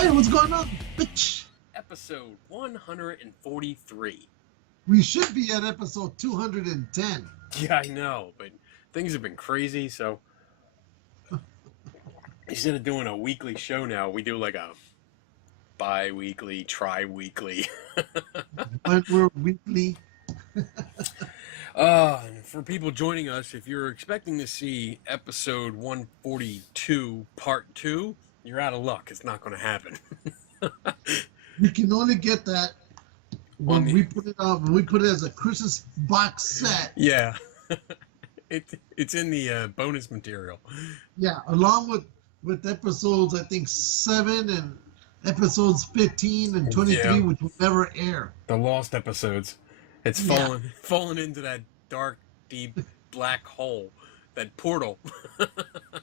Hey, what's going on, bitch? Episode 143. We should be at episode 210. Yeah, I know, but things have been crazy, so instead of doing a weekly show now, we do like a bi-weekly, tri-weekly. When we're weekly. And for people joining us, if you're expecting to see episode 142 part 2, you're out of luck. It's not going to happen. You can only get that when we put it out. When we put it as a Christmas box set. Yeah. It's in the bonus material. Yeah, along with episodes, I think 7 and episodes 15 and 23, Yeah. which will never air. The lost episodes. It's fallen into that dark, deep, black hole, that portal.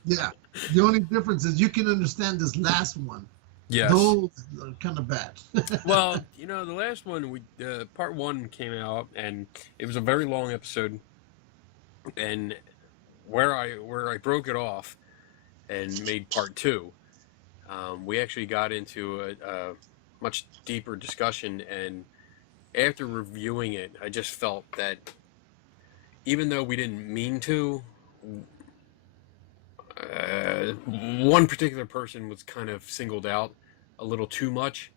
Yeah. The only difference is you can understand this last one. Yes. Those are kind of bad. Well, the last one, part 1 came out, and it was a very long episode. And where I broke it off and made part 2, we actually got into a much deeper discussion. And after reviewing it, I just felt that even though we didn't mean to, one particular person was kind of singled out a little too much,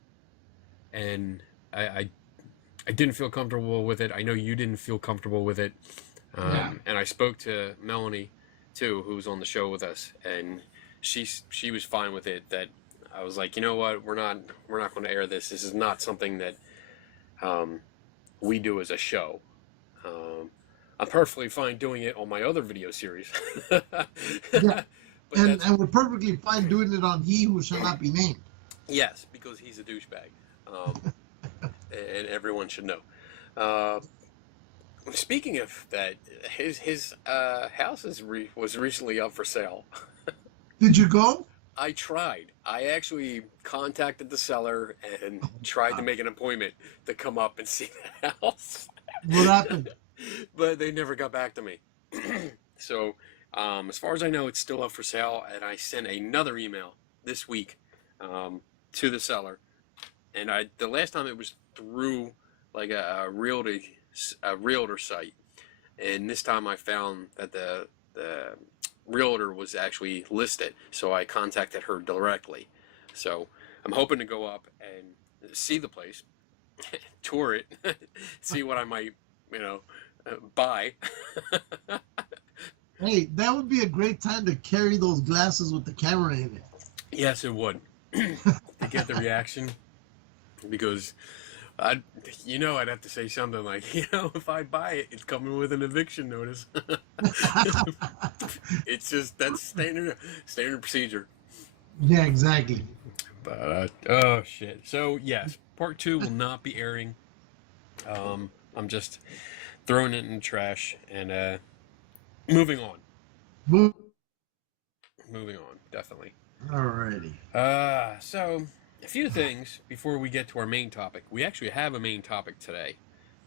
and I didn't feel comfortable with it. I know you didn't feel comfortable with it. And I spoke to Melanie too, who was on the show with us, and she was fine with it. That I was like, you know what, we're not going to air this. This is not something that we do as a show. I'm perfectly fine doing it on my other video series. Yeah. And we're perfectly fine doing it on He Who Shall Not Be Named. Yes, because he's a douchebag, and everyone should know. Speaking of that, his house was recently up for sale. Did you go? I tried. I actually contacted the seller and tried to make an appointment to come up and see the house. What happened? But they never got back to me. So, as far as I know, it's still up for sale, and I sent another email this week to the seller. And the last time it was through like a realtor site, and this time I found that the realtor was actually listed, so I contacted her directly. So I'm hoping to go up and see the place, tour it, see what I might buy. Hey, that would be a great time to carry those glasses with the camera in it. Yes, it would. To get the reaction, because I'd have to say something like, if I buy it, it's coming with an eviction notice. It's just, that's standard procedure. Yeah, exactly. But oh shit. So yes, part 2 will not be airing. I'm just throwing it in the trash and moving on. Moving on, definitely. Alrighty. So a few things before we get to our main topic. We actually have a main topic today.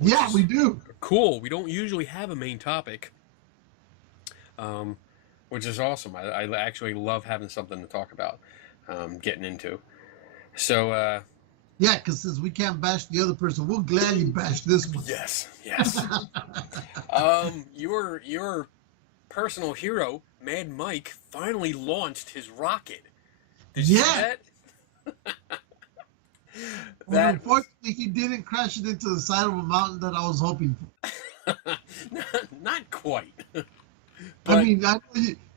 Yeah, we do. Cool. We don't usually have a main topic, which is awesome. I actually love having something to talk about, getting into. So, yeah, because since we can't bash the other person, we'll gladly bash this one. Yes. Your personal hero, Mad Mike, finally launched his rocket. Did you see that? Well, unfortunately, he didn't crash it into the side of a mountain that I was hoping for. Not quite. But, I mean,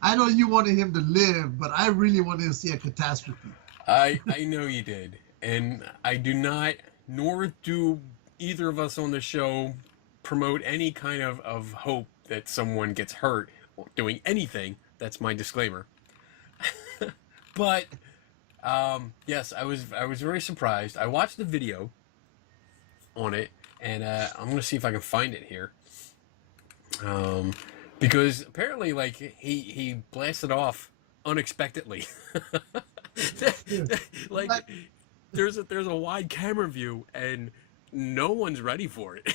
I know you wanted him to live, but I really wanted to see a catastrophe. I know you did. And I do not, nor do either of us on the show, promote any kind of hope that someone gets hurt doing anything. That's my disclaimer. But yes, I was very surprised. I watched the video on it, and I'm gonna see if I can find it here. Because apparently, like, he blasted off unexpectedly. Like, there's a wide camera view, and no one's ready for it.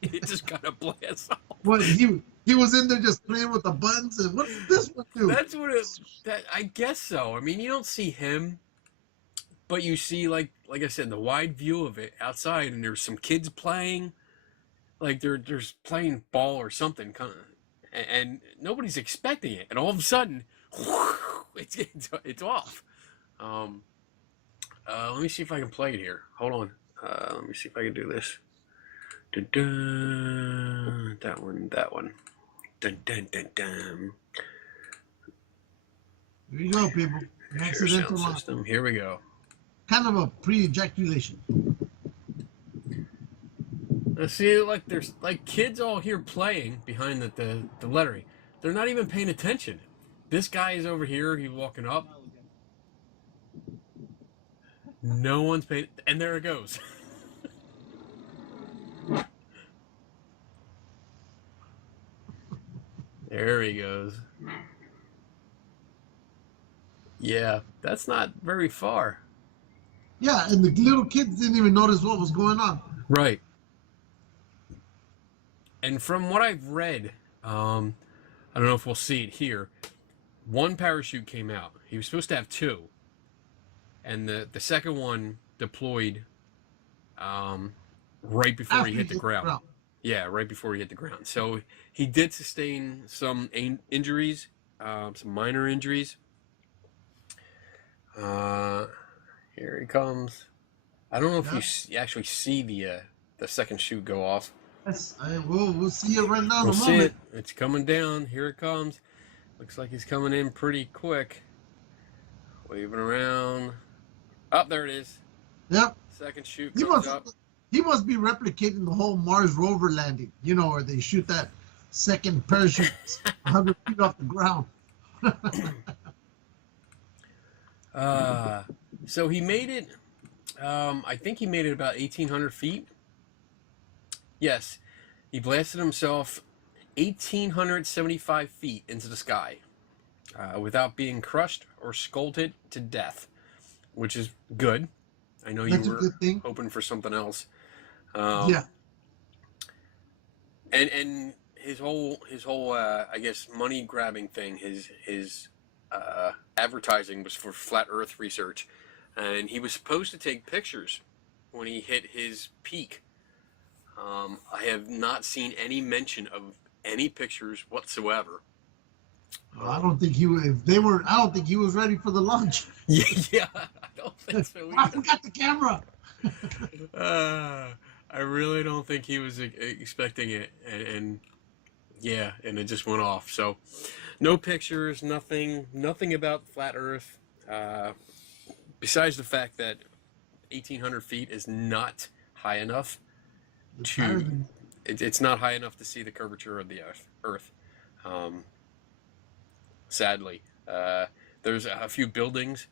It just kind of blasts off. Well, he was in there just playing with the buttons, and what did this one do? That's what I guess so. I mean, you don't see him, but you see, like I said, the wide view of it outside, and there's some kids playing, like they're playing ball or something, and nobody's expecting it, and all of a sudden, it's off. Um, let me see if I can play it here. Hold on. Let me see if I can do this. Dun, dun, that one. Dun, dun, dun, dun. Here you go, people. An accidental Sound system. Here we go. Kind of a pre-ejaculation. I see, like there's like kids all here playing behind the lettering. They're not even paying attention. This guy is over here. He's walking up. No one's paying, and there it goes. There he goes. Yeah, that's not very far. Yeah, and the little kids didn't even notice what was going on. Right. And from what I've read, I don't know if we'll see it here. One parachute came out. He was supposed to have two, and the second one deployed right before After he hit the ground. Yeah, right before he hit the ground. So he did sustain some injuries, some minor injuries. Here he comes. I don't know if you actually see the second chute go off. Yes, we'll see it right now in We'll a see moment. it. It's coming down. Here it comes. Looks like he's coming in pretty quick. Waving around. Oh, there it is. Yep. Second chute comes up. He must be replicating the whole Mars rover landing, you know, where they shoot that second parachute 100 feet off the ground. So he made it, I think he made it about 1,800 feet. Yes, he blasted himself 1,875 feet into the sky without being crushed or scalded to death, which is good. I know That's you a good thing. were hoping for something else. Yeah. And his whole I guess money grabbing thing, his advertising was for flat Earth research, and he was supposed to take pictures when he hit his peak. I have not seen any mention of any pictures whatsoever. Well, I don't think he was. If they were, I don't think he was ready for the launch. Yeah, I don't think so either. I forgot the camera. I really don't think he was expecting it, and yeah, and it just went off. So, no pictures, nothing about flat Earth. Besides the fact that 1,800 feet is not high enough it's not high enough to see the curvature of the Earth. Sadly, there's a few buildings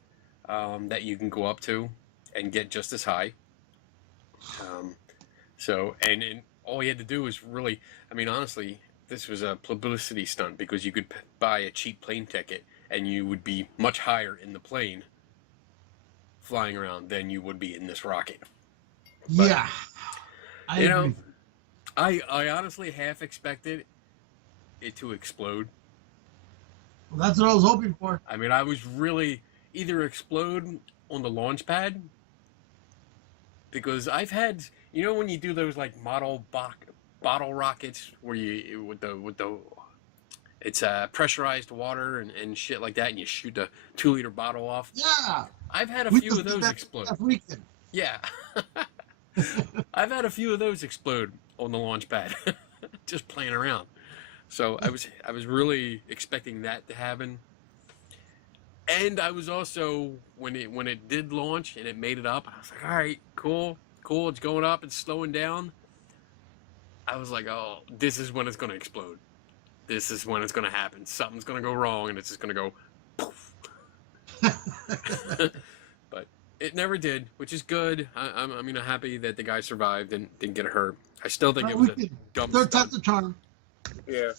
that you can go up to and get just as high. So, and all you had to do was really, I mean, honestly, this was a publicity stunt because you could buy a cheap plane ticket and you would be much higher in the plane flying around than you would be in this rocket. But, yeah. I agree. I honestly half expected it to explode. Well, that's what I was hoping for. I mean, I was really either explode on the launch pad, because I've had, you know, when you do those like bottle rockets where you with the it's pressurized water and shit like that, and you shoot the 2-liter bottle off. Yeah. I've had a few of those explode. Yeah. I've had a few of those explode on the launch pad, just playing around. So I was really expecting that to happen. And I was also, when it did launch and it made it up, I was like, all right, cool, it's going up, it's slowing down. I was like, oh, this is when it's going to explode. This is when it's going to happen. Something's going to go wrong, and it's just going to go poof. But it never did, which is good. I'm happy that the guy survived and didn't get hurt. I still think it was a dumb Third stunt. time's the charm. Yeah.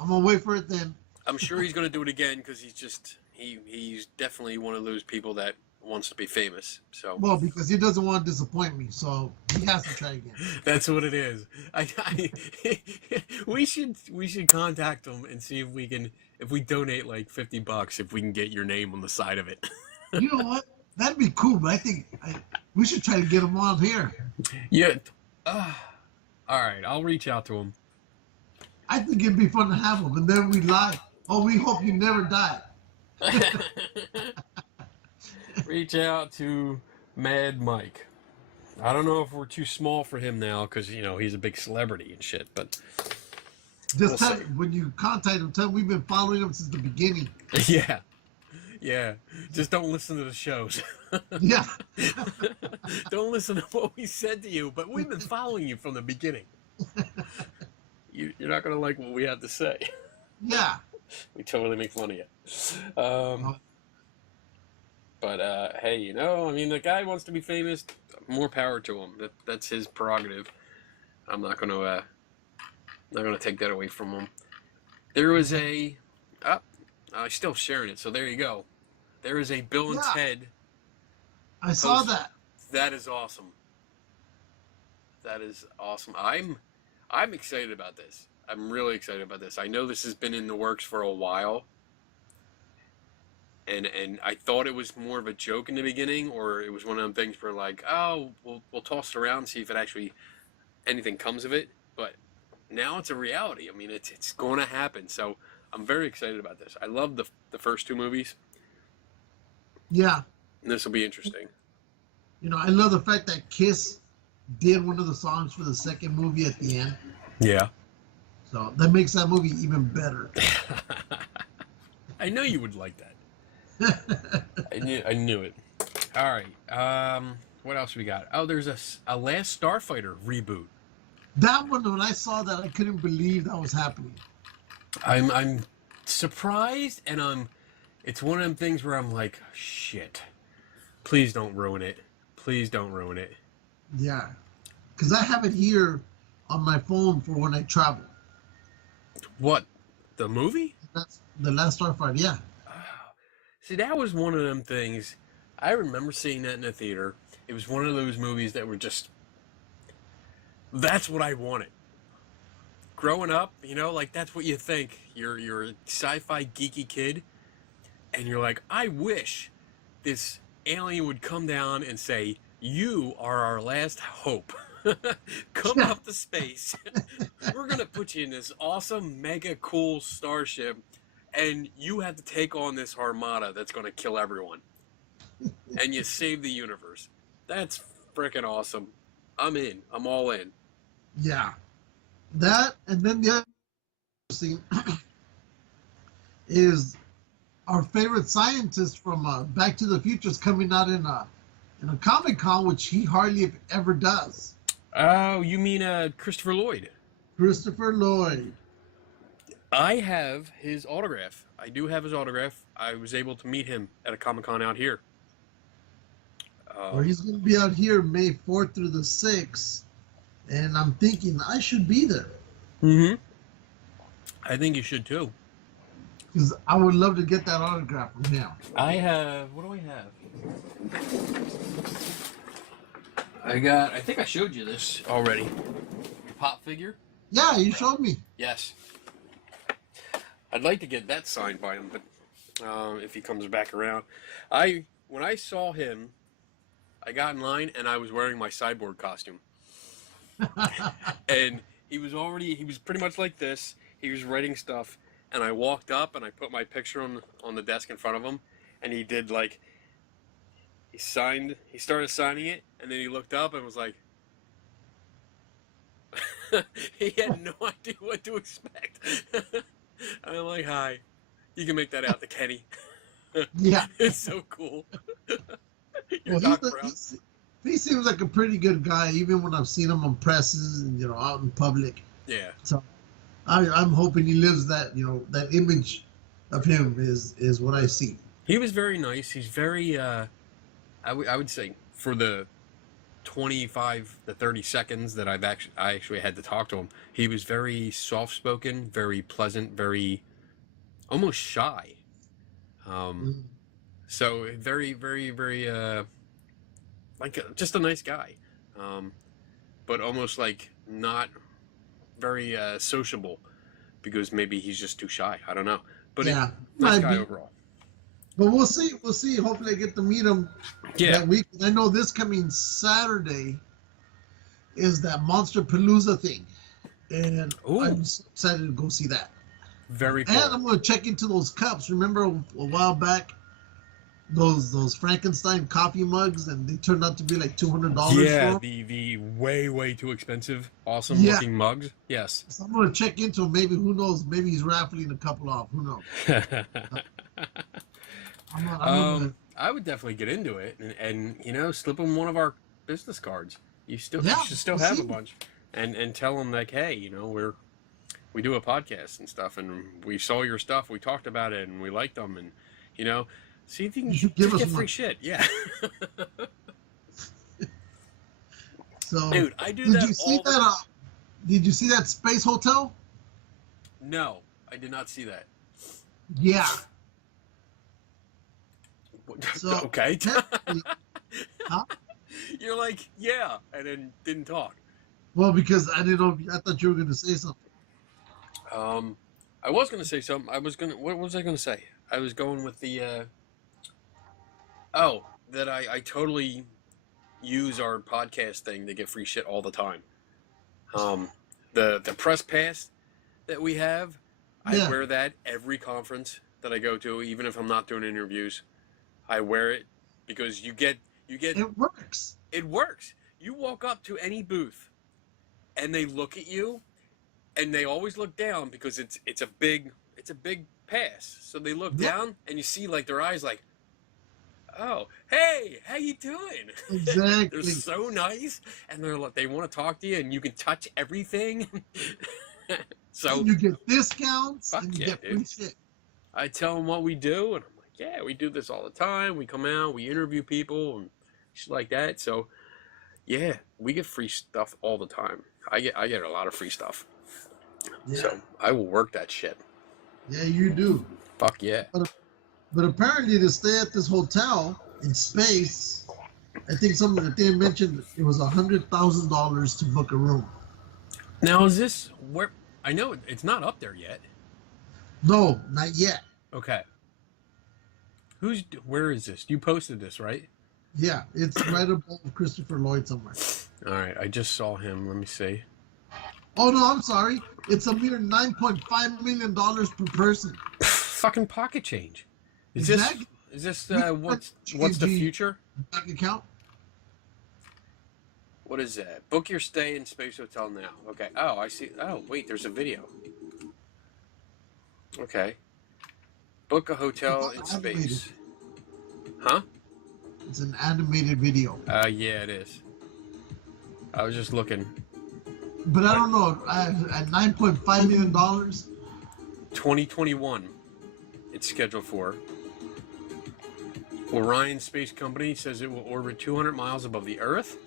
I'm going to wait for it then. I'm sure he's going to do it again because he's definitely one of those people that wants to be famous. So well, because he doesn't want to disappoint me, so he has to try again. That's what it is. We should contact him and see if we donate like $50, if we can get your name on the side of it. You know what? That'd be cool, but I think we should try to get him on here. Yeah. All right, I'll reach out to him. I think it'd be fun to have him, and then we lie. Oh, we hope you never die. Reach out to Mad Mike. I don't know if we're too small for him now because, you know, he's a big celebrity and shit, but... Just tell when you contact him, tell him we've been following him since the beginning. Yeah. Yeah. Just don't listen to the shows. Yeah. Don't listen to what we said to you, but we've been following you from the beginning. You're not going to like what we have to say. Yeah. We totally make fun of you. But hey, you know, I mean, the guy wants to be famous. More power to him. That's his prerogative. I'm not going to take that away from him. There was a... I'm still sharing it, so there you go. There is a Bill and Ted. I saw that. That is awesome. That is awesome. I'm excited about this. I'm really excited about this. I know this has been in the works for a while. And I thought it was more of a joke in the beginning, or it was one of them things where like, oh, we'll toss it around and see if it actually anything comes of it. But now it's a reality. I mean, it's going to happen. So I'm very excited about this. I love the first two movies. Yeah. And this will be interesting. You know, I love the fact that Kiss did one of the songs for the second movie at the end. Yeah. So that makes that movie even better. I know you would like that. I knew it. All right. What else we got? Oh, there's a Last Starfighter reboot. That one, when I saw that, I couldn't believe that was happening. I'm surprised, and it's one of them things where I'm like, shit. Please don't ruin it. Please don't ruin it. Yeah. Because I have it here on my phone for when I travel. What? The movie? That's the Last Starfighter, yeah. See, that was one of them things. I remember seeing that in the theater. It was one of those movies that were just... That's what I wanted. Growing up, you know, like that's what you think. You're a sci-fi geeky kid, and you're like, I wish this alien would come down and say, you are our last hope. Come up to space. We're going to put you in this awesome, mega cool starship, and you have to take on this armada that's going to kill everyone. And you save the universe. That's freaking awesome. I'm in. I'm all in. Yeah. That, and then the other thing is our favorite scientist from Back to the Future is coming out in a Comic-Con, which he hardly ever does. Oh, you mean Christopher Lloyd? Christopher Lloyd. I have his autograph. I do have his autograph. I was able to meet him at a Comic-Con out here. Or he's going to be out here May 4th through the 6th. And I'm thinking I should be there. Mm-hmm. I think you should too. Because I would love to get that autograph from him. I have... What do I have? I think I showed you this already. Your pop figure? Yeah, you showed me. Yes. I'd like to get that signed by him, but if he comes back around. When I saw him, I got in line and I was wearing my Cyborg costume. And he was pretty much like this. He was writing stuff, and I walked up and I put my picture on the desk in front of him, and he did like, he started signing it, and then he looked up and was like, he had no idea what to expect. I'm like, hi, you can make that out to Kenny. Yeah. It's so cool. Well, he seems like a pretty good guy, even when I've seen him on presses and, you know, out in public. Yeah. So I'm hoping he lives that, you know, that image of him is what I see. He was very nice. He's very, I would say, for the 25 to 30 seconds that I actually had to talk to him, he was very soft-spoken, very pleasant, very almost shy. So very, very, very, just a nice guy, but almost like not very sociable, because maybe he's just too shy. I don't know, but yeah, nice guy overall. But we'll see. We'll see. Hopefully, I get to meet him Yeah. that week. I know this coming Saturday is that Monster Palooza thing, and Ooh. I'm so excited to go see that. Very cool. And I'm going to check into those cups. Remember a while back, those Frankenstein coffee mugs, and they turned out to be like $200 Yeah, for them? the way too expensive, awesome Yeah. looking mugs. Yes. So I'm going to check into them. Maybe, who knows? Maybe he's raffling a couple off. Who knows? I would definitely get into it and you know, slip him one of our business cards. You should still we'll have see. a bunch, and tell them like, hey, you know, we do a podcast and stuff, and we saw your stuff, we talked about it, and we liked them, and you know, see if you can should just give us get free one. shit. Yeah. So, Dude, I do did that you see all the that? Did you see that Space Hotel? No, I did not see that. Yeah. So, okay. Huh? You're like, yeah, and then didn't talk. Well, because I didn't know. I thought you were going to say something. I was going to say something. What was I going to say? I was going with the, that I totally use our podcast thing to get free shit all the time. The press pass that we have, Yeah. I wear that every conference that I go to, even if I'm not doing interviews. I wear it because you get. It works. It works. You walk up to any booth, and they look at you, and they always look down because it's a big pass. So they look down, and you see like their eyes like, oh, hey, how you doing? Exactly. They're so nice, and they want to talk to you, and you can touch everything. So you get discounts fuck and you yeah, get free dude. shit. I tell them what we do, and I'm like, yeah, we do this all the time. We come out, we interview people, and shit like that. So yeah, we get free stuff all the time. I get a lot of free stuff. Yeah. So I will work that shit. Yeah, you do. Fuck yeah. But apparently, to stay at this hotel in space, I think something that they mentioned, it was $100,000 to book a room. Now is this where? I know it's not up there yet. No, not yet. Okay. Where is this? You posted this, right? Yeah, it's right above Christopher Lloyd somewhere. All right, I just saw him. Let me see. Oh no, I'm sorry. It's a mere $9.5 million per person. Fucking pocket change. Is Exactly. this what's the future? Bank account. What is that? Book your stay in Space Hotel now. Okay. Oh, I see. Oh, wait, there's a video. Okay. Book a hotel in space. Huh? It's an animated video. Yeah, it is. I was just looking. But I don't know. At $9.5 million. 2021. It's scheduled for. Orion Space Company says it will orbit 200 miles above the Earth.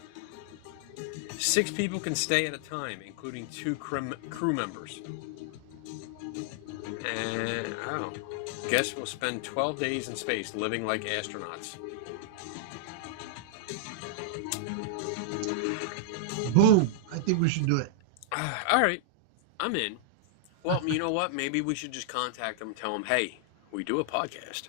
6 people can stay at a time, including 2 crew members. And guests will spend 12 days in space living like astronauts. Boom. I think we should do it. All right, I'm in. Well, you know what? Maybe we should just contact them and tell them, hey, we do a podcast.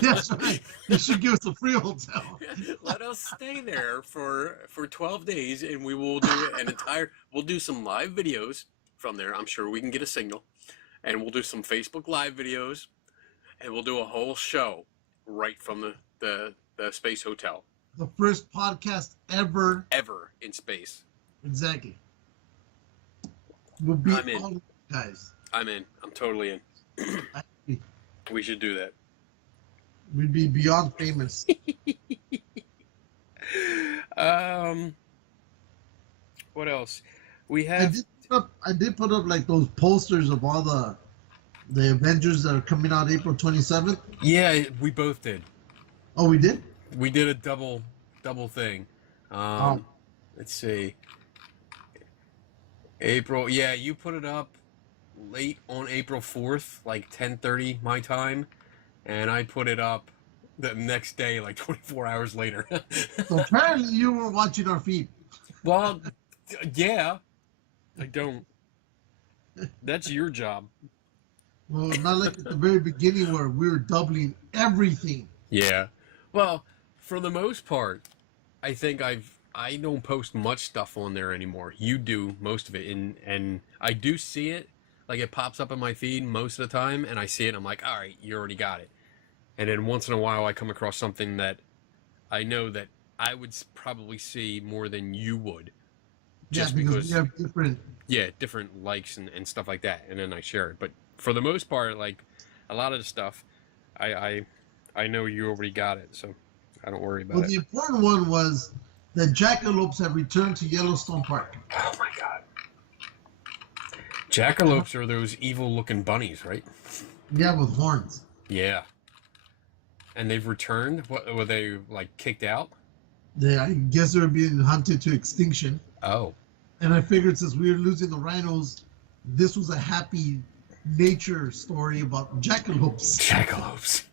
That's right. You should give us a free hotel. Let us stay there for 12 days, and we will do we'll do some live videos from there. I'm sure we can get a signal. And we'll do some Facebook Live videos, and we'll do a whole show right from the Space Hotel. The first podcast ever in space. Exactly. We'll be I'm in. all guys. I'm in. I'm totally in. We should do that. We'd be beyond famous. What else? We have. I did put up like those posters of all the Avengers that are coming out April 27th. Yeah, we both did. Oh, we did? We did a double thing. Let's see. April. Yeah, you put it up late on April 4th, like 10:30 my time, and I put it up the next day, like 24 hours later. So apparently you were watching our feed. Well, yeah. I don't. That's your job. Well, not like at the very beginning where we were doubling everything. Yeah. Well, for the most part, I think I don't post much stuff on there anymore. You do most of it, and I do see it. Like it pops up in my feed most of the time, and I see it. And I'm like, all right, you already got it. And then once in a while, I come across something that I know that I would probably see more than you would, Yeah, just because because we have different. yeah, different likes and stuff like that, and then I share it. But for the most part, like a lot of the stuff, I know you already got it, so I don't worry Well, about the it. important one was that jackalopes have returned to Yellowstone Park. Oh my god. Jackalopes are those evil-looking bunnies, right? Yeah, with horns. Yeah. And they've returned? What were they like kicked out? I guess they're being hunted to extinction. Oh. And I figured since we were losing the rhinos, this was a happy nature story about jackalopes. Jackalopes.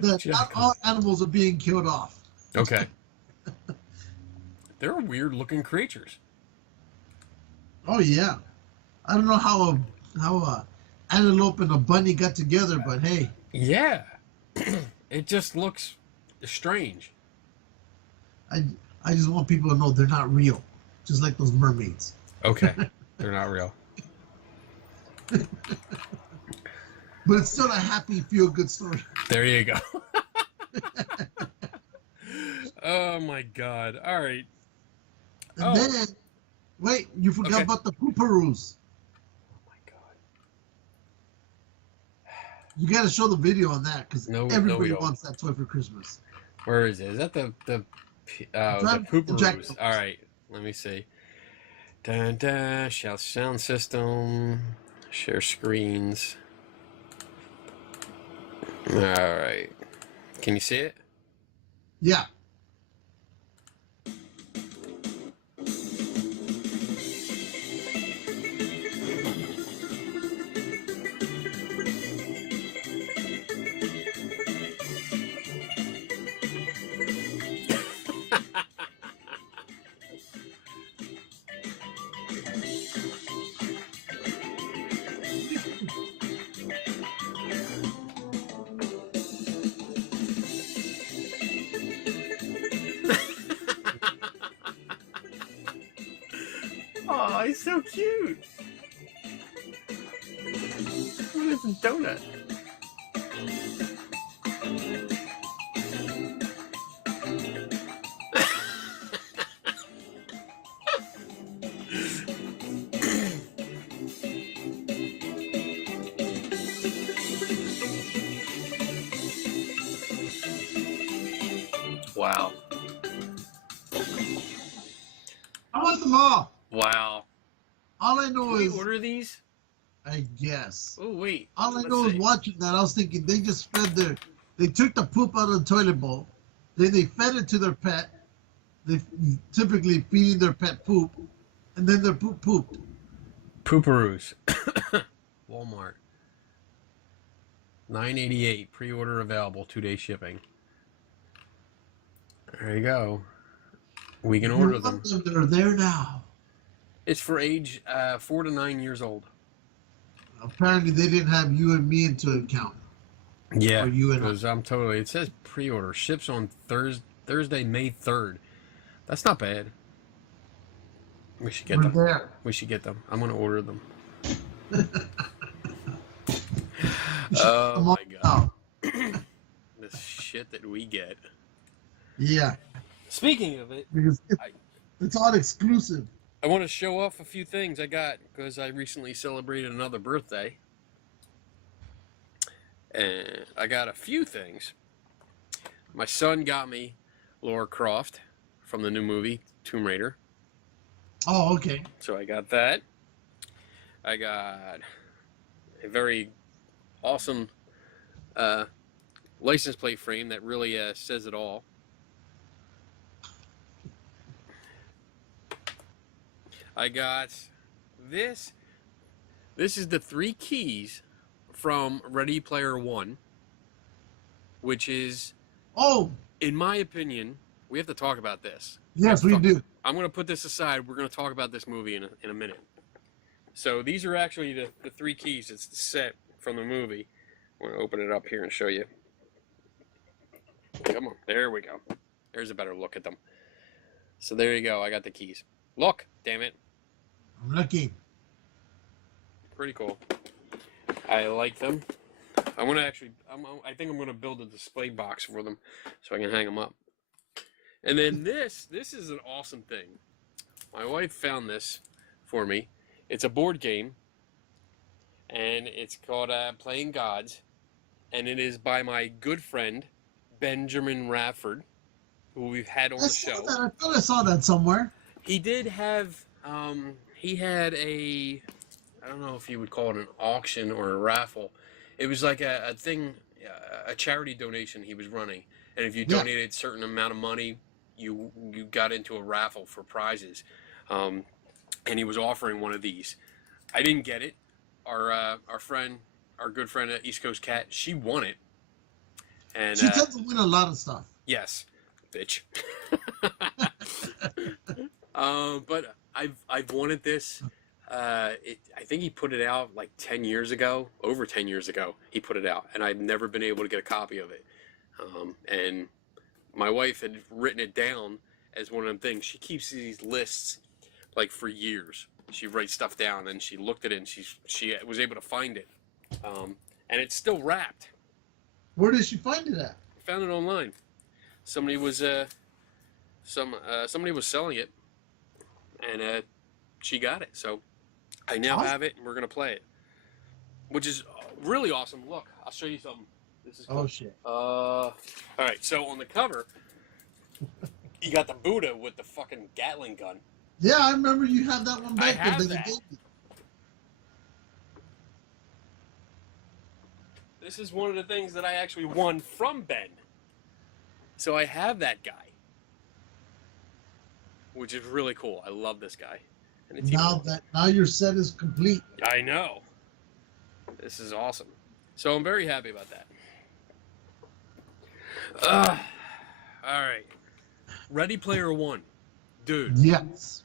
That not all animals are being killed off. Okay. They're weird looking creatures. Oh yeah, I don't know how a antelope and a bunny got together, but hey. Yeah. It just looks strange. I I just want people to know they're not real, just like those mermaids. Okay. They're not real. But it's still a happy, feel-good story. There you go. Oh my god. All right. And then, wait, you forgot about the pooparoos. Oh my god. You got to show the video on that because everybody wants that toy for Christmas. Where is it? Is that the pooparoos? All right. Let me see. Dun, dun, shout sound system. Share screens. All right. Can you see it? Yeah. Oh, he's so cute. What is a donut? Wow. I want them all. Wow. All I know Can we is, order these? I guess. Oh, wait. All I know is watching that, I was thinking they just they took the poop out of the toilet bowl, then they fed it to their pet. They typically feeding their pet poop, and then their poop pooped. Pooparoos. Walmart. $9.88. Pre-order available. 2-day shipping. There you go. We can order them. They're there now. It's for age 4 to 9 years old. Apparently, they didn't have you and me into account. Yeah, or you and because I'm totally. It says pre-order ships on Thursday, May 3rd. That's not bad. We should get them. There. We should get them. I'm gonna order them. Oh my god. The shit that we get. Yeah. Speaking of it, because it's all exclusive. I want to show off a few things I got because I recently celebrated another birthday. And I got a few things. My son got me Lara Croft from the new movie Tomb Raider. Oh, okay. So I got that. I got a very awesome license plate frame that really says it all. I got this. This is the 3 keys from Ready Player One, which is, in my opinion, we have to talk about this. Yes, we do. I'm going to put this aside. We're going to talk about this movie in a minute. So these are actually the three keys. It's the set from the movie. I'm going to open it up here and show you. Come on. There we go. There's a better look at them. So there you go. I got the keys. Look, damn it. I'm looking. Pretty cool. I like them. I want to actually, I think I'm going to build a display box for them so I can hang them up. And then this is an awesome thing. My wife found this for me. It's a board game, and it's called Playing Gods, and it is by my good friend, Benjamin Rafford, who we've had on the show. I thought I saw that somewhere. He did have, he had a, I don't know if you would call it an auction or a raffle. It was like a thing, a charity donation he was running. And if you donated a certain amount of money, you got into a raffle for prizes. And he was offering one of these. I didn't get it. Our good friend at East Coast Cat, she won it. And she tends to win a lot of stuff. Yes, bitch. But I've wanted this. I think he put it out like 10 years ago, over 10 years ago. He put it out, and I've never been able to get a copy of it. And my wife had written it down as one of them things. She keeps these lists like for years. She writes stuff down, and she looked at it, and she was able to find it, and it's still wrapped. Where did she find it at? Found it online. Somebody was somebody was selling it, and she got it. So I now have it, and we're gonna play it, which is really awesome. Look, I'll show you something. This is cool. Oh shit. All right. So on the cover, you got the Buddha with the fucking Gatling gun. Yeah, I remember you had that one back I have that. This is one of the things that I actually won from Ben. So I have that guy, which is really cool. I love this guy. And it's now your set is complete. I know. This is awesome. So I'm very happy about that. All right. Ready Player One. Dude. Yes.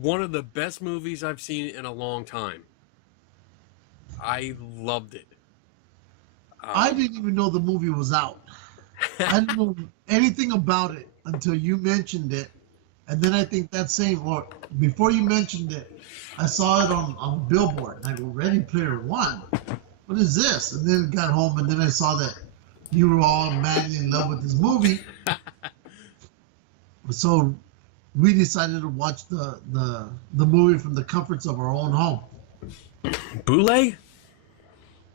One of the best movies I've seen in a long time. I loved it. I didn't even know the movie was out. I didn't know anything about it until you mentioned it. And then I think that same, or before you mentioned it, I saw it on Billboard. And I go, Ready Player One? What is this? And then got home, and then I saw that you were all madly in love with this movie. So we decided to watch the movie from the comforts of our own home. Bootleg?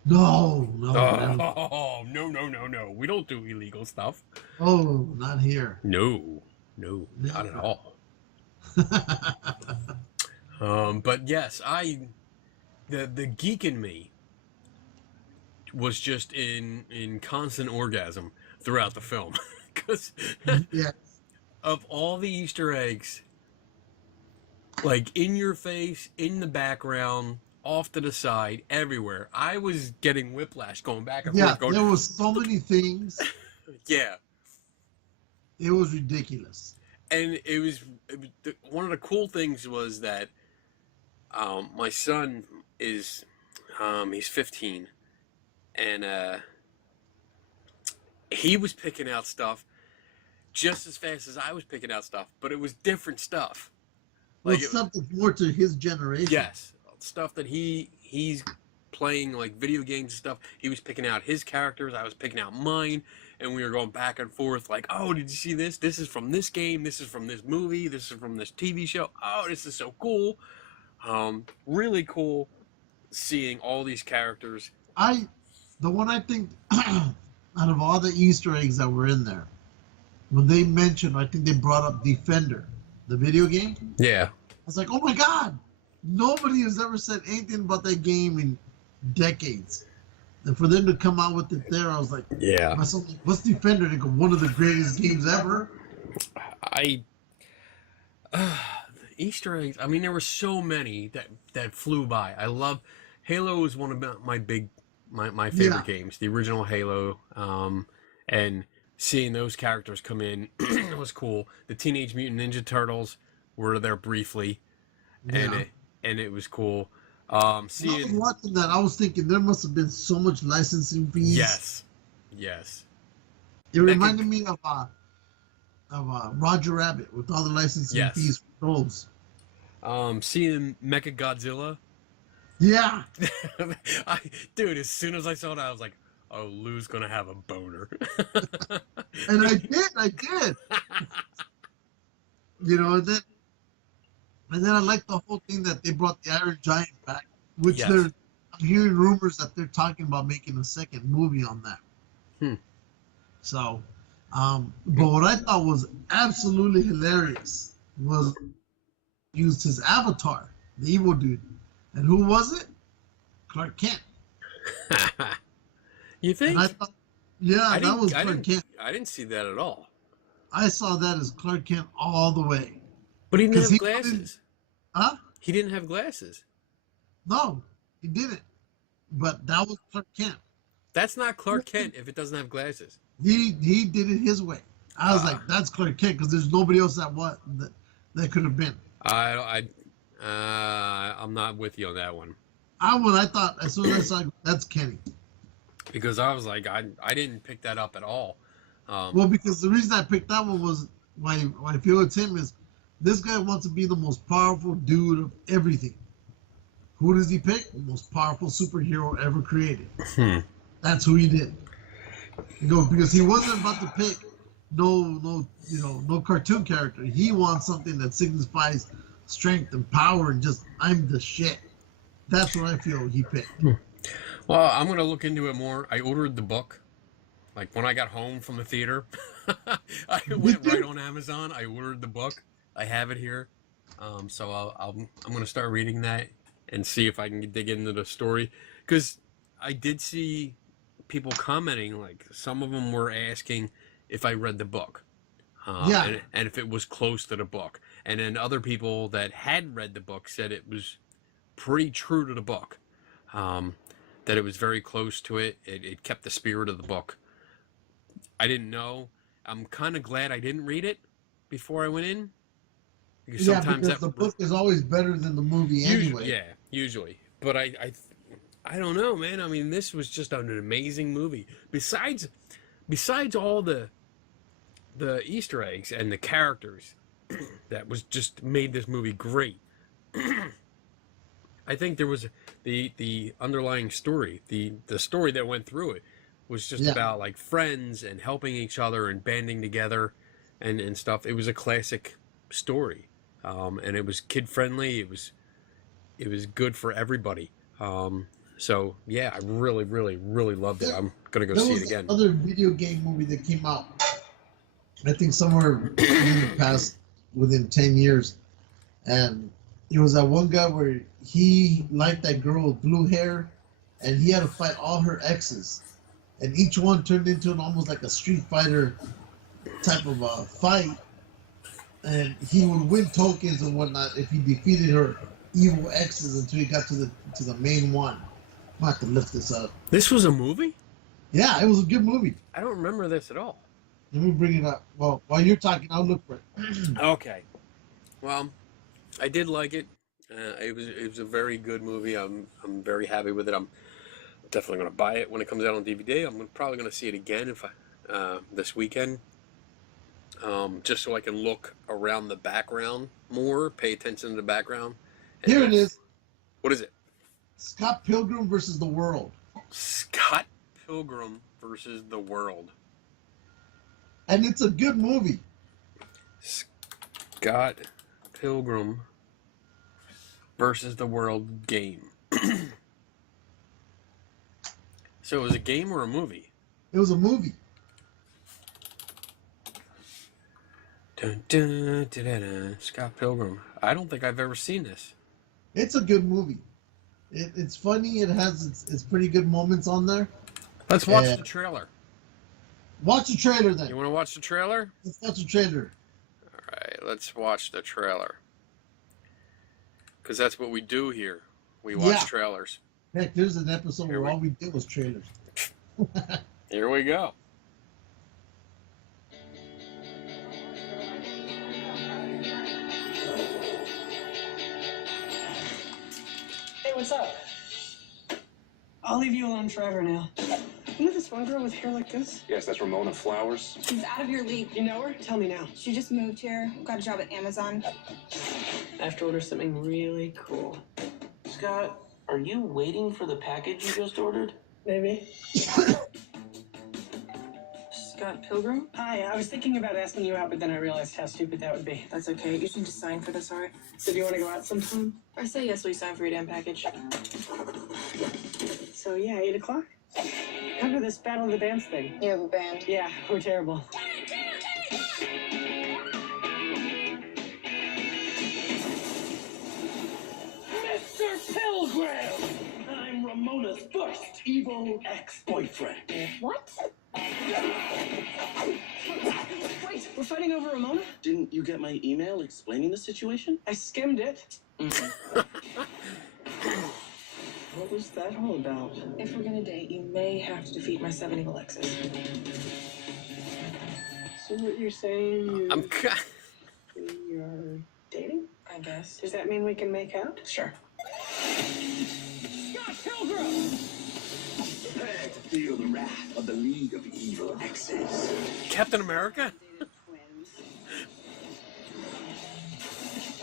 No. Oh, no. We don't do illegal stuff. Oh, not here. No, not at all. But yes, the geek in me was just in constant orgasm throughout the film. Because of all the Easter eggs, like in your face, in the background, off to the side, everywhere. I was getting whiplash going back and forth. There was so many things. Yeah. It was ridiculous. And it was one of the cool things was that my son is he's 15, and he was picking out stuff just as fast as I was picking out stuff, but it was different stuff. Like stuff that's more to his generation. Yes, stuff that he's playing, like video games and stuff. He was picking out his characters, I was picking out mine, and we were going back and forth like, oh, did you see this? This is from this game, this is from this movie, this is from this TV show. Oh, this is so cool. Really cool seeing all these characters. The one I think out of all the Easter eggs that were in there, when they mentioned, I think they brought up Defender, the video game. Yeah. I was like, oh my God, nobody has ever said anything about that game in decades. And for them to come out with it there, I was like, yeah. Myself, what's Defender? They go, one of the greatest games ever. The Easter eggs, I mean, there were so many that flew by. I love, Halo is one of my favorite games, the original Halo, and seeing those characters come in was cool. The Teenage Mutant Ninja Turtles were there briefly, and and it was cool. When I was Seeing watching that, I was thinking there must have been so much licensing fees. yes, yes, It Mecha, reminded me of Roger Rabbit with all the licensing yes. fees for those. Seeing Mecha Godzilla. Yeah, I, dude, as soon as I saw that, I was like, "Oh, Lou's gonna have a boner." and I did. And then I like the whole thing that they brought the Iron Giant back, which Yes. I'm hearing rumors that they're talking about making a second movie on that. Hmm. So, but what I thought was absolutely hilarious was used his avatar, the evil dude, and who was it? Clark Kent. You And I think? thought, yeah, I that didn't. was I Clark didn't. Kent. I didn't see that at all. I saw that as Clark Kent all the way But he didn't because have he wanted, glasses. huh? He didn't have glasses. No, he didn't. But that was Clark Kent. That's not Clark Kent if it doesn't have glasses. He did it his way. I was Uh, like, that's Clark Kent because there's nobody else that could have been. I'm not with you on that one I thought as soon as I saw that's Kenny. because I was like, I didn't pick that up at all. Well, because the reason I picked that one was why I feel it's him is this guy wants to be the most powerful dude of everything. Who does he pick? The most powerful superhero ever created. Hmm. That's who he did. Because he wasn't about to pick no cartoon character. He wants something that signifies strength and power and just I'm the shit. That's what I feel he picked. Well, I'm gonna look into it more. I ordered the book. Like when I got home from the theater, I went right on Amazon. I ordered the book. I have it here. So I'm gonna start reading that and see if I can dig into the story. Because I did see people commenting, like some of them were asking if I read the book, Yeah. and if it was close to the book. And then other people that had read the book said it was pretty true to the book. That it was very close to it. It kept the spirit of the book. I didn't know. I'm kind of glad I didn't read it before I went in, because Yeah, sometimes because that the book is always better than the movie anyway. yeah, usually. But I don't know, man. I mean, this was just an amazing movie. Besides all the Easter eggs and the characters that was just made this movie great. I think there was the underlying story, the story that went through it was just Yeah. about like friends and helping each other and banding together and stuff. It was a classic story, and it was kid friendly. It was good for everybody. So yeah, I really, really, really loved it. I'm gonna go There see was it again. another video game movie that came out. I think somewhere in the past within 10 years, and it was that one guy where he liked that girl with blue hair, and he had to fight all her exes, and each one turned into almost like a Street Fighter type of a fight, and he would win tokens and whatnot if he defeated her evil exes until he got to the main one. I'm gonna have to lift this up. This was a movie? Yeah, it was a good movie. I don't remember this at all. Let me bring it up. Well, while you're talking, I'll look for it. Okay. Well, I did like it. It was a very good movie. I'm very happy with it. I'm definitely going to buy it when it comes out on DVD. I'm probably going to see it again if this weekend, just so I can look around the background more, pay attention to the background. And Here it is. What is it? Scott Pilgrim versus the World. Scott Pilgrim versus the World. And it's a good movie. Scott Pilgrim versus the World game. So it was a game or a movie? It was a movie. Dun, dun, dun, dun, dun. Scott Pilgrim. I don't think I've ever seen this. It's a good movie. It's funny. It has its pretty good moments on there. Let's watch the trailer. Watch the trailer then. You want to watch the trailer? Let's watch the trailer. All right, let's watch the trailer. Because that's what we do here. We watch trailers. Heck, there's an episode where all we did was trailers. Here we go. what's up? I'll leave you alone forever now. You know this one girl with hair like this? Yes, that's Ramona Flowers. She's out of your league. You know her? Tell me now. She just moved here, got a job at Amazon. I have to order something really cool. Scott, are you waiting for the package you just ordered? Maybe. Scott Pilgrim? Hi, I was thinking about asking you out, but then I realized how stupid that would be. That's okay. You just need to sign for this, alright? So do you want to go out sometime? If I say yes, will you sign for your damn package? So yeah, 8 o'clock? How about this Battle of the Bands thing? You have a band. Yeah, we're terrible. Mr. Pilgrim! I'm Ramona's first evil ex-boyfriend. What? Wait, we're fighting over Ramona? Didn't you get my email explaining the situation? I skimmed it. What was that all about? If we're gonna date, you may have to defeat my 7 evil exes. So what you're saying I'm is you're dating? I guess. Does that mean we can make out? Sure. Scott Pilgrim! Prepare to feel the wrath of the League of Evil Exes. Captain America?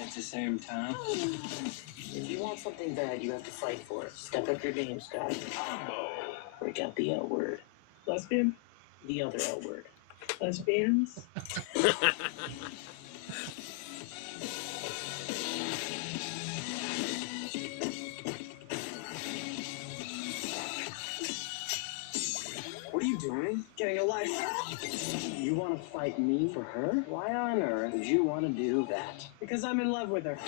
At the same time? If you want something bad, you have to fight for it. Step up your game, Scott. Break out the L word. Lesbian? The other L word. Lesbians? What are you doing? Getting a life. You want to fight me for her? Why on earth would you want to do that? Because I'm in love with her.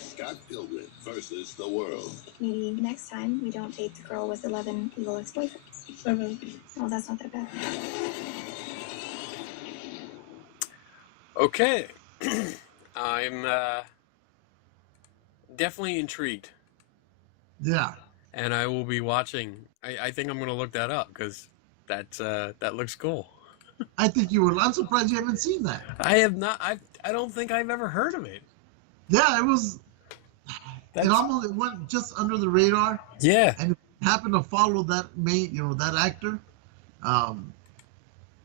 Scott Pilgrim versus the world. Maybe next time we don't date the girl with 11 evil ex-boyfriends. 7. Oh, that's not that bad. Okay. I'm definitely intrigued. Yeah. And I will be watching. I think I'm going to look that up because that looks cool. I think you will. I'm surprised you haven't seen that. I have not. I don't think I've ever heard of it. Yeah, it was. That's, It went just under the radar. yeah. And if you happen to follow that that actor,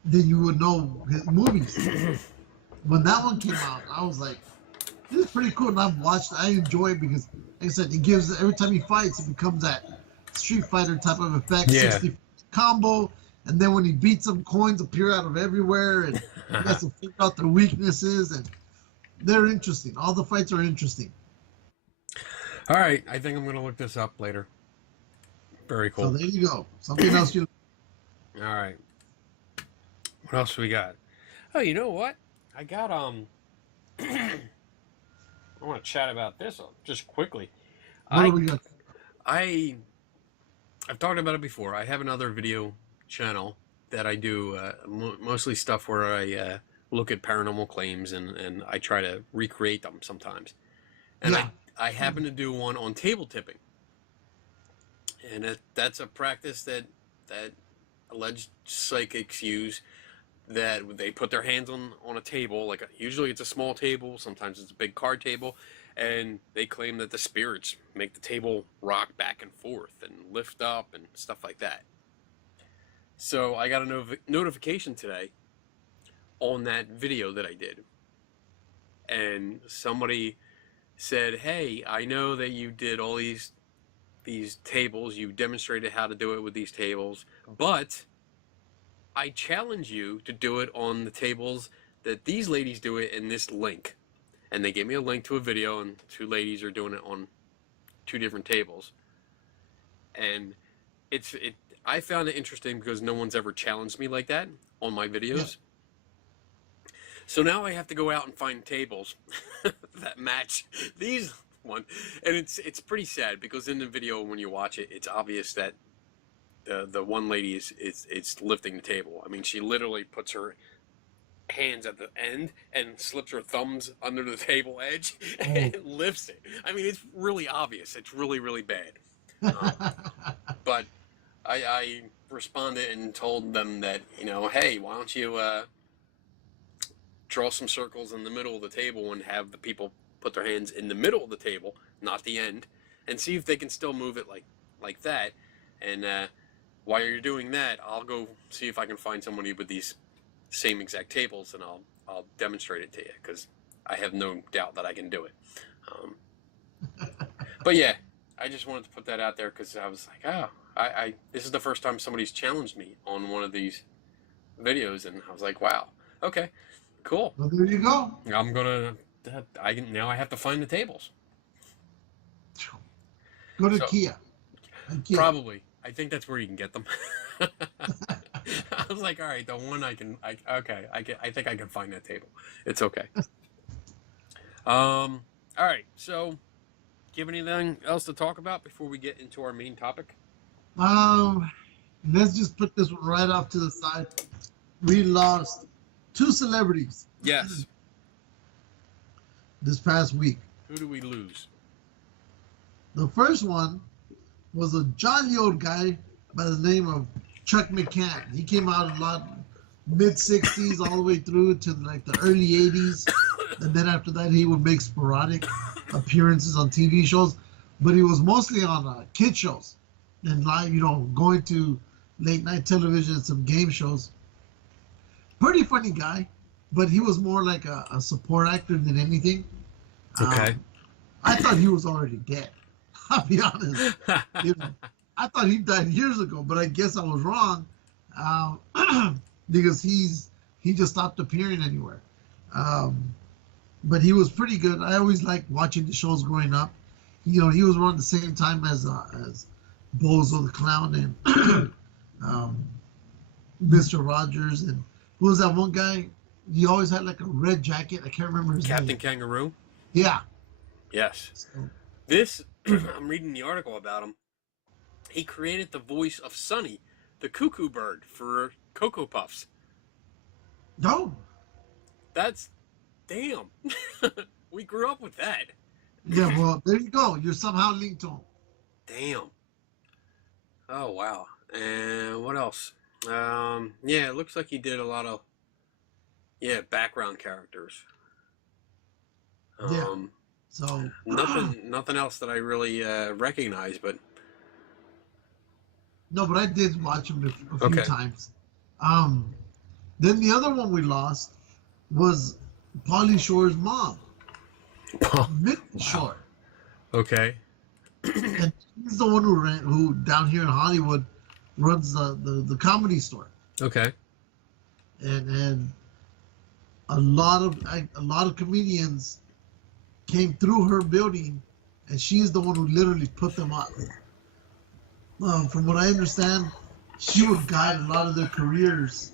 then you would know his movies. When that one came out, I was like, this is pretty cool. And I've watched it. I enjoy it because, like I said, it gives, every time he fights, it becomes that Street Fighter type of effect. Yeah. 60 combo. And then when he beats them, coins appear out of everywhere. And he has to figure out their weaknesses. And they're interesting. All the fights are interesting. All right. I think I'm going to look this up later. Very cool. So there you go. Something else you. All right. What else we got? Oh, you know what? I got I want to chat about this just quickly. What do we got? I've talked about it before. I have another video channel that I do mostly stuff where I look at paranormal claims and I try to recreate them sometimes. And Yeah. I happen to do one on table tipping. And that's a practice that alleged psychics use, that they put their hands on a table, like usually it's a small table, sometimes it's a big card table, and they claim that the spirits make the table rock back and forth and lift up and stuff like that. So I got a notification today on that video that I did, and somebody said, hey, I know that you did all these tables, you demonstrated how to do it with these tables, but I challenge you to do it on the tables that these ladies do it in this link. And they gave me a link to a video, and 2 ladies are doing it on 2 different tables. And I found it interesting because no one's ever challenged me like that on my videos. Yeah. So now I have to go out and find tables that match these one. And it's pretty sad because in the video, when you watch it, it's obvious that the one lady is lifting the table. I mean, she literally puts her hands at the end and slips her thumbs under the table edge and lifts it. I mean, it's really obvious. It's really, really bad. But I responded and told them that, hey, why don't you draw some circles in the middle of the table and have the people put their hands in the middle of the table, not the end, and see if they can still move it like that. And while you're doing that, I'll go see if I can find somebody with these same exact tables, and I'll demonstrate it to you, because I have no doubt that I can do it. But yeah, I just wanted to put that out there because I was like, oh, this is the first time somebody's challenged me on one of these videos, and I was like, wow, okay, cool. Well, there you go. Now I have to find the tables. Go to Kia. Probably. I think that's where you can get them. I was like, all right, the one I think I can find that table. It's okay. All right, so do you have anything else to talk about before we get into our main topic? Let's just put this one right off to the side. We lost 2 celebrities. Yes. This past week. Who do we lose? The first one was a jolly old guy by the name of Chuck McCann. He came out a lot mid-60s all the way through to like the early 80s. And then after that, he would make sporadic appearances on TV shows. But he was mostly on kid shows and live, going to late night television and some game shows. Pretty funny guy, but he was more like a support actor than anything. Okay. I thought he was already dead. I'll be honest. I thought he died years ago, but I guess I was wrong, because he just stopped appearing anywhere. But he was pretty good. I always liked watching the shows growing up. He was around the same time as Bozo the Clown and Mr. Rogers, and who was that one guy? He always had like a red jacket. I can't remember his name. Captain Kangaroo? Yeah. Yes. So, This, I'm reading the article about him. He created the voice of Sonny, the cuckoo bird, for Cocoa Puffs. no. That's, damn. We grew up with that. Yeah, well, there you go. You're somehow linked to him. Damn. Oh, wow. And what else? Yeah, it looks like he did a lot of, background characters. Yeah. So Nothing else that I really recognize, but no, but I did watch him a few Okay. times. Then the other one we lost was Pauly Shore's mom, Mick Shore, okay. and he's the one who down here in Hollywood runs the comedy store, Okay. and a lot of comedians came through her building, and she's the one who literally put them up. From what I understand, she would guide a lot of their careers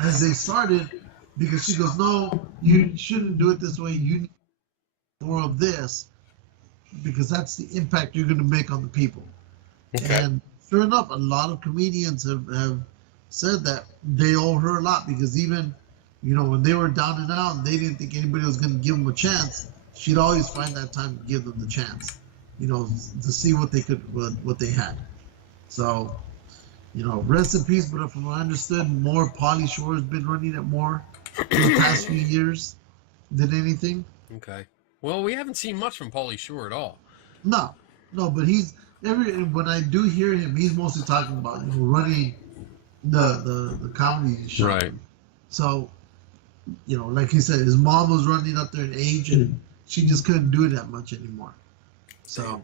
as they started, because she goes, no, you shouldn't do it this way. You need more of this, because that's the impact you're going to make on the people. Okay. And sure enough, a lot of comedians have said that they owe her a lot, because even, when they were down and out and they didn't think anybody was going to give them a chance, she'd always find that time to give them the chance, to see what they had. So, rest in peace. But from what I understood, more Pauly Shore has been running it more in the past few years than anything. Okay. Well, we haven't seen much from Pauly Shore at all. No, but when I do hear him, he's mostly talking about running the comedy show. Right. So, like he said, his mom was running up there in age, and she just couldn't do it that much anymore. So,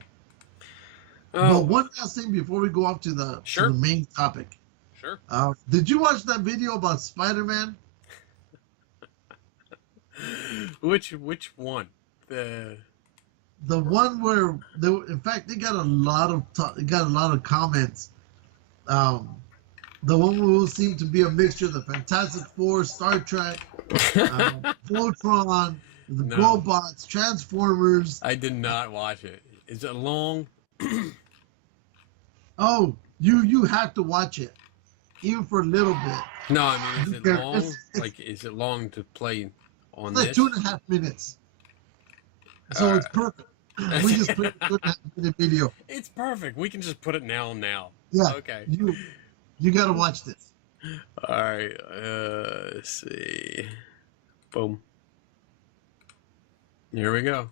but one last thing before we go off to the main topic. Sure. Did you watch that video about Spider-Man? Which one? The one where in fact, they got a lot of comments. The one will seem to be a mixture of the Fantastic Four, Star Trek, Voltron, the GoBots, Transformers. I did not watch it. Is it long? Oh, you have to watch it, even for a little bit. No, I mean, is it long? Is it long to play on It's like this? 2.5 minutes. So it's perfect. We just put a 2.5 minute video. It's perfect. We can just put it now. Yeah. Okay. You got to watch this. All right. Let's see. Boom. Here we go.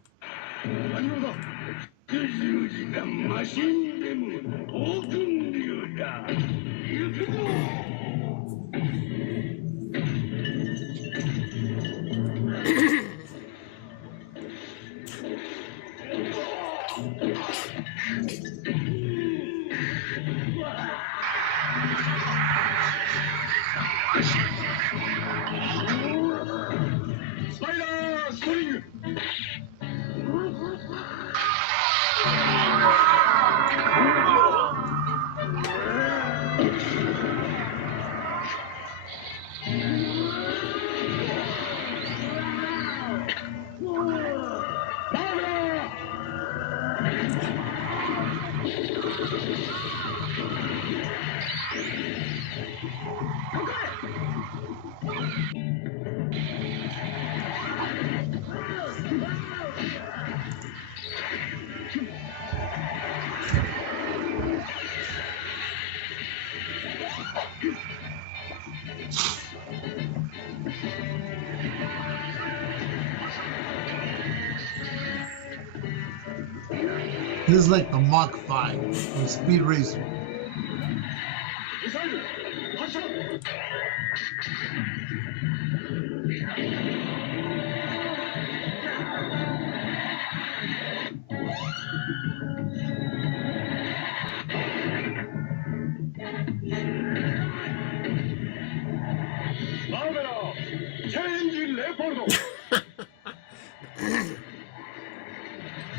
This is like the Mach 5 or Speed Racer.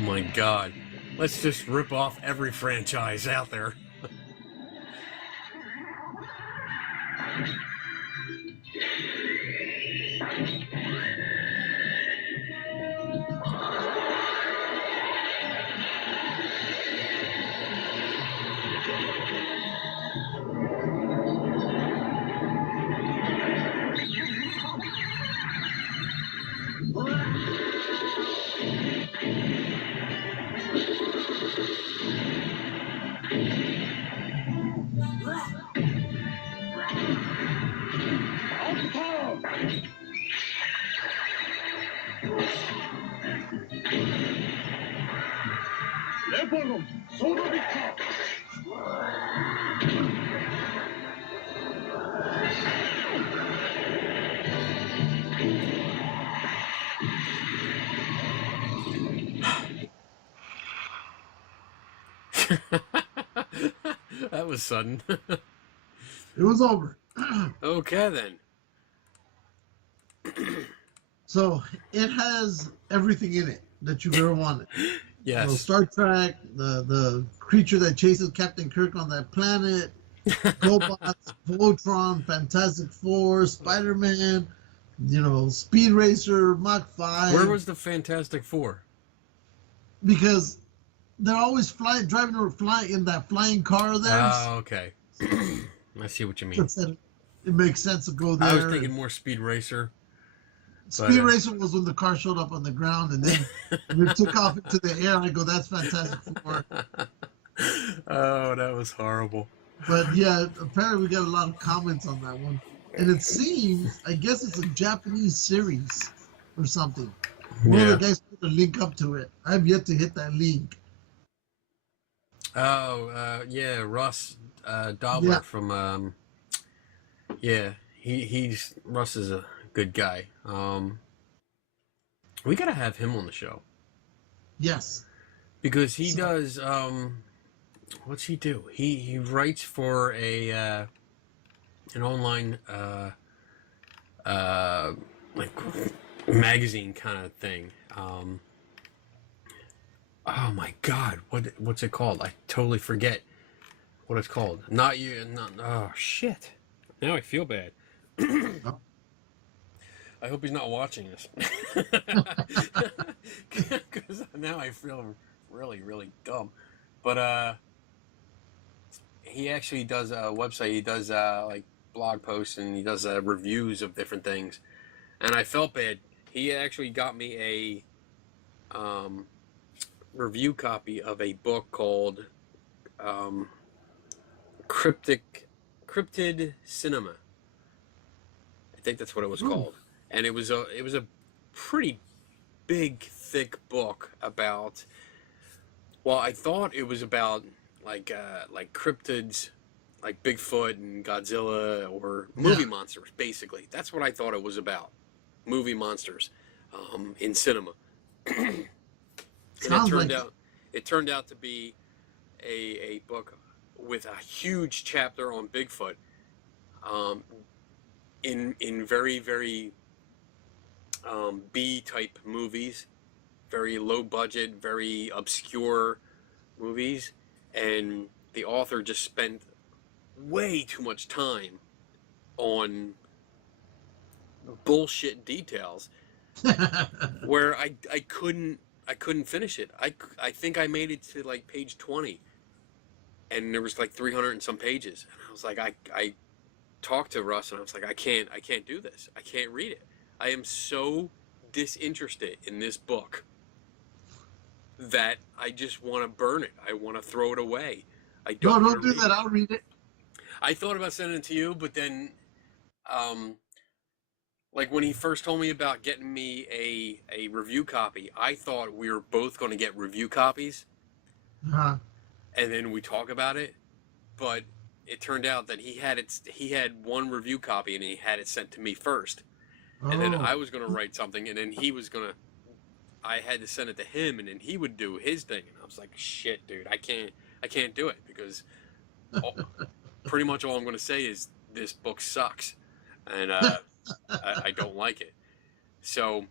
Oh my God. Let's just rip off every franchise out there. That was sudden. It was over. Okay then. So it has everything in it that you've ever wanted. Yes. So Star Trek, the creature that chases Captain Kirk on that planet, robots, Voltron, Fantastic Four, Spider-Man, Speed Racer, Mach 5. Where was the Fantastic Four? Because they're always driving in that flying car of theirs. Oh, okay. I see what you mean. It makes sense to go there. I was thinking more Speed Racer. Speed Racer was when the car showed up on the ground, and then we took off into the air. I go, that's Fantastic Four. Oh, that was horrible. But yeah, apparently we got a lot of comments on that one. And it seems, I guess it's a Japanese series or something. One of the guys put a link up to it. I've yet to hit that link. Oh, yeah, Russ Dobler from, Russ is a good guy. We gotta have him on the show. Yes. Because he does, what's he do? He writes for an online, like magazine kind of thing. Oh my God, what's it called? I totally forget what it's called. Oh shit. Now I feel bad. I hope he's not watching this. Because now I feel really, really dumb. But he actually does a website. He does like blog posts, and he does reviews of different things. And I felt bad. He actually got me a review copy of a book called Cryptid Cinema. I think that's what it was called. and it was a pretty big, thick book about. Well, I thought it was about like cryptids, like Bigfoot and Godzilla, or movie monsters. Basically, that's what I thought it was about. Movie monsters, in cinema. And it turned out to be a book with a huge chapter on Bigfoot, in very, very B type movies, very low budget, very obscure movies, and the author just spent way too much time on bullshit details where I couldn't finish it. I think I made it to like page 20, and there was like 300 and some pages, and I was like, I talked to Russ, and I was like, I can't do this. I can't read it. I am so disinterested in this book that I just want to burn it. I want to throw it away. I don't. No, don't do that. I'll read it. I thought about sending it to you, but then, like when he first told me about getting me a review copy, I thought we were both going to get review copies, and then we talk about it. But it turned out that he had one review copy, and he had it sent to me first, and then I was going to write something, and then I had to send it to him, and then he would do his thing, and I was like, shit, dude, I can't do it, because pretty much all I'm going to say is this book sucks, and I don't like it. So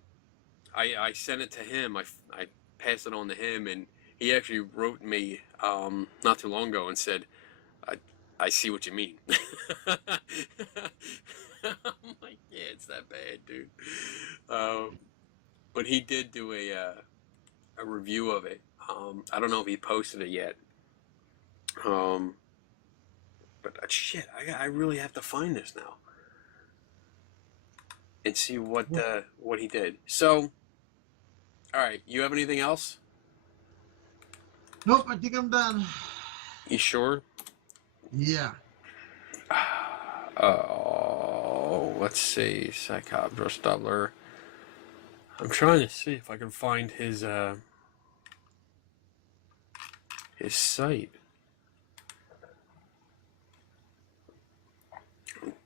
I sent it to him. I passed it on to him, and he actually wrote me not too long ago and said, I see what you mean. I'm like, yeah, it's that bad, dude. But he did do a review of it. I don't know if he posted it yet. But shit, I really have to find this now and see what he did. So, all right, you have anything else? Nope, I think I'm done. You sure? Yeah. Oh, let's see. Psychopter Stubler. I'm trying to see if I can find his site.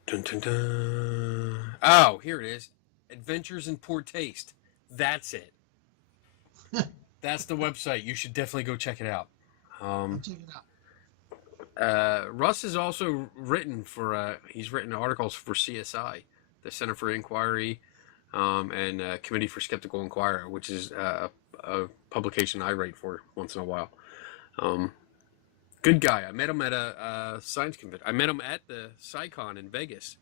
Dun, dun, dun. Oh, here it is. Adventures in Poor Taste. That's it. That's the website. You should definitely go check it out. I'll check it out. Russ has also written he's written articles for CSI, the Center for Inquiry, and Committee for Skeptical Inquirer, which is a publication I write for once in a while. Good guy. I met him at a science convention. I met him at the SciCon in Vegas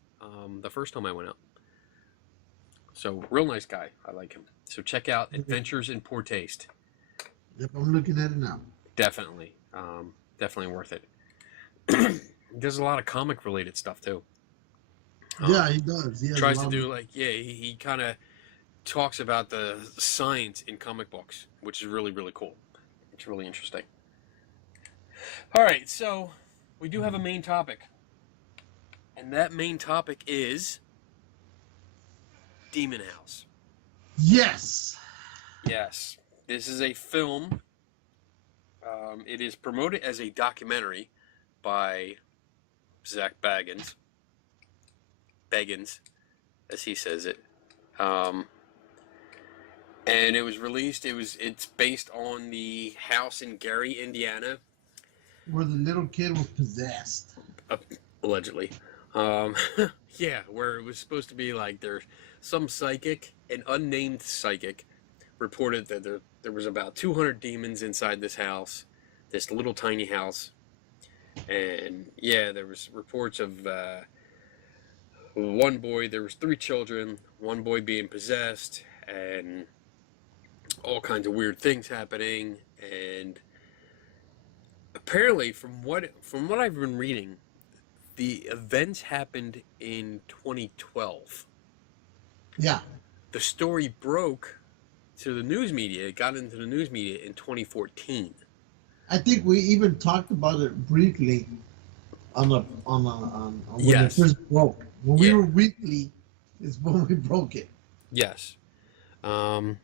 the first time I went out. So, real nice guy. I like him. So, check out Adventures in Poor Taste. Yep, I'm looking at it now. Definitely. Definitely worth it. He does a lot of comic-related stuff, too. Yeah, he does. He Tries to do, he kind of talks about the science in comic books, which is really, really cool. It's really interesting. All right, so we do have a main topic. And that main topic is Demon House. Yes. Yes. This is a film. It is promoted as a documentary by Zach Bagans. Bagans, as he says it. And it was released, it's based on the house in Gary, Indiana. Where the little kid was possessed. Allegedly. Yeah, where it was supposed to be like there's some psychic, an unnamed psychic, reported that there was about 200 demons inside this house, this little tiny house. And yeah, there was reports of one boy, there was 3 children, one boy being possessed, and all kinds of weird things happening. And apparently, from what I've been reading, the events happened in 2012. Yeah. The story broke to the news media. It got into the news media in 2014. I think we even talked about it briefly on when Yes. it first broke. When we were weekly, is when we broke it. Yes. Um,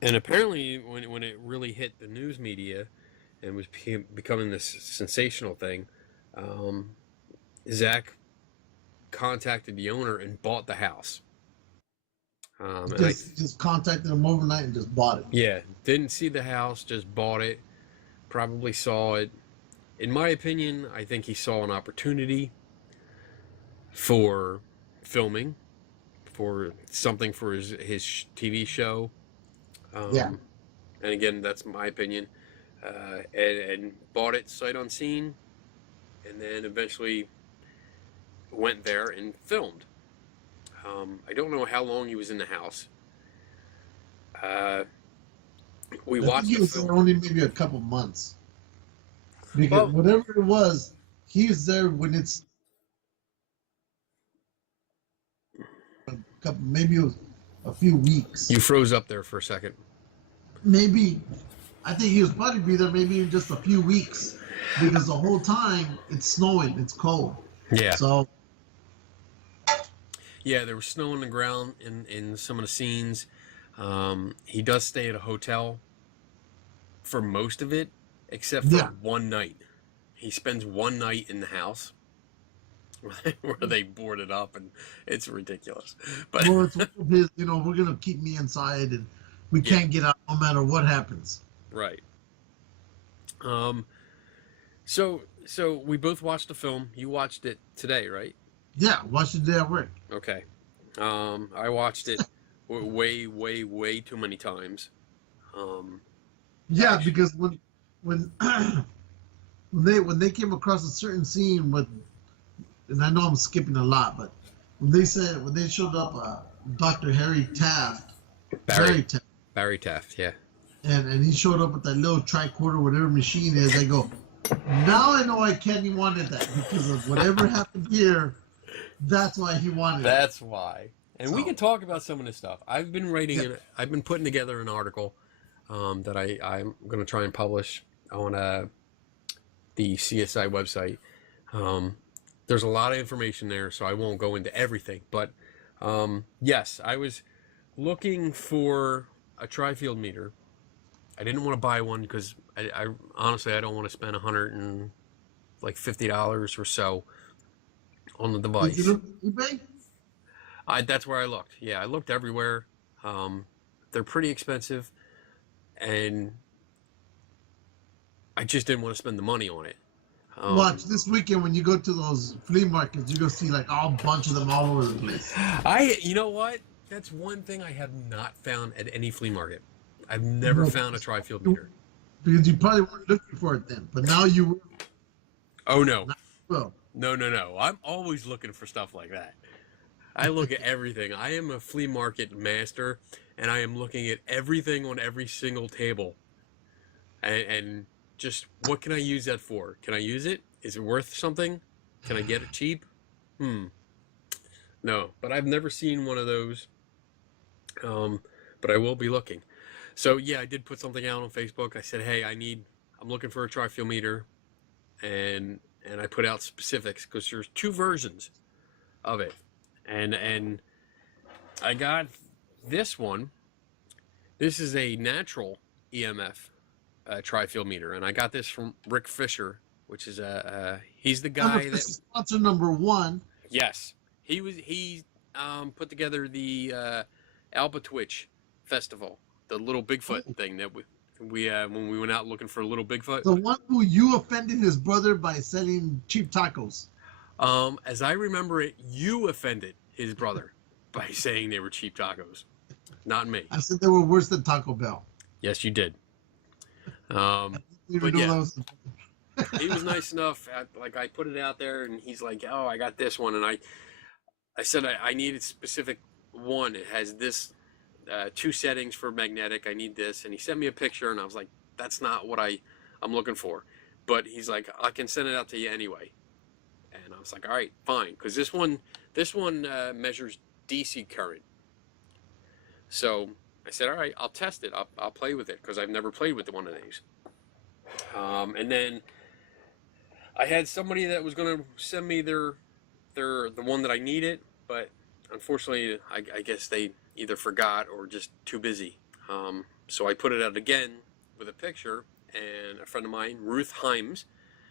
and apparently, when it really hit the news media and was becoming this sensational thing, um, Zach contacted the owner and bought the house. And Just contacted him overnight and just bought it. yeah, didn't see the house, just bought it. Probably saw it. In my opinion, I think he saw an opportunity for filming, for something for his TV show. Yeah. And again, that's my opinion. And bought it sight unseen, and then eventually went there and filmed. I don't know how long he was in the house. We I think watched he the was there film. only maybe a couple months. Because Well, whatever it was, he was there when it's a couple, maybe it was a few weeks. you froze up there for a second. Maybe, I think he was probably be there maybe in just a few weeks. Because the whole time it's snowing, it's cold. Yeah. So, Yeah, there was snow on the ground in some of the scenes. He does stay at a hotel for most of it, except for yeah. one night. He spends one night in the house where they board it up, and it's ridiculous. But Well, it's one of his, we're going to keep me inside and we Yeah. can't get out no matter what happens. right. So we both watched the film. You watched it today, right? Yeah, watch the day at work. Okay. I watched it way, way, way too many times. Yeah, Actually- because when when they came across a certain scene with, and I know I'm skipping a lot, but when they showed up Dr. Harry Taft, Barry Taft, Taft, yeah. and he showed up with that little tricorder, whatever machine is, I go, now I know why Kenny wanted that, because of whatever happened here, that's why he wanted it. That's why. And we So- can talk about some of this stuff. I've been I've been putting together an article that I'm going to try and publish on the CSI website. There's a lot of information there, so I won't go into everything. But yes, I was looking for a tri-field meter. I didn't want to buy one because I honestly I don't want to spend $150 or so on the device. Did you look at eBay? That's where I looked. Yeah, I looked everywhere. They're pretty expensive, and I just didn't want to spend the money on it. Watch this weekend when you go to those flea markets, you're gonna see like a bunch of them all over the place. You know what? That's one thing I have not found at any flea market. I've never found a tri-field meter. Because you probably weren't looking for it then, but now you Oh no, will. no! I'm always looking for stuff like that. I look at everything. I am a flea market master, and I am looking at everything on every single table. And just, what can I use that for? Can I use it? Is it worth something? Can I get it cheap? No, but I've never seen one of those. But I will be looking. So yeah, I did put something out on Facebook. I said, hey, I'm looking for a tri-field meter, and I put out specifics because there's two versions of it. And I got this one. This is a natural EMF tri-field meter, and I got this from Rick Fisher, which is he's the guy that Sponsor number one. yes, he put together the Alba Twitch Festival, the little Bigfoot thing that we when we went out looking for a little Bigfoot. The one who you offended his brother by selling cheap tacos. As I remember it, you offended his brother by saying they were cheap tacos, not me. I said they were worse than Taco Bell. Yes, you did. You But know yeah. that was- He was nice enough. Like, I put it out there, and he's like, "Oh, I got this one," and I said I needed specific one. It has this 2 settings for magnetic. I need this, and he sent me a picture, and I was like, "That's not what I'm looking for." But he's like, "I can send it out to you anyway," and I was like, "All right, fine," because this one measures DC current. So I said, "All right, I'll test it. I'll play with it because I've never played with one of these." And then I had somebody that was going to send me the one that I needed, but unfortunately, I guess they either forgot or just too busy. So I put it out again with a picture, and a friend of mine, Ruth Himes,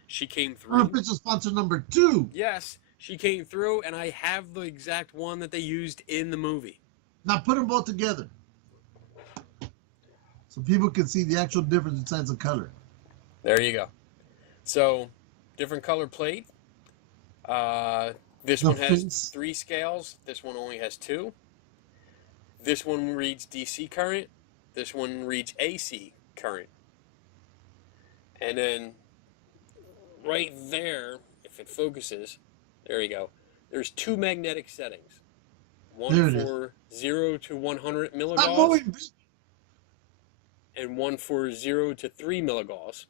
she came through. Unofficial sponsor number 2. Yes, she came through, and I have the exact one that they used in the movie. Now put them both together, so people can see the actual difference in sense of color. There you go. So, different color plate. This one has 3 scales. This one only has 2. This one reads DC current. This one reads AC current. And then right there, if it focuses, there you go. There's 2 magnetic settings. One for 0 to 100 milligauss. And one for 0 to 3 milligauss.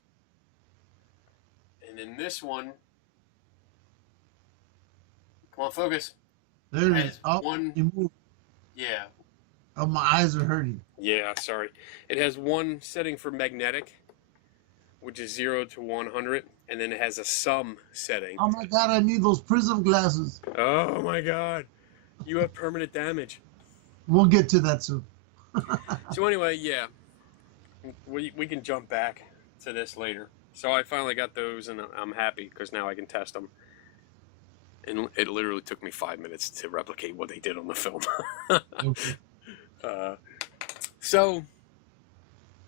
And then this one, come on, focus. There it is. Oh, you moved. Yeah. Oh, my eyes are hurting. Yeah, sorry. It has one setting for magnetic, which is 0 to 100, and then it has a sum setting. Oh my God, I need those prism glasses. Oh my God. You have permanent damage. We'll get to that soon. So anyway, yeah. We can jump back to this later. So I finally got those, and I'm happy because now I can test them. And it literally took me 5 minutes to replicate what they did on the film. Okay. So,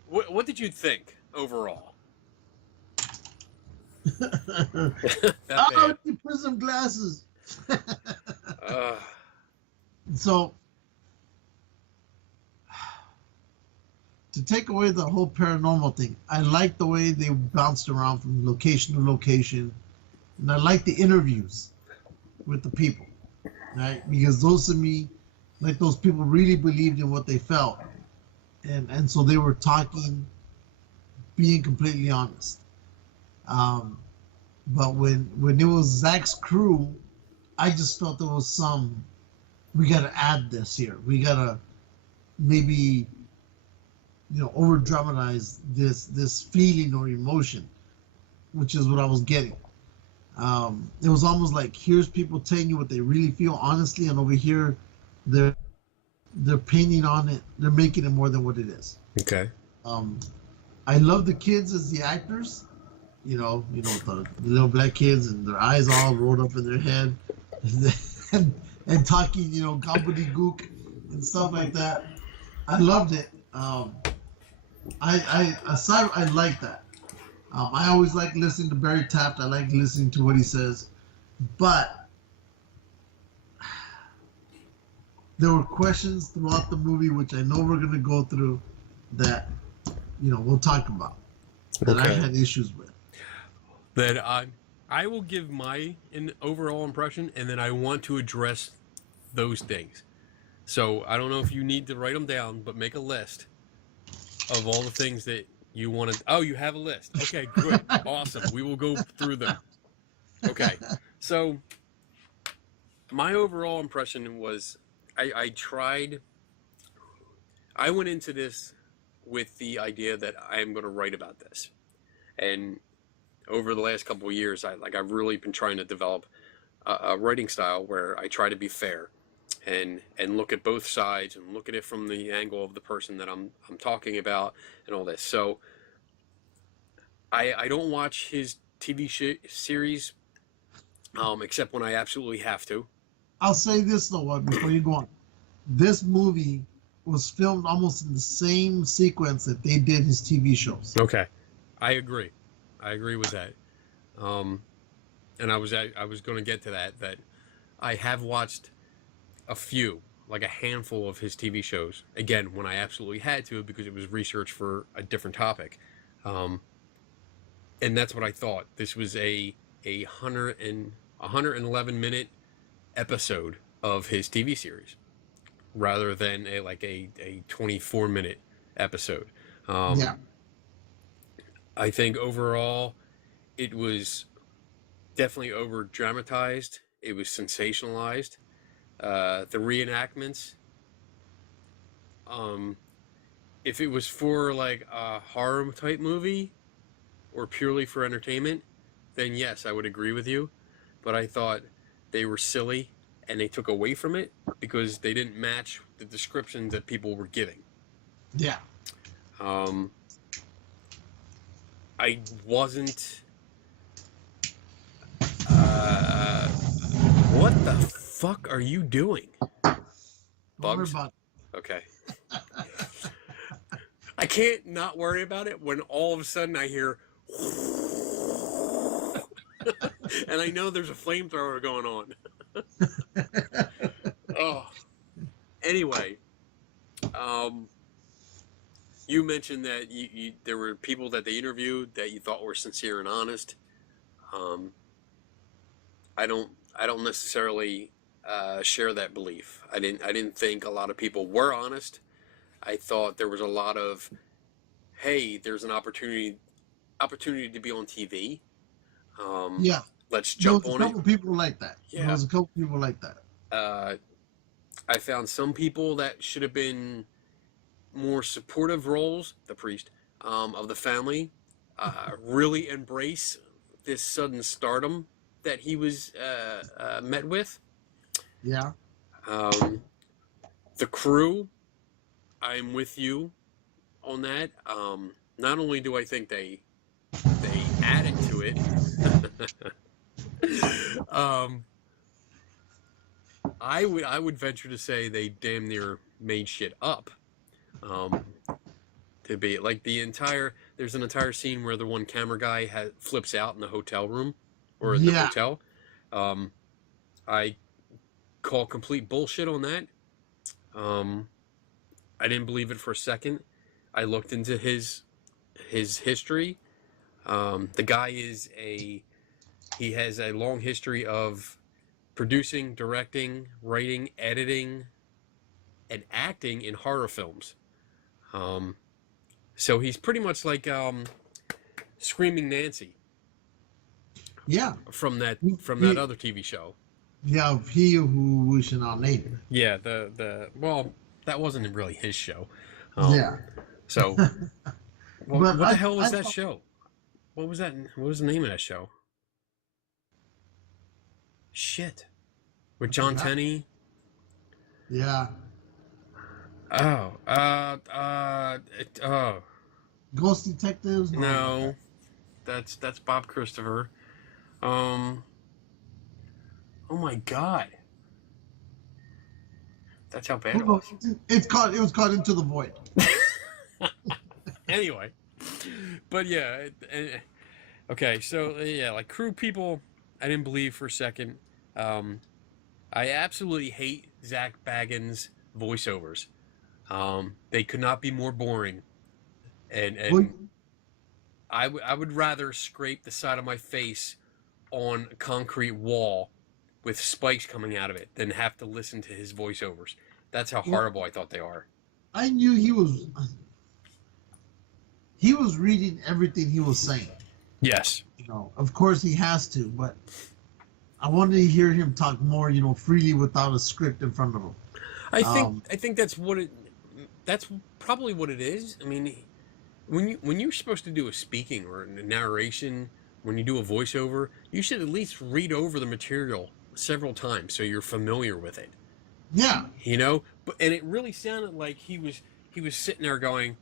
what did you think overall? Oh, the prism glasses. So, to take away the whole paranormal thing, I like the way they bounced around from location to location, and I like the interviews with the people, right? Because those to me, like those people really believed in what they felt, and so they were talking, being completely honest. But when it was Zach's crew, I just felt there was we got to add this here. We got to maybe, over dramatize this feeling or emotion, which is what I was getting. It was almost like, here's people telling you what they really feel honestly, and over here they're painting on it, they're making it more than what it is. Okay. I love the kids as the actors, the little black kids and their eyes all rolled up in their head and talking, gobbledygook and stuff like that. I loved it. I like that. I always like listening to Barry Taft. I like listening to what he says, but there were questions throughout the movie, which I know we're gonna go through, that we'll talk about, that I had issues with. That I will give my overall impression, and then I want to address those things. So I don't know if you need to write them down, but make a list of all the things that you want to. Oh, you have a list. Okay, good, awesome. We will go through them. Okay, so my overall impression was I went into this with the idea that I'm going to write about this, and over the last couple of years, I've really been trying to develop a writing style where I try to be fair and look at both sides and look at it from the angle of the person that I'm talking about and all this. So I don't watch his TV series except when I absolutely have to. I'll say this though, before you go on. This movie was filmed almost in the same sequence that they did his TV shows. Okay, I agree with that. And I was going to get to that I have watched a few, like a handful of his TV shows, again, when I absolutely had to, because it was research for a different topic. And that's what I thought. This was a 111 minute episode of his TV series, rather than a 24 minute episode. Yeah. I think overall it was definitely over dramatized. It was sensationalized. The reenactments, if it was for like a horror type movie or purely for entertainment, then yes, I would agree with you. But I thought they were silly and they took away from it because they didn't match the descriptions that people were giving. Yeah. I wasn't. What the fuck are you doing? Don't worry Bugs? about Okay. I can't not worry about it when all of a sudden I hear and I know there's a flamethrower going on. Oh. Anyway, you mentioned that there were people that they interviewed that you thought were sincere and honest. I don't necessarily share that belief. I didn't think a lot of people were honest. I thought there was a lot of, hey, there's an opportunity to be on TV. yeah. Let's There jump was a on it. couple people like that. Yeah. There was a couple people like that. I found some people that should have been more supportive roles, the priest, of the family, really embrace this sudden stardom that he was met with. Yeah. The crew, I'm with you on that. Not only do I think they added to it, I would venture to say they damn near made shit up. To be like there's an entire scene where the one camera guy flips out in the hotel room or in the hotel. I call complete bullshit on that. I didn't believe it for a second. I looked into his history. The guy he has a long history of producing, directing, writing, editing, and acting in horror films. So he's pretty much like Screaming Nancy. Yeah. From that other TV show. Yeah, he who we should not name. Yeah, well, that wasn't really his show. Yeah. So, what the hell was that show? What was that? What was the name of that show? Shit. With John Tenney. Yeah. Ghost Detectives? No. That's Bob Christopher. Oh my god. That's how bad it was. It was called Into the Void. Anyway. But yeah, okay, so yeah, like crew people, I didn't believe for a second. I absolutely hate Zach Baggins' voiceovers. They could not be more boring. And I would rather scrape the side of my face on a concrete wall with spikes coming out of it than have to listen to his voiceovers. That's how horrible I thought they are. I knew he was reading everything he was saying. Yes. You know, of course he has to, but I wanted to hear him talk more, freely without a script in front of him. I think that's probably what it is. I mean, when you're supposed to do a speaking or a narration, when you do a voiceover, you should at least read over the material several times so you're familiar with it. Yeah. And it really sounded like he was sitting there going,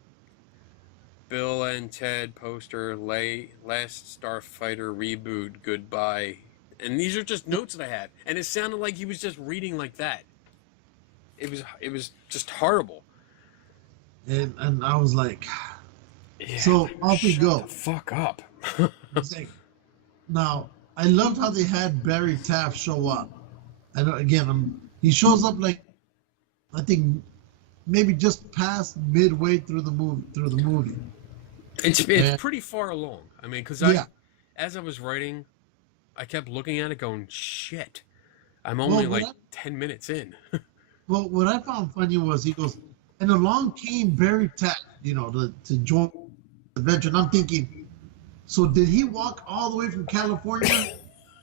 Bill and Ted poster, last Starfighter reboot, goodbye. And these are just notes that I had. And it sounded like he was just reading like that. It was just horrible. And I was like, yeah, so off we go. Shut the fuck up. Now, I loved how they had Barry Taff show up. I know, again, he shows up like, I think, maybe just past midway through the movie. It's pretty far along. I mean, because as I was writing, I kept looking at it going, shit, I'm only 10 minutes in. Well, what I found funny was he goes, and along came Barry Taff, to join the adventure. And I'm thinking, so did he walk all the way from California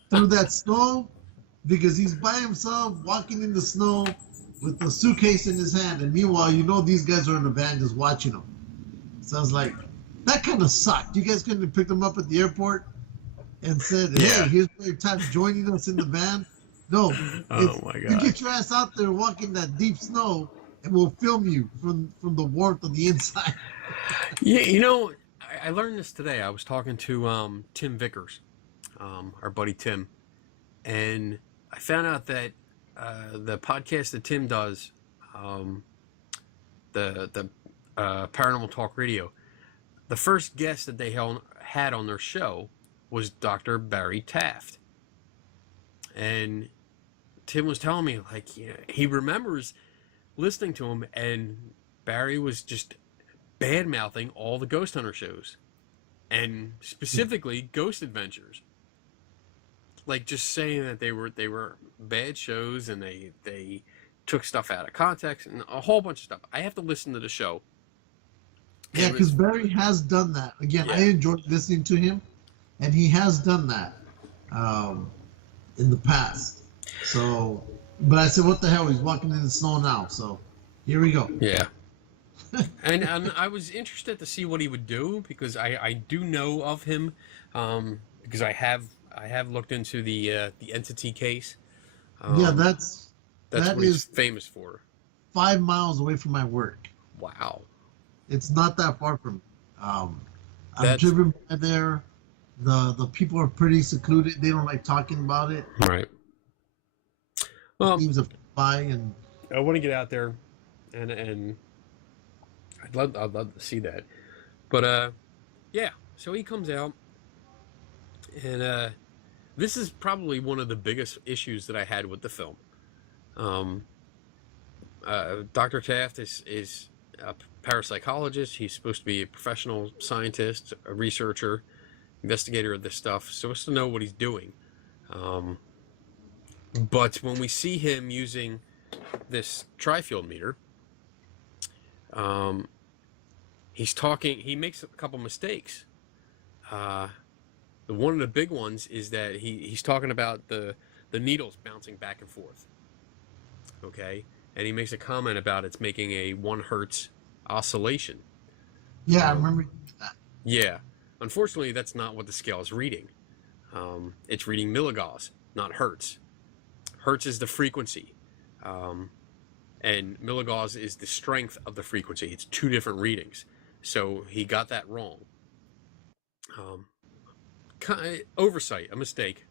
through that snow? Because he's by himself walking in the snow with a suitcase in his hand. And meanwhile, these guys are in the van just watching him. So I was like, that kind of sucked. You guys couldn't have picked him up at the airport and said, hey, here's Barry Taff joining us in the van. No, Oh my you God. get your ass out there walking that deep snow, and we'll film you from the warmth of the inside. Yeah, you know, I learned this today. I was talking to Tim Vickers, our buddy Tim, and I found out that the podcast that Tim does, um, the Paranormal Talk Radio, the first guest that they had on their show was Dr. Barry Taft, and Tim was telling me like he remembers listening to him, and Barry was just bad mouthing all the ghost hunter shows, and specifically Ghost Adventures, like just saying that they were bad shows and they took stuff out of context and a whole bunch of stuff. I have to listen to the show. Yeah, because Barry has done that. Again, I enjoyed listening to him, and he has done that in the past. So, but I said, what the hell? He's walking in the snow now. So, here we go. Yeah. and I was interested to see what he would do because I do know of him because I have looked into the entity case. Yeah, that's what he's famous for. 5 miles away from my work. Wow. It's not that far from me. I've driven by there. The people are pretty secluded. They don't like talking about it. Right. Well, Teams of by and I want to get out there, and I'd love to see that. But yeah. So he comes out, and this is probably one of the biggest issues that I had with the film. Dr. Taft is a parapsychologist. He's supposed to be a professional scientist, a researcher, investigator of this stuff, supposed to know what he's doing. But when we see him using this tri-field meter, he makes a couple mistakes. One of the big ones is that he's talking about the needles bouncing back and forth. Okay? And he makes a comment about it's making a 1 hertz oscillation. Yeah, I remember that. Yeah. Unfortunately, that's not what the scale is reading. It's reading milligauss, not hertz. Hertz is the frequency. And milligauss is the strength of the frequency. It's 2 different readings. So he got that wrong. Oversight, a mistake.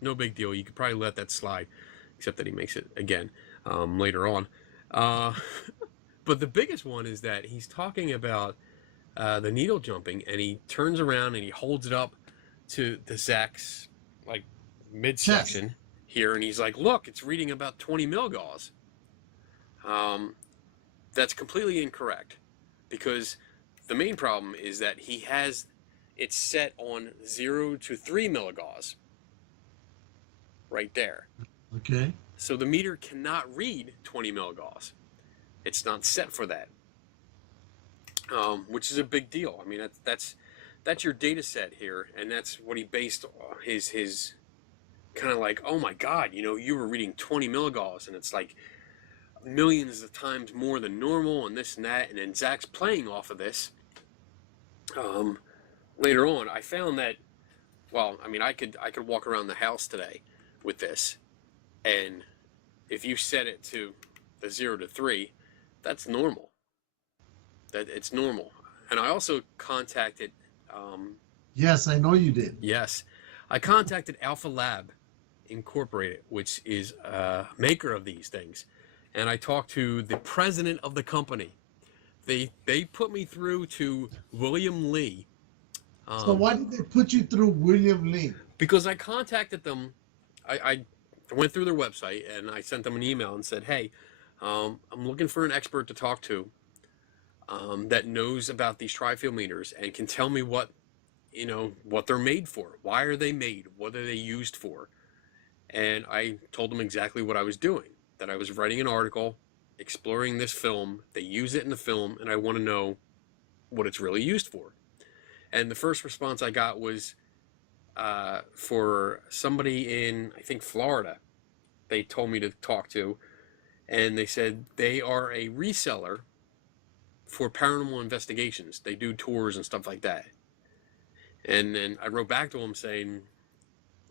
No big deal. You could probably let that slide, except that he makes it again later on. But the biggest one is that he's talking about the needle jumping, and he turns around and he holds it up to the Zach's like midsection here, and he's like, "Look, it's reading about 20 milligauss." That's completely incorrect, because the main problem is that he has it set on 0 to 3 milligauss right there. Okay. So the meter cannot read 20 milligauss. It's not set for that, which is a big deal. I mean, that's your data set here, and that's what he based his kind of like, oh my God, you were reading 20 milligauss, and it's like millions of times more than normal, and this and that, and then Zach's playing off of this. Later on, I found that, well, I mean, I could walk around the house today with this, and if you set it to the 0 to 3, that's normal. That it's normal. And I also contacted. Yes, I know you did. Yes, I contacted Alpha Lab Incorporated, which is a maker of these things, and I talked to the president of the company. They put me through to William Lee. So why did they put you through William Lee? Because I contacted them. I went through their website and I sent them an email and said, hey, I'm looking for an expert to talk to that knows about these tri-field meters and can tell me what they're made for. Why are they made? What are they used for? And I told them exactly what I was doing, that I was writing an article exploring this film. They use it in the film, and I want to know what it's really used for. And the first response I got was for somebody in, I think, Florida. They told me to talk to, and they said they are a reseller for paranormal investigations. They do tours and stuff like that. And then I wrote back to them saying,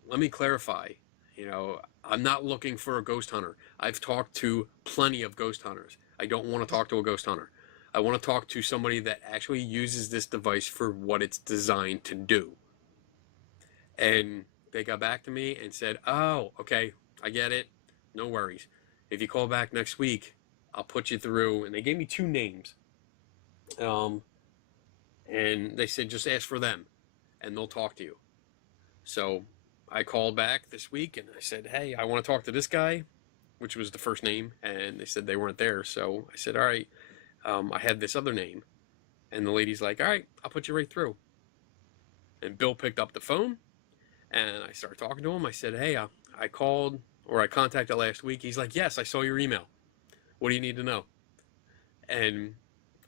let me clarify. You know, I'm not looking for a ghost hunter. I've talked to plenty of ghost hunters. I don't want to talk to a ghost hunter. I want to talk to somebody that actually uses this device for what it's designed to do. And they got back to me and said, oh, okay, I get it. No worries. If you call back next week, I'll put you through. And they gave me 2 names. And they said, just ask for them and they'll talk to you. So I called back this week and I said, hey, I want to talk to this guy, which was the first name. And they said they weren't there. So I said, all right, I had this other name. And the lady's like, all right, I'll put you right through. And Bill picked up the phone and I started talking to him. I said, hey, I called or I contacted last week. He's like, yes, I saw your email. What do you need to know? And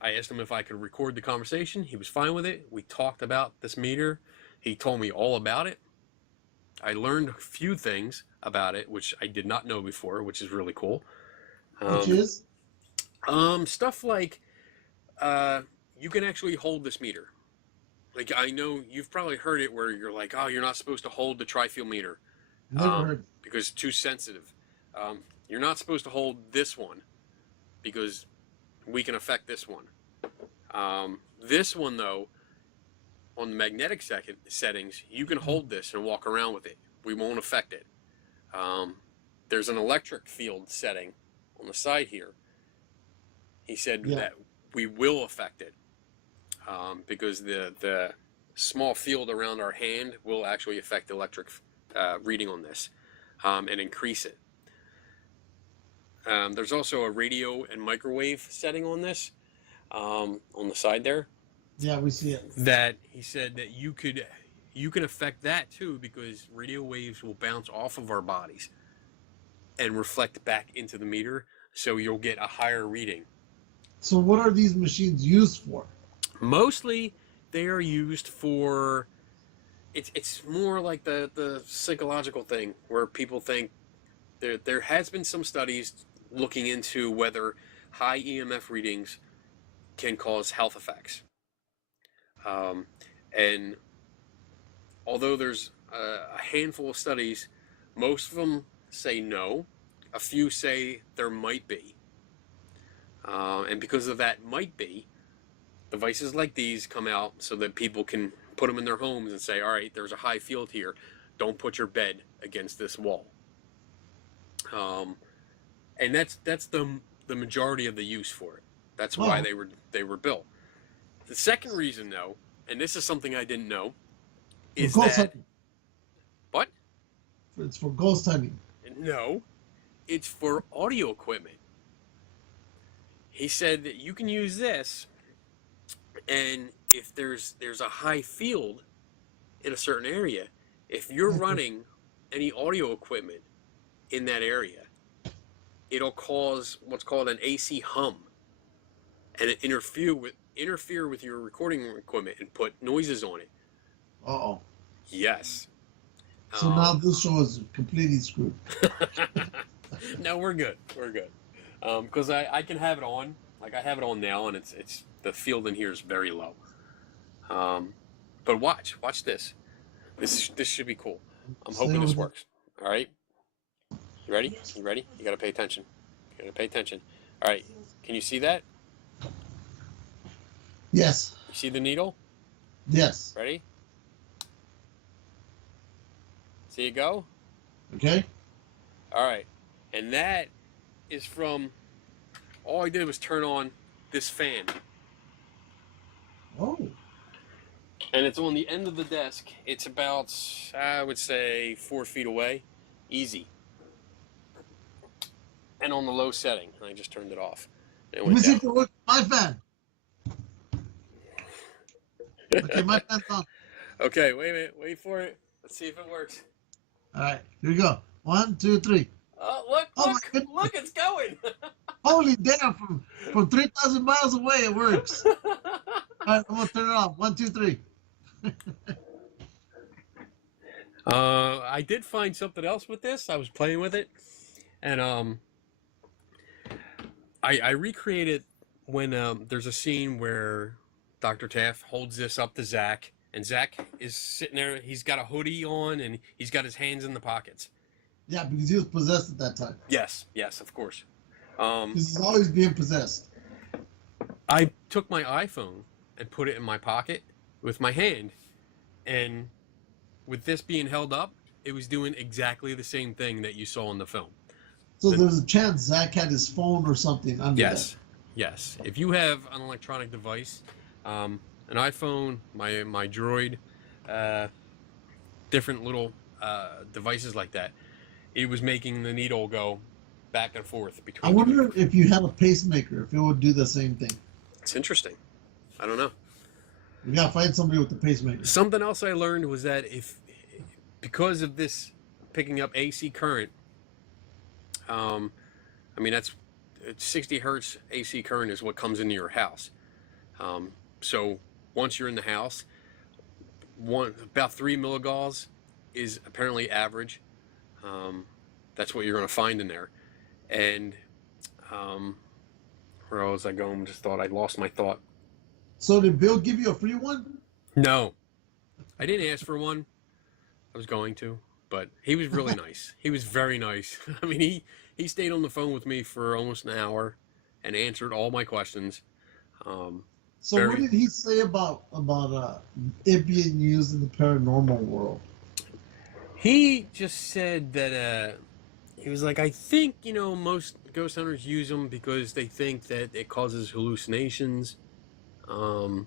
I asked him if I could record the conversation. He was fine with it. We talked about this meter. He told me all about it. I learned a few things about it, which I did not know before, which is really cool. Which is? Stuff like you can actually hold this meter. Like, I know you've probably heard it where you're like, oh, you're not supposed to hold the tri-field meter Never heard. because it's too sensitive. You're not supposed to hold this one because we can affect this one. This one, though, on the magnetic settings, you can hold this and walk around with it. We won't affect it. There's an electric field setting on the side here. He said that we will affect it because the small field around our hand will actually affect the electric reading on this and increase it. There's also a radio and microwave setting on this on the side there. Yeah, we see it. That he said that you can affect that too because radio waves will bounce off of our bodies and reflect back into the meter, so you'll get a higher reading. So what are these machines used for? Mostly, they are used for. It's more like the psychological thing where people think there has been some studies looking into whether high EMF readings can cause health effects. And although there's a handful of studies, most of them say no. A few say there might be. And because of that might be, devices like these come out so that people can put them in their homes and say, all right, there's a high field here. Don't put your bed against this wall. And that's the majority of the use for it. That's why they were built. The second reason, though, and this is something I didn't know, is ghost that... hunting. What? It's for ghost hunting. No, it's for audio equipment. He said that you can use this, and if there's a high field in a certain area, if you're running any audio equipment in that area, it'll cause what's called an AC hum, and it interfere with your recording equipment and put noises on it. Uh-oh. Yes. So now this show is completely screwed. No, we're good. We're good. Because I can have it on. Like, I have it on now, and it's the field in here is very low. But watch this. This should be cool. I'm hoping this works. All right. You ready? You ready? You got to pay attention. You got to pay attention. All right. Can you see that? Yes. You see the needle? Yes. Ready? See it go? Okay. All right. And that is from, all I did was turn on this fan. Oh. And it's on the end of the desk. It's about, I would say, 4 feet away. Easy. And on the low setting. I just turned it off. It Let me went see down. if it works. My fan. Okay, my fan's on. Okay, wait a minute. Wait for it. Let's see if it works. All right, here we go. 1, 2, 3. Oh, look, Oh, my look, goodness. look, it's going. Holy damn! From 3,000 miles away, it works. All right, I'm gonna turn it off. 1, 2, 3. I did find something else with this. I was playing with it, and I recreated when there's a scene where Dr. Taft holds this up to Zach, and Zach is sitting there. He's got a hoodie on, and he's got his hands in the pockets. Yeah, because he was possessed at that time. Yes, of course. Because he's always being possessed. I took my iPhone and put it in my pocket with my hand, and with this being held up, it was doing exactly the same thing that you saw in the film. So there's a chance Zach had his phone or something under Yes, yes. If you have an electronic device, an iPhone, my Droid, different little devices like that, it was making the needle go back and forth I between. wonder if you had a pacemaker, if it would do the same thing. It's interesting. I don't know. We gotta find somebody with the pacemaker. Something else I learned was that because of this picking up AC current, I mean that's 60 hertz AC current is what comes into your house. So once you're in the house, about 3 milligauss is apparently average. That's what you're going to find in there. And where was I going? Just thought I lost my thought. So did Bill give you a free one? No, I didn't ask for one. I was going to, but he was really nice. He was very nice. I mean, he stayed on the phone with me for almost an hour and answered all my questions. So what did he say about it being used in the paranormal world? He just said that he was like, I think, most ghost hunters use them because they think that it causes hallucinations. And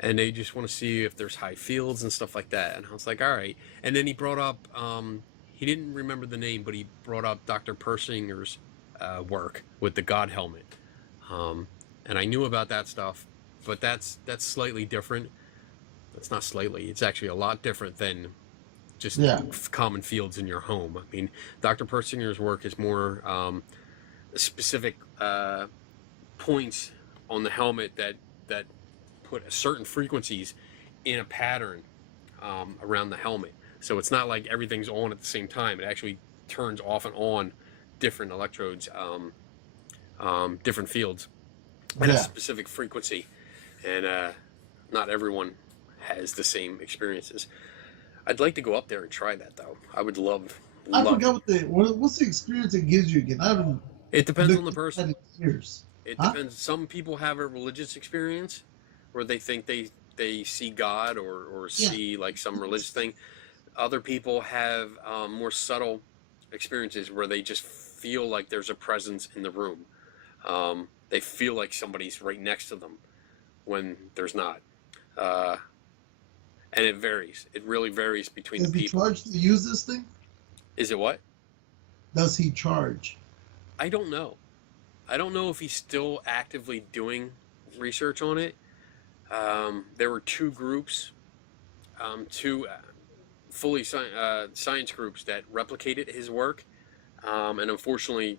they just want to see if there's high fields and stuff like that. And I was like, all right. And then he brought up, he didn't remember the name, but he brought up Dr. Persinger's work with the God helmet. And I knew about that stuff, but that's slightly different. It's not slightly. It's actually a lot different than just common fields in your home. I mean, Dr. Persinger's work is more specific points on the helmet that put certain frequencies in a pattern around the helmet. So it's not like everything's on at the same time. It actually turns off and on different electrodes, different fields at a specific frequency. And not everyone has the same experiences. I'd like to go up there and try that, though. I would love. I forgot what's the experience it gives you again. I haven't. It depends on the person. Years. It depends. Some people have a religious experience where they think they see God or see like some religious thing. Other people have more subtle experiences where they just feel like there's a presence in the room. They feel like somebody's right next to them when there's not. And it varies. It really varies between the people. Does he charge to use this thing? Is it what? Does he charge? I don't know. I don't know if he's still actively doing research on it. There were two groups, two fully science groups that replicated his work, and unfortunately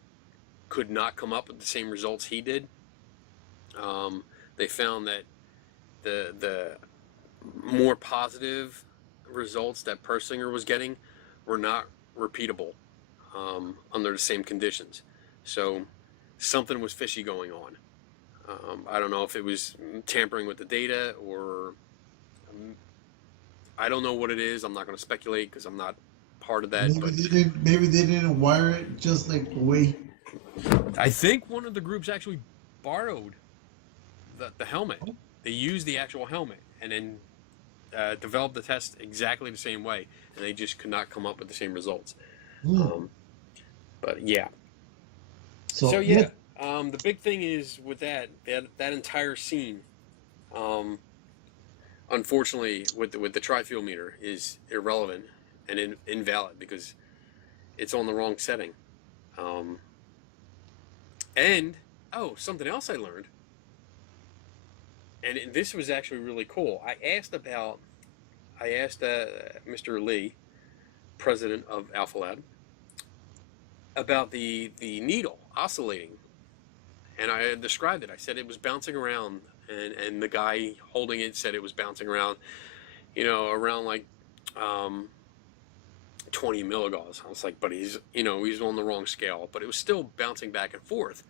could not come up with the same results he did. They found that the more positive results that Persinger was getting were not repeatable under the same conditions. So something was fishy going on. I don't know if it was tampering with the data or I don't know what it is. I'm not going to speculate because I'm not part of that. Maybe they didn't wire it just like the way. I think one of the groups actually borrowed the helmet. They used the actual helmet and then developed the test exactly the same way, and they just could not come up with the same results. But yeah. So yeah. The big thing is with that entire scene, unfortunately, with the tri-fuel meter is irrelevant and invalid because it's on the wrong setting. And something else I learned, and this was actually really cool. I asked Mr. Lee, president of Alpha Lab, about the needle oscillating. And I described it. I said it was bouncing around, and the guy holding it said it was bouncing around, around like 20 milligauss. I was like, but he's on the wrong scale, but it was still bouncing back and forth.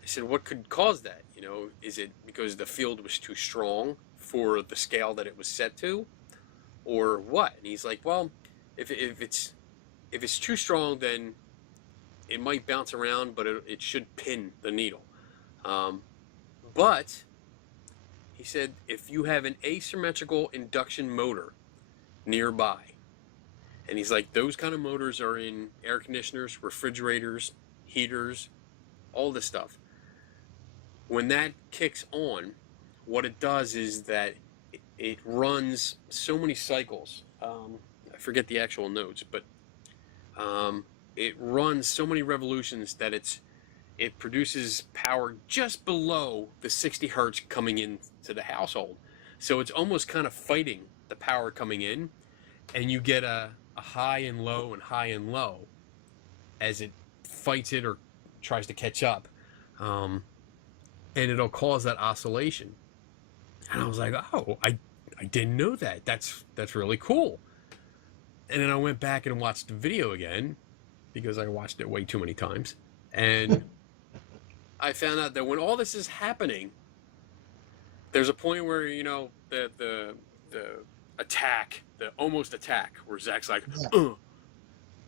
I said, what could cause that? Is it because the field was too strong for the scale that it was set to, or what? And he's like, well, if it's if it's too strong, then it might bounce around, but it should pin the needle. But he said if you have an asymmetrical induction motor nearby, and he's like, those kind of motors are in air conditioners, refrigerators, heaters, all this stuff. When that kicks on, what it does is that it runs so many cycles. I forget the actual notes, but it runs so many revolutions that it produces power just below the 60 hertz coming into the household. So it's almost kind of fighting the power coming in, and you get a high and low and high and low as it fights it or tries to catch up. And it'll cause that oscillation. And I was like, oh, I didn't know that. That's really cool. And then I went back and watched the video again because I watched it way too many times. And I found out that when all this is happening, there's a point where, you know, the attack, the almost attack, where Zach's like,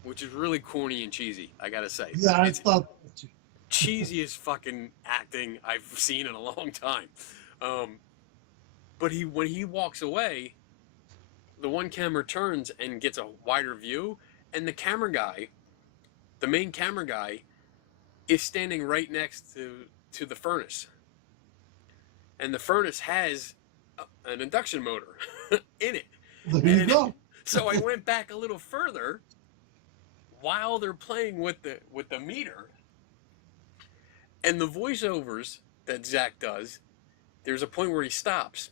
which is really corny and cheesy, I gotta say. Yeah, I thought that too. Cheesiest fucking acting I've seen in a long time. But when he walks away, the one camera turns and gets a wider view, and the camera guy, the main camera guy, is standing right next to the furnace. And the furnace has an induction motor in it. There you go. So I went back a little further while they're playing with the meter, and the voiceovers that Zach does, there's a point where he stops,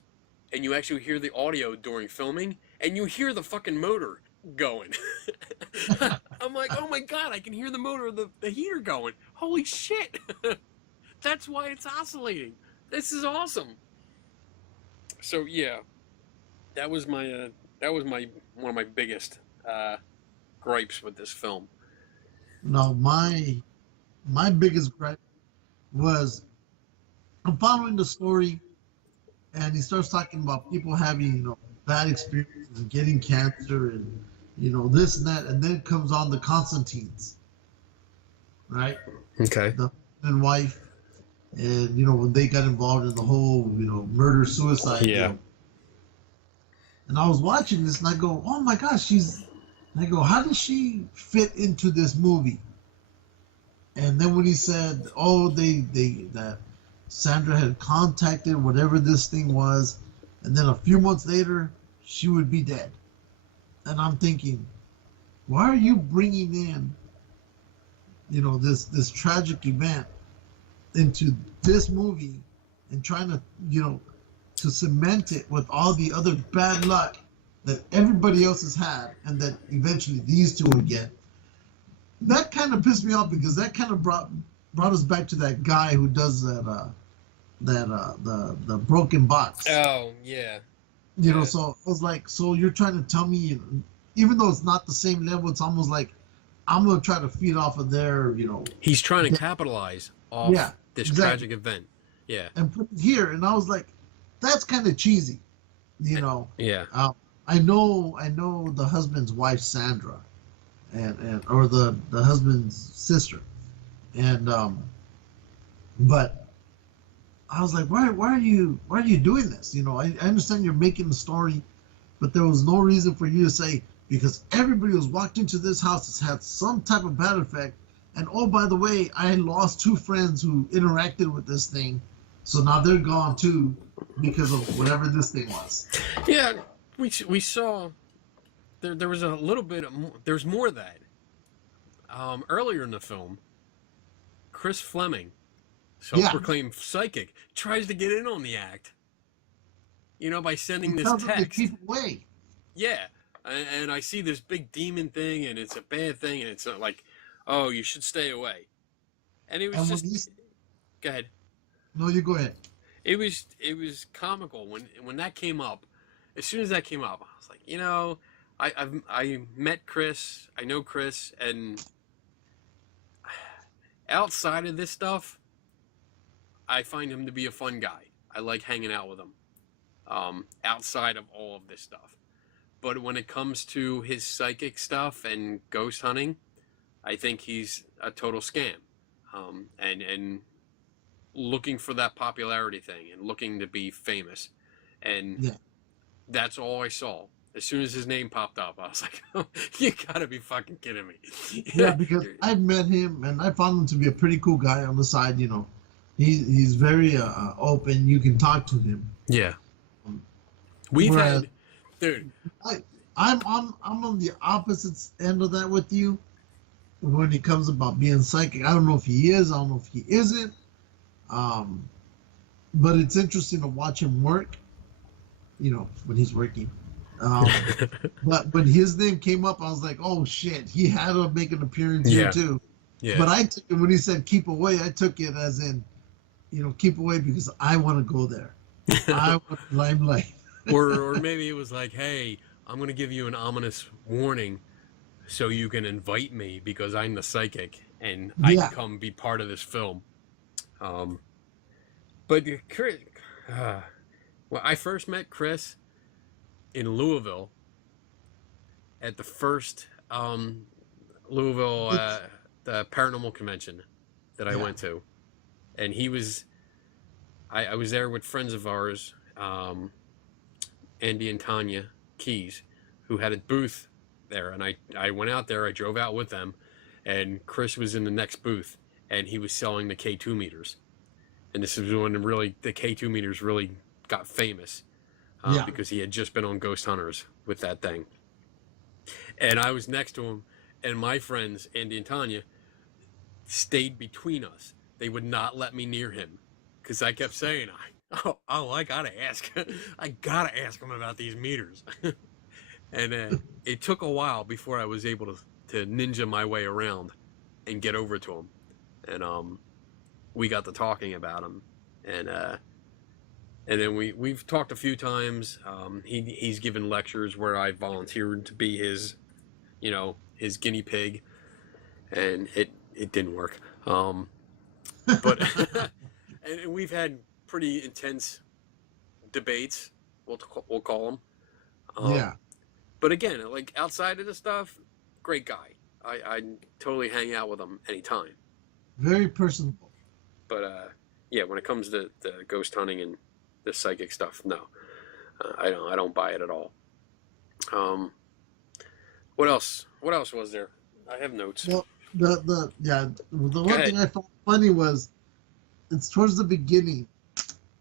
and you actually hear the audio during filming, and you hear the fucking motor going. I'm like, oh my god, I can hear the motor of the heater going. Holy shit. That's why it's oscillating. This is awesome. So yeah, that was my one of my biggest gripes with this film. No, my biggest gripe was I'm following the story, and he starts talking about people having, you know, bad experiences and getting cancer and, you know, this and that, and then comes on the Constantines, right? Okay. The husband and wife, and, you know, when they got involved in the whole, you know, murder suicide deal. And I was watching this, and I go, oh my gosh, I go, how does she fit into this movie? And then when he said, oh, that Sandra had contacted whatever this thing was, and then a few months later, she would be dead. And I'm thinking, why are you bringing in, you know, this tragic event into this movie and trying to, you know, to cement it with all the other bad luck that everybody else has had, and that eventually these two would get? That kind of pissed me off, because that kind of brought us back to that guy who does the broken box. Oh yeah. You know, so I was like, so you're trying to tell me, even though it's not the same level, it's almost like I'm gonna try to feed off of their, you know. He's trying to capitalize off this tragic event. Yeah. And put it here, and I was like, that's kind of cheesy, you know. Yeah. I know the husband's wife, Sandra, and or the husband's sister, and but I was like, why are you doing this? You know, I understand you're making the story, but there was no reason for you to say, because everybody who's walked into this house has had some type of bad effect, and oh, by the way, I lost 2 friends who interacted with this thing, so now they're gone too because of whatever this thing was. Yeah, we saw there was a little bit of there's more of that. Earlier in the film, Chris Fleming, self-proclaimed psychic, tries to get in on the act. You know, by sending this text. Keep away. Yeah, and I see this big demon thing, and it's a bad thing, and it's not like, oh, you should stay away. And it was just. Go ahead. No, you go ahead. It was comical when that came up. As soon as that came up, I was like, you know, I met Chris, I know Chris, and outside of this stuff, I find him to be a fun guy. I like hanging out with him. Outside of all of this stuff, But when it comes to his psychic stuff and ghost hunting, I think he's a total scam. And looking for that popularity thing and looking to be famous. And Yeah. that's all I saw. As soon as his name popped up, I was like, oh, you gotta be fucking kidding me. Yeah, because I've met him and I found him to be a pretty cool guy on the side. He's very open. You can talk to him. Yeah. We've Whereas had, dude. I'm on the opposite end of that with you when it comes about being psychic. I don't know if he is. I don't know if he isn't. But it's interesting to watch him work. When he's working. But when his name came up, I was like, oh shit, he had to make an appearance here too. Yeah. But I took it when he said keep away, I took it as in, keep away because I want to go there. I want limelight. or maybe it was like, hey, I'm going to give you an ominous warning so you can invite me because I'm the psychic and I can come be part of this film. But Chris, well, I first met Chris in Louisville at the first Louisville the paranormal convention that I went to, and he was. I was there with friends of ours, Andy and Tanya Keys, who had a booth there, and I went out there. I drove out with them, and Chris was in the next booth, and he was selling the K2 meters, and this is when really the K2 meters really got famous. Because he had just been on Ghost Hunters with that thing. And I was next to him, and my friends, Andy and Tanya, stayed between us. They would not let me near him because I kept saying, I gotta ask. I gotta ask him about these meters. And it took a while before I was able to ninja my way around and get over to him. And we got to talking about him. And then we've talked a few times. He's given lectures where I volunteered to be his guinea pig, and it didn't work. But and we've had pretty intense debates. We'll call them. But again, like outside of the stuff, great guy. I totally hang out with him anytime. Very personable. But yeah, when it comes to the ghost hunting and the psychic stuff, no, I don't buy it at all. What else was there? I have notes. Well, the one thing I found funny was it's towards the beginning,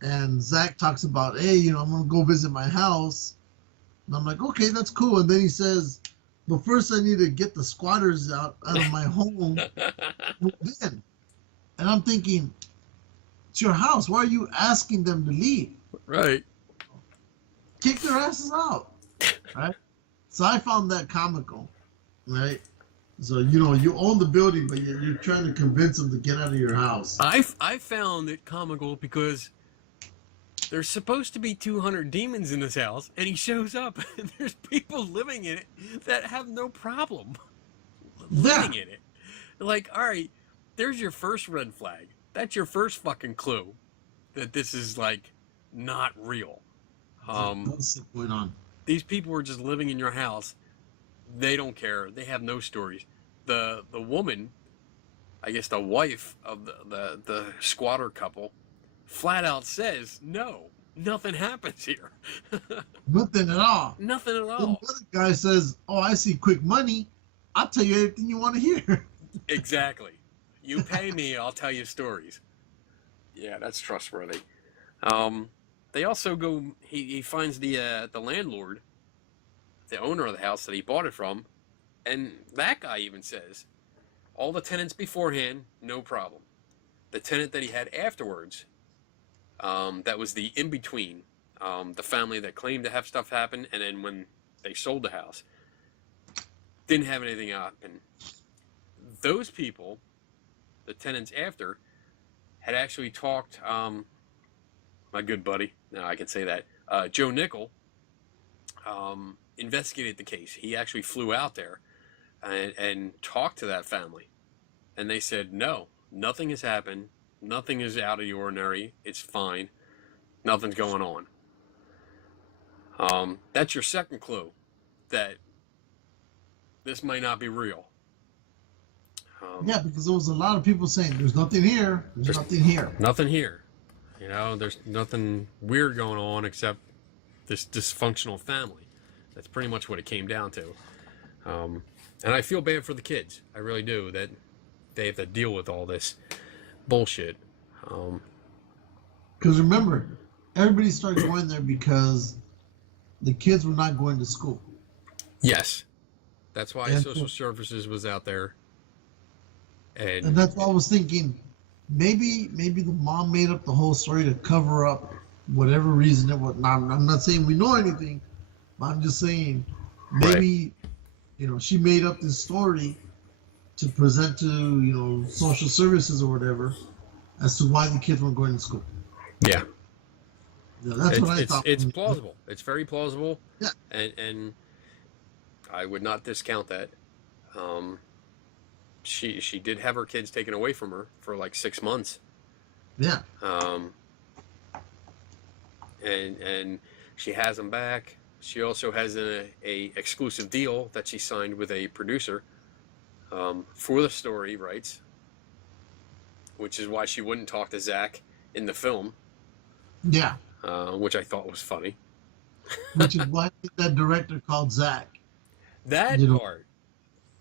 and Zach talks about, hey, I'm gonna go visit my house, and I'm like, okay, that's cool, and then he says, but first I need to get the squatters out of my home. Then, and I'm thinking, it's your house. Why are you asking them to leave? Right. Kick their asses out. Right. So I found that comical. Right. So you own the building, but you're trying to convince them to get out of your house. I found it comical because there's supposed to be 200 demons in this house, and he shows up, and there's people living in it that have no problem living in it. Like, all right, there's your first red flag. That's your first fucking clue that this is like not real. What's going on? These people are just living in your house. They don't care. They have no stories. The woman, I guess the wife of the squatter couple, flat out says, no, nothing happens here. Nothing at all. Nothing at all. The other guy says, oh, I see quick money. I'll tell you everything you want to hear. Exactly. You pay me, I'll tell you stories. Yeah, that's trustworthy. They also go. He finds the landlord, the owner of the house that he bought it from, and that guy even says, all the tenants beforehand, no problem. The tenant that he had afterwards, that was the in between, the family that claimed to have stuff happen, and then when they sold the house, didn't have anything happen. Those people, the tenants after, had actually talked, my good buddy, now I can say that, Joe Nickel, investigated the case. He actually flew out there and talked to that family. And they said, no, nothing has happened. Nothing is out of the ordinary. It's fine. Nothing's going on. That's your second clue. that this might not be real. Yeah, because there was a lot of people saying there's nothing here, there's nothing here. Nothing here. You know, there's nothing weird going on except this dysfunctional family. That's pretty much what it came down to. And I feel bad for the kids. I really do, that they have to deal with all this bullshit. Because remember, everybody started going there because the kids were not going to school. Yes. That's why And social services was out there. And that's why I was thinking, maybe the mom made up the whole story to cover up whatever reason it was. Now, I'm not saying we know anything, but I'm just saying maybe, she made up this story to present to, social services or whatever as to why the kids weren't going to school. Yeah. That's what I thought. It's plausible. It's very plausible. Yeah. And I would not discount that. She did have her kids taken away from her for like 6 months. Yeah. And she has them back. She also has a exclusive deal that she signed with a producer for the story rights, which is why she wouldn't talk to Zach in the film. Yeah. Which I thought was funny. Which is why that director called Zach. That part.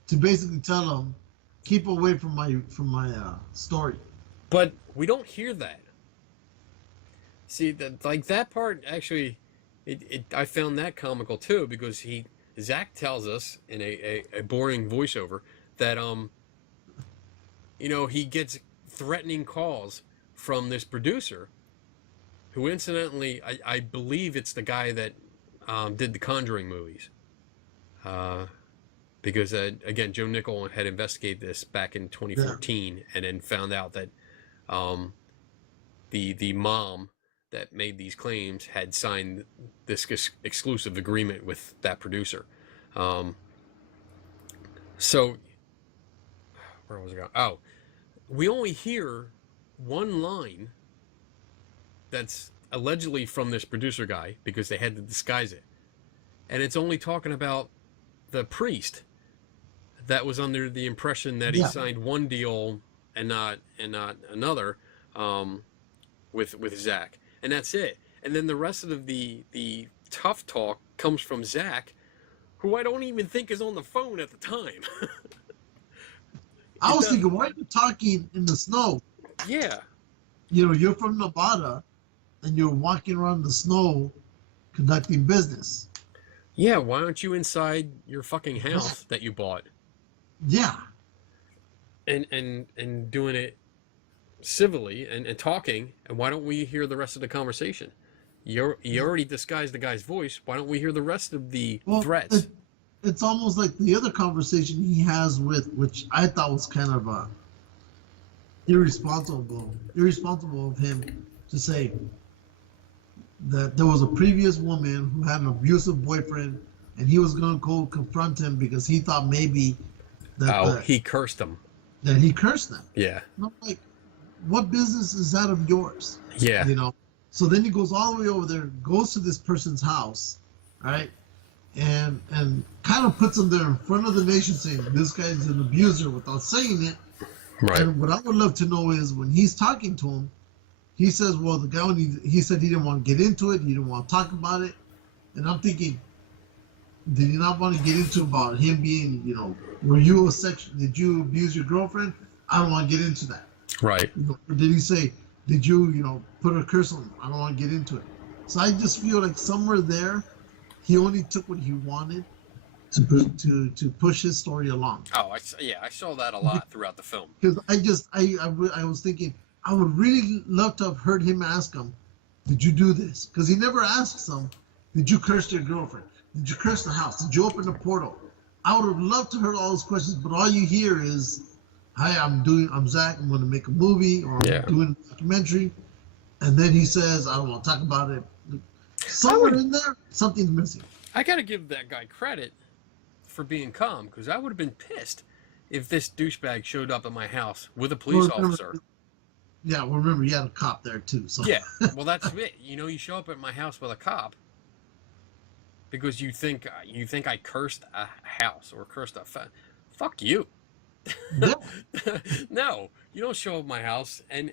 To basically tell him, keep away from my story. But we don't hear that. See, that part actually, I found that comical too, because Zach tells us in a boring voiceover that he gets threatening calls from this producer, who incidentally I believe it's the guy that did the Conjuring movies. Because again, Joe Nickel had investigated this back in 2014, and then found out that the mom that made these claims had signed this exclusive agreement with that producer. So where was I going? Oh, we only hear one line that's allegedly from this producer guy, because they had to disguise it, and it's only talking about the priest that was under the impression that he signed one deal and not another with Zach, and that's it. And then the rest of the tough talk comes from Zach, who I don't even think is on the phone at the time. I was thinking, why are you talking in the snow? Yeah. You're from Nevada, and you're walking around the snow conducting business. Yeah, why aren't you inside your fucking house that you bought? Yeah. And doing it civilly and talking, and why don't we hear the rest of the conversation? You already disguised the guy's voice. Why don't we hear the rest of the threats? It's almost like the other conversation he has which I thought was kind of irresponsible of him to say that there was a previous woman who had an abusive boyfriend, and he was going to go confront him because he thought maybe that he cursed them. That he cursed them. Yeah. And I'm like, what business is that of yours? Yeah. So then he goes all the way over there, goes to this person's house, right? And kind of puts him there in front of the nation, saying this guy's an abuser without saying it. Right. And what I would love to know is, when he's talking to him, he says, well, the guy, when he said he didn't want to get into it, he didn't want to talk about it. And I'm thinking, did he not want to get into about him being, were you did you abuse your girlfriend? I don't want to get into that. Right. Or did he say, did you, put a curse on him? I don't want to get into it. So I just feel like somewhere there, he only took what he wanted to push his story along. Oh, I saw that a lot throughout the film. Because I was thinking, I would really love to have heard him ask him, did you do this? Because he never asks him, did you curse your girlfriend? Did you curse the house? Did you open the portal? I would have loved to heard all those questions, but all you hear is, hi, I'm Zach, I'm going to make a movie, or I'm doing a documentary. And then he says, I don't want to talk about it. Somewhere in there, something's missing. I got to give that guy credit for being calm, because I would have been pissed if this douchebag showed up at my house with a police officer. Yeah, well, remember, you had a cop there, too. So. Yeah, well, that's it. You show up at my house with a cop, because you think I cursed a house or cursed a fuck you. Yeah. No, you don't show up at my house. And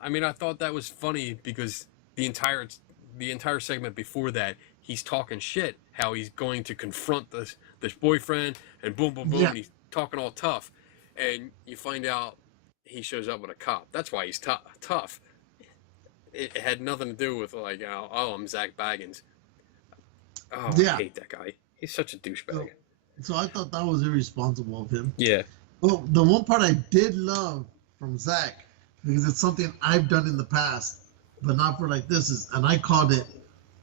I mean, I thought that was funny because the entire segment before that, he's talking shit how he's going to confront this boyfriend, and boom boom boom, Yeah. and he's talking all tough, and you find out he shows up with a cop. That's why he's tough. It had nothing to do with like, oh, I'm Zach Baggins. Oh, Yeah. I hate that guy. He's such a douchebag. So I thought that was irresponsible of him. Yeah. Well, the one part I did love from Zach, because it's something I've done in the past, but not for like this, is, and I called it,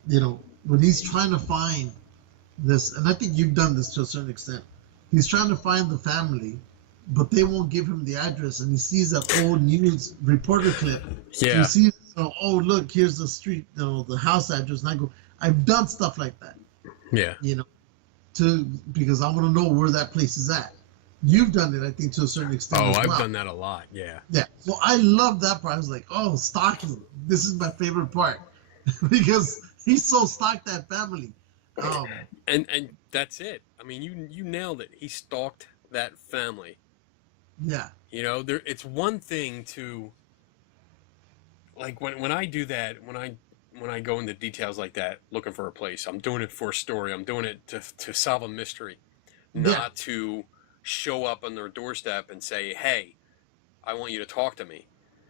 when he's trying to find this, and I think you've done this to a certain extent. He's trying to find the family, but they won't give him the address, and he sees that old news reporter clip. Yeah. He sees, oh, look, here's the street, the house address, and I go, I've done stuff like that. Yeah. Because I want to know where that place is at. You've done it, I think, to a certain extent. Oh, as I've well. done that a lot. Yeah. Yeah. So I love that part. I was like, oh, stalking. This is my favorite part because he's so stalked that family. And that's it. I mean, you nailed it. He stalked that family. Yeah. It's one thing to, like, when I do that, when I go into details like that, looking for a place, I'm doing it for a story. I'm doing it to solve a mystery, not to show up on their doorstep and say, hey, I want you to talk to me.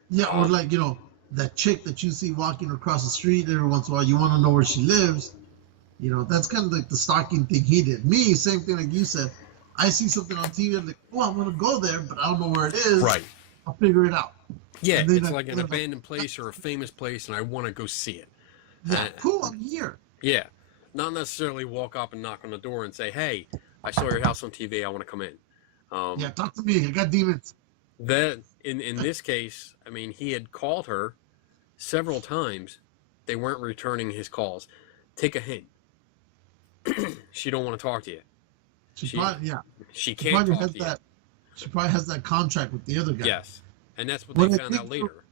Yeah, or like, that chick that you see walking across the street every once in a while, you want to know where she lives. That's kind of like the stalking thing he did. Me, same thing like you said. I see something on TV, I'm like, oh, I want to go there, but I don't know where it is. Right. I'll figure it out. Yeah, it's like an abandoned place or a famous place, and I want to go see it. Yeah, cool, I'm here. Yeah. Not necessarily walk up and knock on the door and say, hey, I saw your house on TV, I want to come in. Yeah, talk to me, I got demons. That, in this case, I mean, he had called her several times. They weren't returning his calls. Take a hint. She don't want to talk to you. She can't talk to you. She probably has that contract with the other guy. Yes. And that's what they found out later.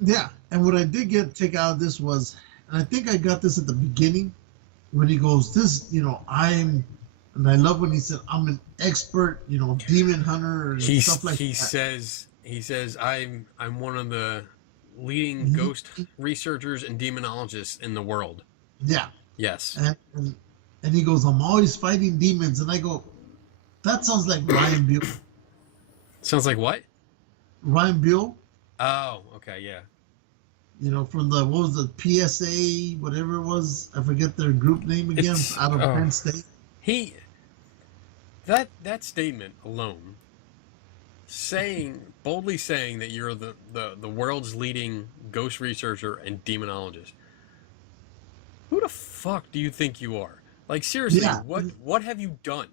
Yeah, and what I did take out of this was, and I think I got this at the beginning, when he goes, and I love when he said, I'm an expert, demon hunter and stuff like that. He says, I'm one of the leading ghost researchers and demonologists in the world. Yeah. Yes. And he goes, I'm always fighting demons. And I go, that sounds like Ryan Buell. Sounds like what? Ryan Buell. Oh, okay, yeah. From what was the PSA, whatever it was, I forget their group name again, out of Penn State. That statement alone, boldly saying that you're the world's leading ghost researcher and demonologist. Who the fuck do you think you are? Like, seriously, Yeah. what have you done?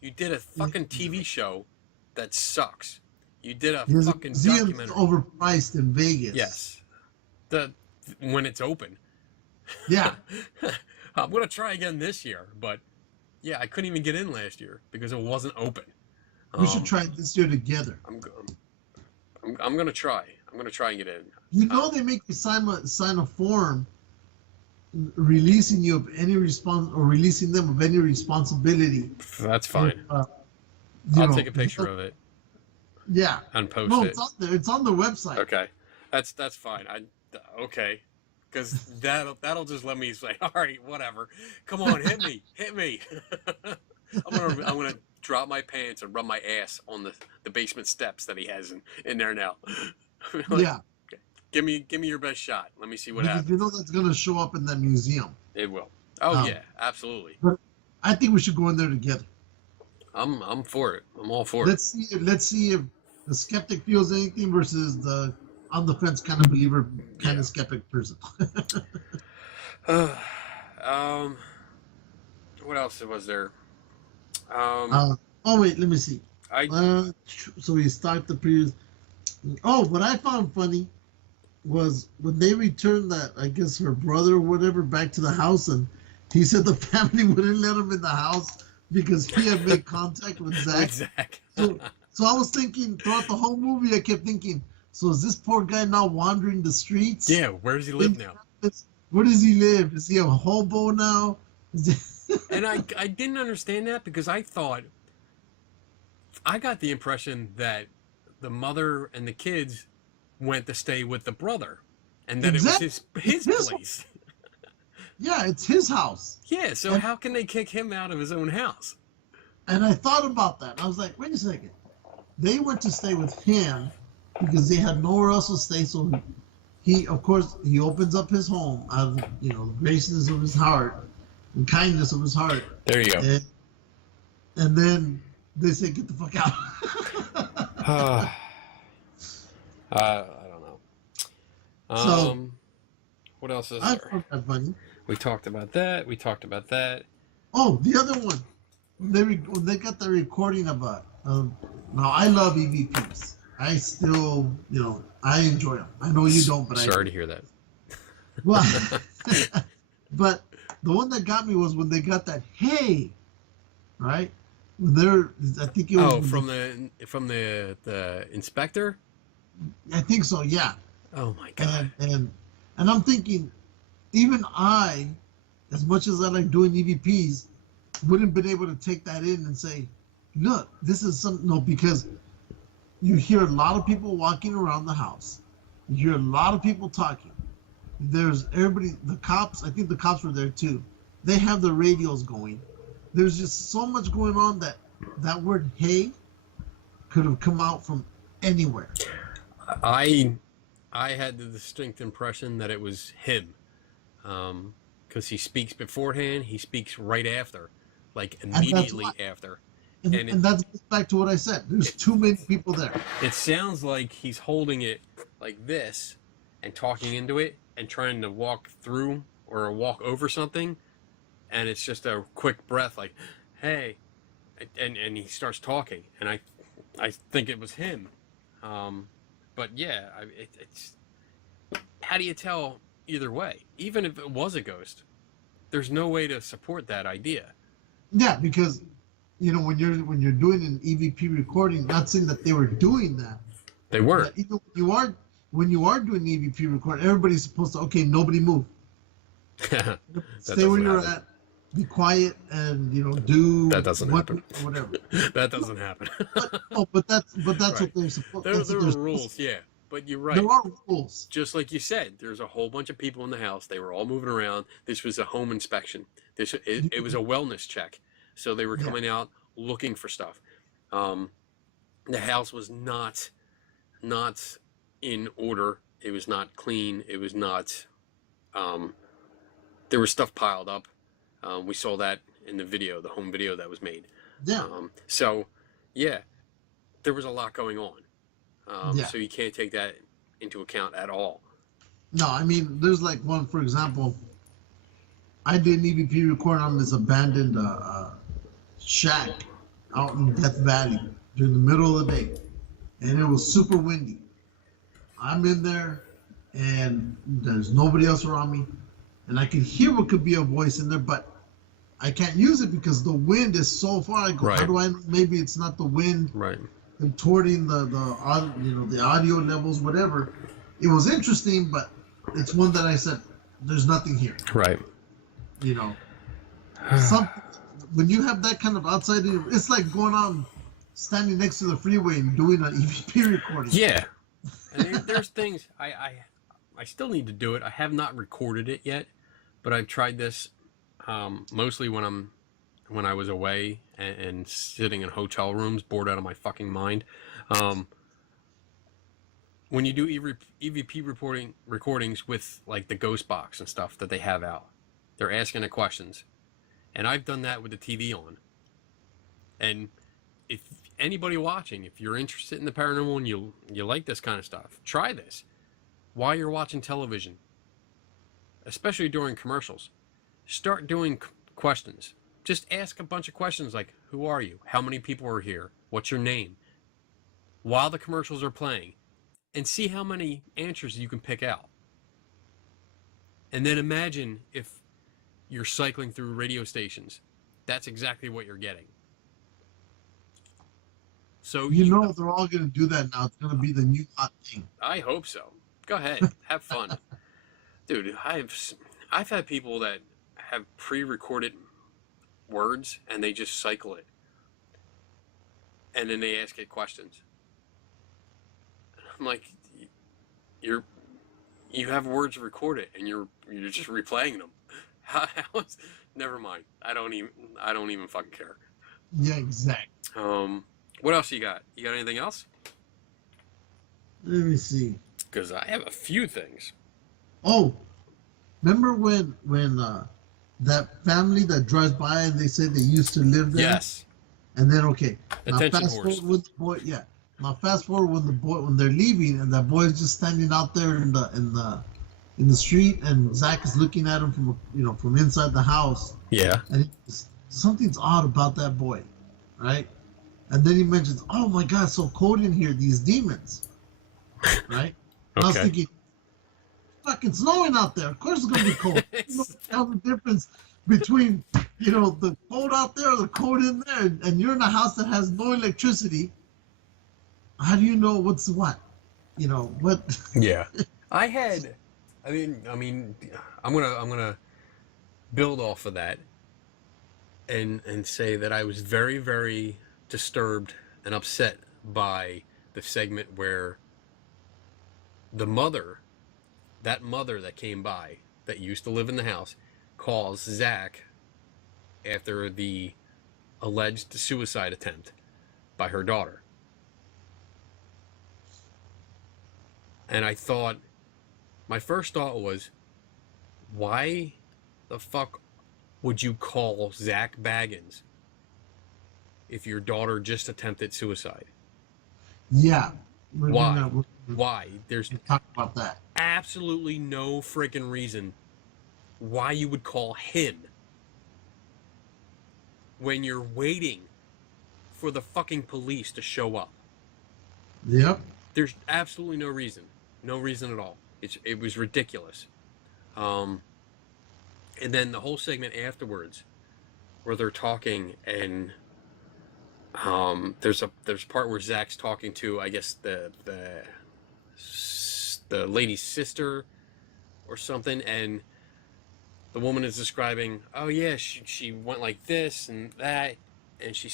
You did a fucking TV show that sucks. You did a fucking documentary. Overpriced in Vegas. Yes. When it's open. Yeah. I'm gonna try again this year, but yeah, I couldn't even get in last year because it wasn't open. We should try it this year together. I'm gonna try. I'm gonna try and get in. They make you sign a form releasing you of any releasing them of any responsibility. That's fine. I'll take a picture of it. Yeah. And post it. No, it's on there. It's on the website. Okay. That's fine. Okay. Because that'll just let me say, all right, whatever. Come on, hit me. I'm gonna drop my pants and rub my ass on the basement steps that he has in there now. Yeah. Okay. Give me your best shot. Let me see what happens. That's gonna show up in that museum. It will. Oh yeah, absolutely. But I think we should go in there together. I'm for it. I'm all for it. Let's see if the skeptic feels anything versus the on the fence kind of believer, kind of skeptic person. What else was there? Oh wait, let me see. So we start the previous. Oh, what I found funny was when they returned that, I guess her brother or whatever, back to the house, and he said the family wouldn't let him in the house because he had made contact with Zach. So I was thinking throughout the whole movie, I kept thinking, so is this poor guy now wandering the streets? Yeah, where does he live now? Where does he live? Is he a hobo now? And I didn't understand that because I got the impression that the mother and the kids went to stay with the brother, and that it was Exactly. his His- place. Yeah, it's his house. Yeah, so And- how can they kick him out of his own house? And I thought about that. I was like, wait a second. They went to stay with him because they had nowhere else to stay. So he, of course, he opens up his home out of, the graciousness of his heart and kindness of his heart. There you go. And then they say, get the fuck out. I don't know. So- What else is I there? thought that funny. We talked about that. Oh, the other one. When they got the recording of now I love EVPs. I still, I enjoy them. I know you don't, but Sorry to hear that. Well, but the one that got me was when they got that hey, right? When I think it was. Oh, from the inspector. I think so. Yeah. Oh my god. And I'm thinking, even I, as much as I like doing EVPs, wouldn't been able to take that in and say, look, this is because you hear a lot of people walking around the house. You hear a lot of people talking. There's everybody, the cops, I think the cops were there too. They have the radios going. There's just so much going on that word hey could have come out from anywhere. I had the distinct impression that it was him, because he speaks beforehand, he speaks right after, like immediately after. And that goes back to what I said. There's too many people there. It sounds like he's holding it like this and talking into it and trying to walk through or walk over something, and it's just a quick breath like, hey, and he starts talking, and I think it was him. But yeah, it's how do you tell either way? Even if it was a ghost, there's no way to support that idea. Yeah, because when you're doing an EVP recording, not saying that they were doing that. They weren't. Even when you are doing EVP recording, everybody's supposed to nobody move. Stay where you're at. Be quiet and do that doesn't happen. Whatever. That doesn't happen. But that's Right. what they're supposed. There are rules, yeah. But you're right. There are rules. Just like you said, there's a whole bunch of people in the house. They were all moving around. This was a home inspection. It was a wellness check. So they were coming out looking for stuff. The house was not in order. It was not clean. It was not. There was stuff piled up. We saw that in the video, the home video that was made. Yeah. So, yeah, there was a lot going on. Yeah. So you can't take that into account at all. No, I mean, there's like one, for example, I did an EVP recording on this abandoned shack out in Death Valley during the middle of the day. And it was super windy. I'm in there, and there's nobody else around me. And I could hear what could be a voice in there, but I can't use it because the wind is so far. I go, Right. how do I? Maybe it's not the wind Right. contorting the audio levels, whatever. It was interesting, but it's one that I said, there's nothing here. Right. Something, when you have that kind of outside, it's like going out and standing next to the freeway and doing an EVP recording. Yeah. And there's things I still need to do it. I have not recorded it yet, but I've tried this mostly when I was away and sitting in hotel rooms, bored out of my fucking mind. When you do EVP recordings with like the ghost box and stuff that they have out, they're asking the questions, and I've done that with the TV on. And if anybody watching, if you're interested in the paranormal and you like this kind of stuff, try this while you're watching television, especially during commercials. Start doing questions. Just ask a bunch of questions like, who are you? How many people are here? What's your name? While the commercials are playing, and see how many answers you can pick out. And then imagine if you're cycling through radio stations. That's exactly what you're getting. So they're all going to do that now. It's going to be the new hot thing. I hope so. Go ahead, have fun, dude. I've had people that have pre-recorded words and they just cycle it, and then they ask it questions. I'm like, you have words recorded and you're just replaying them. How is, never mind. I don't even fucking care. Yeah, exactly. What else you got? You got anything else? Let me see. Because I have a few things. Oh, remember when that family that drives by and they said they used to live there? Yes. And then okay, now Attention fast horse. forward with the boy. Yeah. Now fast forward when they're leaving and that boy's just standing out there in the street and Zach is looking at him from inside the house. Yeah. And something's odd about that boy, right? And then he mentions, "Oh my God, so cold in here, these demons." Right? And I was Okay. thinking, fucking snowing out there. Of course it's gonna be cold. You don't tell the difference between the cold out there or the cold in there, and you're in a house that has no electricity. How do you know what's what? What? Yeah. I mean, I'm gonna build off of that and say that I was very, very disturbed and upset by the segment where that mother that came by that used to live in the house calls Zach after the alleged suicide attempt by her daughter. And I thought, my first thought was, why the fuck would you call Zach Baggins if your daughter just attempted suicide? Yeah. Why? Why? There's talk about that. Absolutely no freaking reason why you would call him when you're waiting for the fucking police to show up. Yep. There's absolutely no reason. No reason at all. It was ridiculous. And then the whole segment afterwards where they're talking and there's a part where Zach's talking to, I guess, the lady's sister or something, and the woman is describing, oh yeah, she went like this and that, and she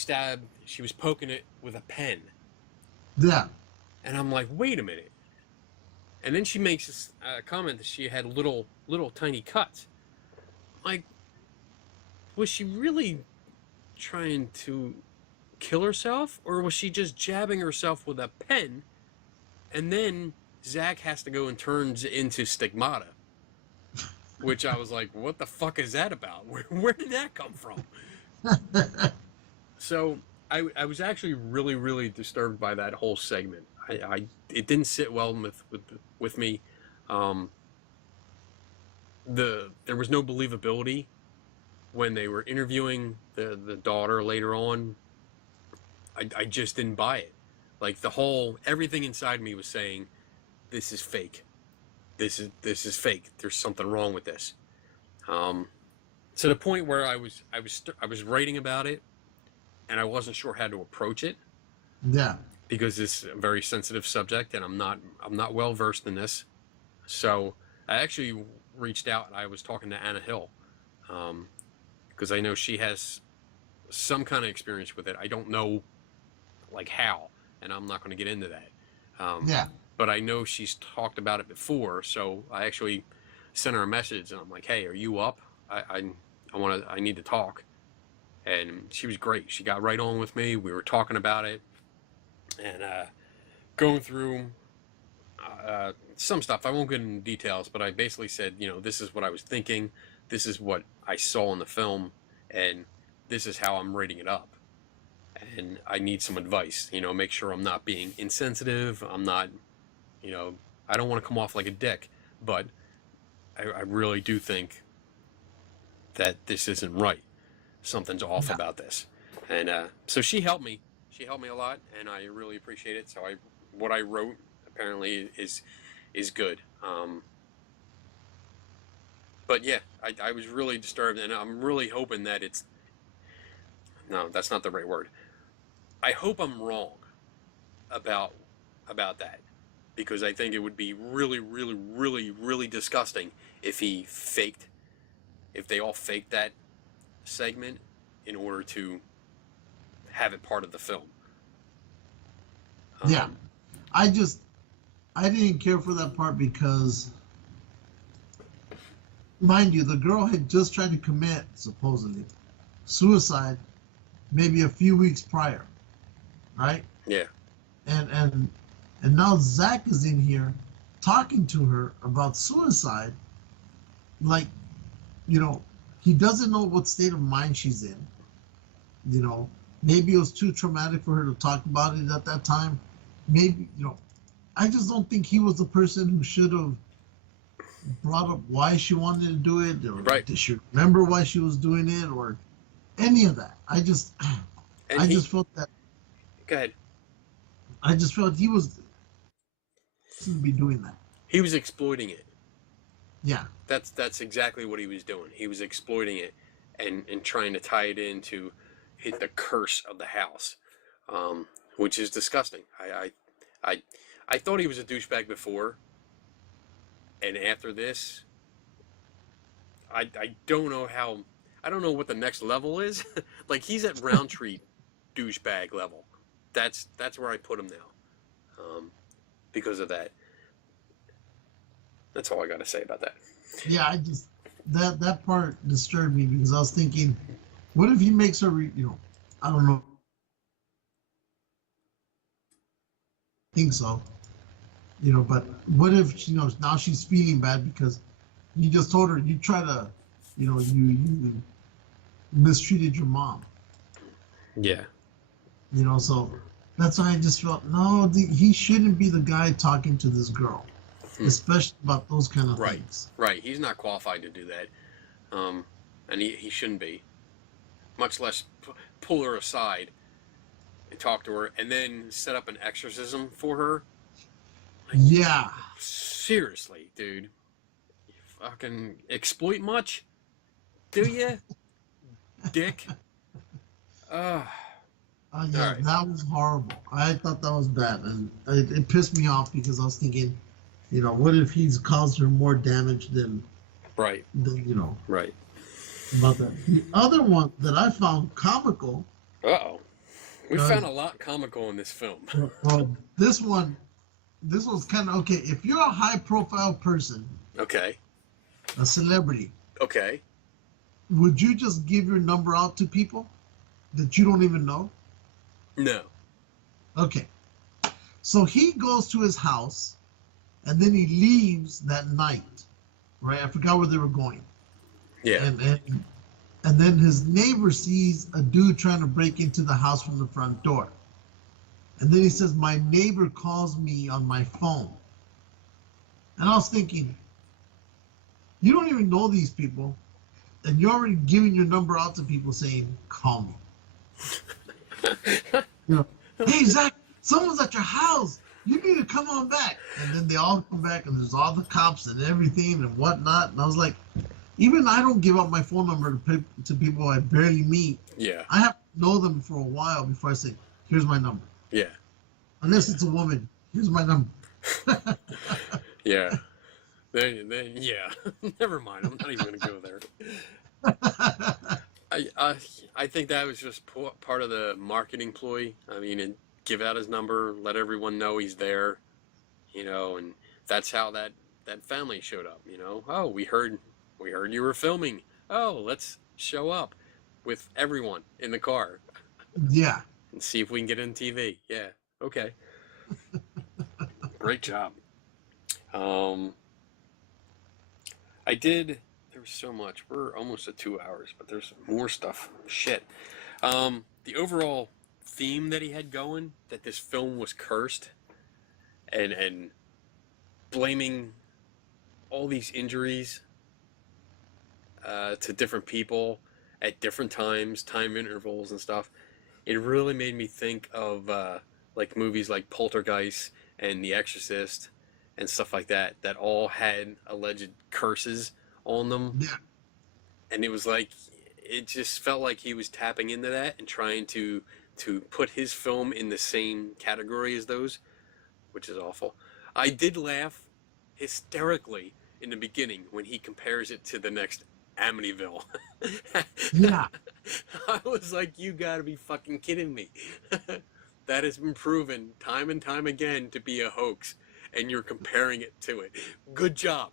was poking it with a pen. Yeah. And I'm like, wait a minute. And then she makes a comment that she had little tiny cuts. Like, was she really trying to kill herself, or was she just jabbing herself with a pen, and then Zach has to go and turns into stigmata, which I was like, what the fuck is that about? Where did that come from? So I was actually really, really disturbed by that whole segment. It didn't sit well with me. There was no believability when they were interviewing the daughter later on. I just didn't buy it. Like, everything inside me was saying, this is fake. This is fake. There's something wrong with this. To the point where I was writing about it, and I wasn't sure how to approach it. Yeah. Because it's a very sensitive subject, and I'm not well versed in this. So I actually reached out. I was talking to Anna Hill, because I know she has some kind of experience with it. I don't know, like, how, and I'm not going to get into that. Yeah. But I know she's talked about it before, so I actually sent her a message, and I'm like, hey, are you up? I need to talk. And she was great. She got right on with me. We were talking about it and going through some stuff. I won't get into details, but I basically said, this is what I was thinking. This is what I saw in the film, and this is how I'm rating it up. And I need some advice, make sure I'm not being insensitive. I'm not, I don't want to come off like a dick, but I really do think that this isn't right. Something's off about this. And so she helped me. She helped me a lot, and I really appreciate it. So what I wrote apparently is good. But yeah, I was really disturbed, and I'm really hoping that no, that's not the right word. I hope I'm wrong about that, because I think it would be really, really, really, really disgusting if they all faked that segment, in order to have it part of the film. Yeah. I didn't care for that part because, mind you, the girl had just tried to commit, supposedly, suicide maybe a few weeks prior, right? Yeah. And now Zach is in here talking to her about suicide. Like, he doesn't know what state of mind she's in. Maybe it was too traumatic for her to talk about it at that time. Maybe, I just don't think he was the person who should have brought up why she wanted to do it, or Right. did she remember why she was doing it, or any of that. I just felt that. Go ahead. I just felt he was to be doing that. He was exploiting it. Yeah. That's exactly what he was doing. He was exploiting it and trying to tie it into the curse of the house, which is disgusting. I thought he was a douchebag before, and after this, I don't know how. I don't know what the next level is. Like, he's at Roundtree douchebag level. That's where I put him now, because of that. That's all I got to say about that. Yeah, I just that part disturbed me because I was thinking, what if he makes her, I don't know. Think so, but what if now she's feeling bad because you just told her you try to, you mistreated your mom. Yeah. So that's why I just felt he shouldn't be the guy talking to this girl, especially about those kind of things. Right. He's not qualified to do that, and he shouldn't be. Much less pull her aside and talk to her, and then set up an exorcism for her. Like, yeah. Seriously, dude. You fucking exploit much? Do you? Dick? Yeah, right. That was horrible. I thought that was bad, and it pissed me off because I was thinking, what if he's caused her more damage than right. Right. About that. The other one that I found comical. Uh-oh. We found a lot comical in this film. Well, this one's kind of okay. If you're a high-profile person, okay, a celebrity, okay, would you just give your number out to people that you don't even know? No. Okay. So he goes to his house, and then he leaves that night. Right? I forgot where they were going. Yeah. And then his neighbor sees a dude trying to break into the house from the front door. And then he says, my neighbor calls me on my phone. And I was thinking, you don't even know these people, and you're already giving your number out to people saying, call me. Hey, Zach, someone's at your house. You need to come on back. And then they all come back, and there's all the cops and everything and whatnot. And I was like, even I don't give out my phone number to people I barely meet. Yeah. I have to know them for a while before I say, here's my number. Yeah. Unless it's a woman. Here's my number. Yeah. Then yeah. Never mind. I'm not even going to go there. I think that was just part of the marketing ploy. I mean, and give out his number, let everyone know he's there, and that's how that family showed up. Oh, we heard you were filming. Oh, let's show up with everyone in the car. Yeah. And see if we can get in TV. Yeah. Okay. Great job. I did. There was so much. We're almost at 2 hours, but there's more stuff. Shit. The overall theme that he had going, that this film was cursed, and blaming all these injuries to different people at different times, time intervals and stuff. It really made me think of like movies like Poltergeist and The Exorcist and stuff like that all had alleged curses on them. Yeah. And it was like, it just felt like he was tapping into that and trying to put his film in the same category as those, which is awful. I did laugh hysterically in the beginning when he compares it to the next Amityville. Yeah. I was like, you gotta be fucking kidding me. That has been proven time and time again to be a hoax, and you're comparing it to it. Good job,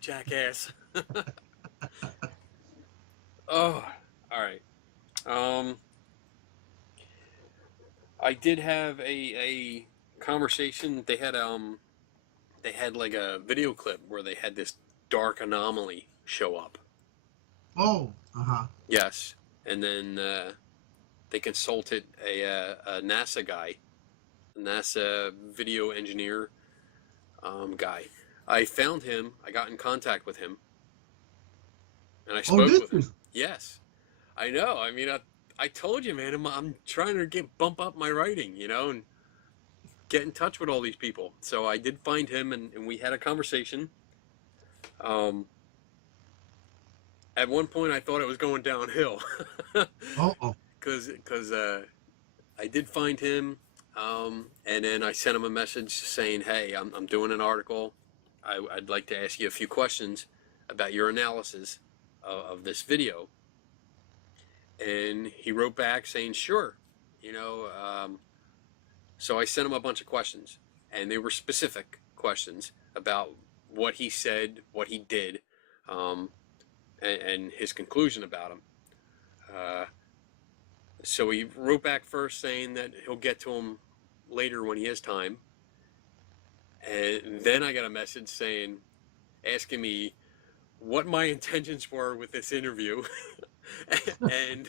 jackass. Oh, all right. I did have a conversation. They had like a video clip where they had this dark anomaly show up. Oh, uh-huh. Yes, and then they consulted a NASA guy, a NASA video engineer guy. I found him. I got in contact with him, and I spoke did with him. you? Yes, I know. I mean, I told you, man. I'm trying to bump up my writing, and get in touch with all these people. So I did find him, and we had a conversation. At one point, I thought it was going downhill. Uh-oh. Because I did find him, and then I sent him a message saying, hey, I'm doing an article. I'd like to ask you a few questions about your analysis of this video. And he wrote back saying, sure. So I sent him a bunch of questions, and they were specific questions about what he said, what he did, and his conclusion about him. So he wrote back first saying that he'll get to him later when he has time. And then I got a message asking me what my intentions were with this interview and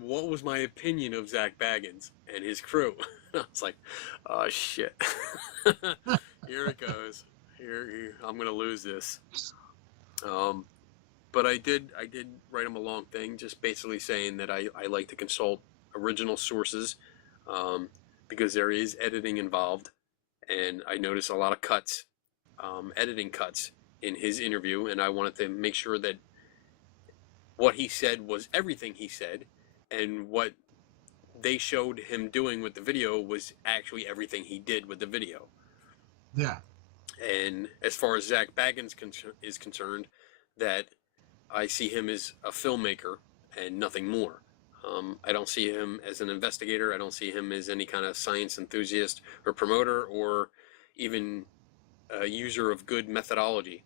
what was my opinion of Zach Baggins and his crew. I was like, oh shit. Here it goes. Here I'm gonna lose this. But I did write him a long thing, just basically saying that I like to consult original sources, because there is editing involved, and I noticed a lot of cuts, editing cuts in his interview, and I wanted to make sure that what he said was everything he said, and what they showed him doing with the video was actually everything he did with the video. Yeah. And as far as Zach Baggins is concerned, that I see him as a filmmaker and nothing more. I don't see him as an investigator. I don't see him as any kind of science enthusiast or promoter or even a user of good methodology.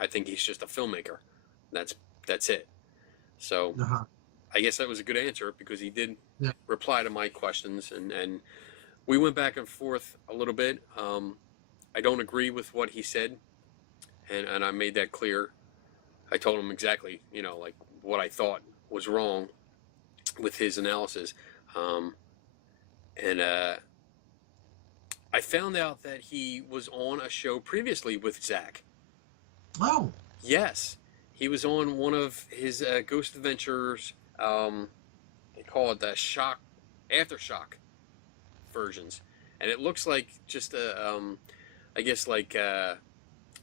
I think he's just a filmmaker. That's it. So Uh-huh. I guess that was a good answer, because he did Yeah. reply to my questions, and we went back and forth a little bit. I don't agree with what he said, and I made that clear. I told him exactly, like what I thought was wrong with his analysis. And I found out that he was on a show previously with Zach. Oh. Yes, he was on one of his Ghost Adventures. They call it the Aftershock versions, and it looks like just I guess like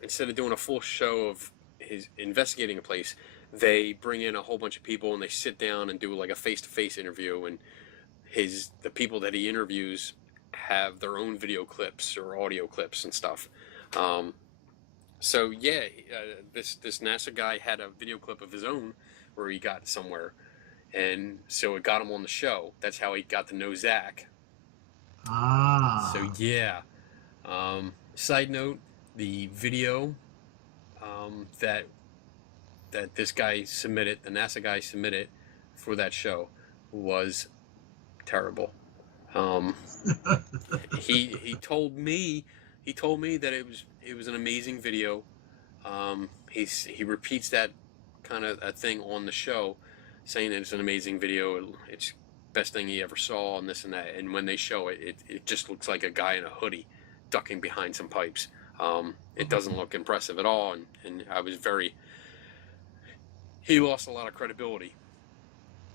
instead of doing a full show of his investigating a place, they bring in a whole bunch of people and they sit down and do like a face-to-face interview, and the people that he interviews have their own video clips or audio clips and stuff. So yeah, this NASA guy had a video clip of his own where he got somewhere, and so it got him on the show. That's how he got to know Zach. Ah. So yeah. Side note: the video that this guy submitted, the NASA guy submitted for that show, was terrible. He told me that it was an amazing video. He repeats that kind of a thing on the show, saying that it's an amazing video. It's best thing he ever saw, and this and that. And when they show it, it just looks like a guy in a hoodie ducking behind some pipes. It doesn't look impressive at all, and I was he lost a lot of credibility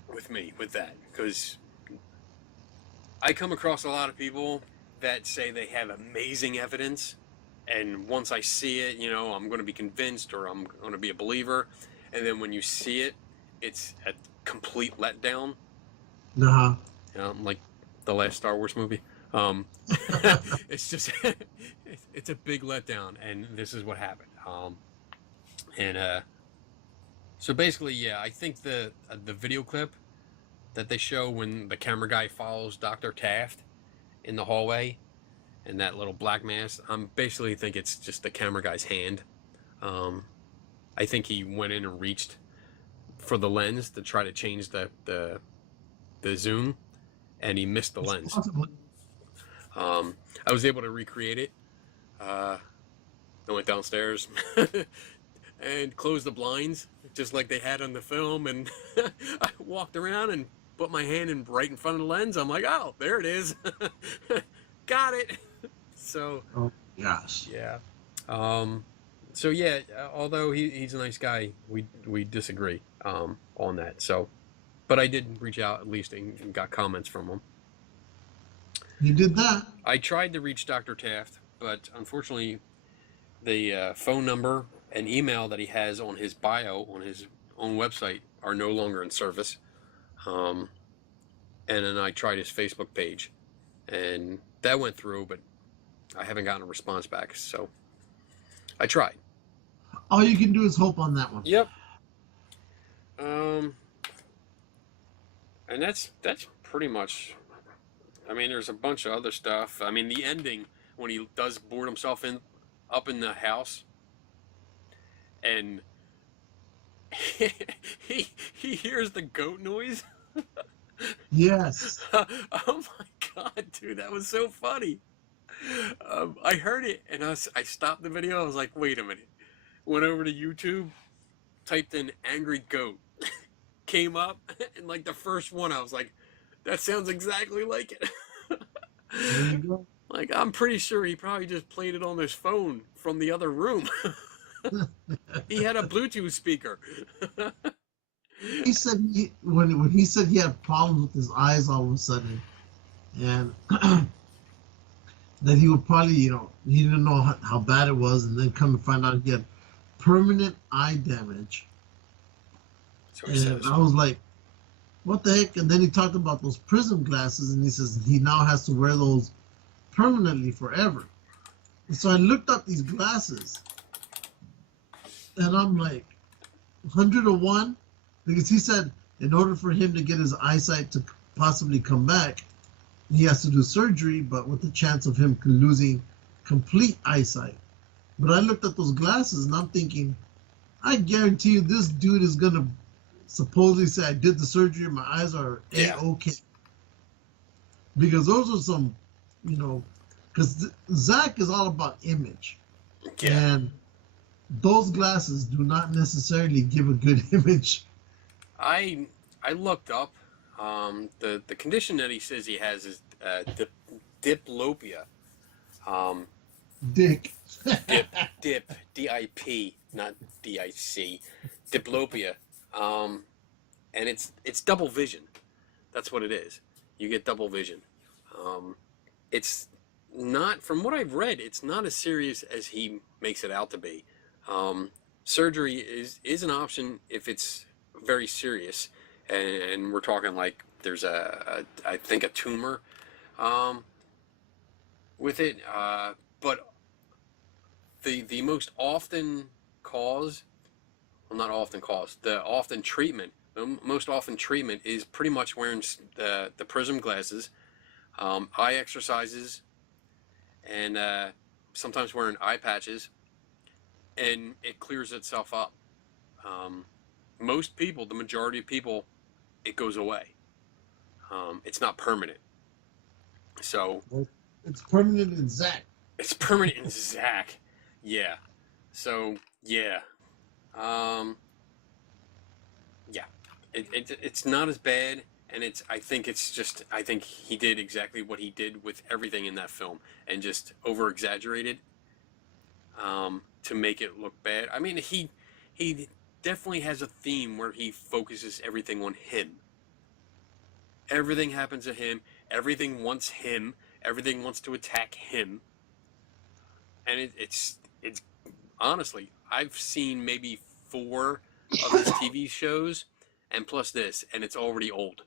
with me with that, because I come across a lot of people that say they have amazing evidence, and once I see it, I'm going to be convinced, or I'm going to be a believer, and then when you see it, it's a complete letdown. Uh-huh. Like the last Star Wars movie. It's just it's a big letdown, and this is what happened. And So basically, yeah, I think the video clip that they show when the camera guy follows Dr. Taft in the hallway and that little black mask, I'm basically think it's just the camera guy's hand. Um, I think he went in and reached for the lens to try to change the zoom, and he missed the lens. Possibly. I was able to recreate it. I went downstairs and closed the blinds just like they had on the film, and I walked around and put my hand in right in front of the lens. I'm like, oh, there it is. Got it. So Oh gosh. yeah. So yeah, although he's a nice guy, we disagree on that. So, but I did reach out at least and got comments from him. You did that. I tried to reach Dr. Taft, but unfortunately, the phone number and email that he has on his bio on his own website are no longer in service. And then I tried his Facebook page, and that went through, but I haven't gotten a response back. So I tried. All you can do is hope on that one. Yep. And that's pretty much. I mean, there's a bunch of other stuff. I mean, the ending when he does board himself up in the house, and he hears the goat noise. Yes. Oh my god, dude, that was so funny. I heard it, and I stopped the video. I was like, wait a minute. Went over to YouTube, typed in "angry goat," came up, and like the first one, I was like, that sounds exactly like it. There you go. Like, I'm pretty sure he probably just played it on his phone from the other room. He had a Bluetooth speaker. He said when he said he had problems with his eyes all of a sudden, and that he would probably, he didn't know how bad it was, and then come to find out he had permanent eye damage. So he says, And I was like, what the heck? And then he talked about those prism glasses, and he says he now has to wear those permanently forever. And so I looked up these glasses, and I'm like, 101? Because he said in order for him to get his eyesight to possibly come back, he has to do surgery, but with the chance of him losing complete eyesight. But I looked at those glasses, and I'm thinking, I guarantee you this dude is going to supposedly say, I did the surgery and my eyes are A-okay. Because those are some, because Zach is all about image. yeah. And those glasses do not necessarily give a good image. I looked up the condition that he says he has is diplopia. Dick. Dip, D-I-P, not D-I-C, diplopia. And it's double vision. That's what it is. You get double vision. It's not, from what I've read, it's not as serious as he makes it out to be. Surgery is an option if it's very serious, and we're talking like there's I think a tumor with it, but the most often cause, well, not often cause, the most often treatment is pretty much wearing the prism glasses, eye exercises, and sometimes wearing eye patches, and it clears itself up. Most people, the majority of people, it goes away. It's not permanent. So It's permanent in Zach. it's permanent in Zach. Yeah. So yeah. Yeah. It's not as bad, and I think he did exactly what he did with everything in that film, and just over exaggerated to make it look bad. I mean, he definitely has a theme where he focuses everything on him. Everything happens to him. Everything wants him. Everything wants to attack him. And it's honestly, I've seen maybe 4 of his TV shows, and plus this, and it's already old.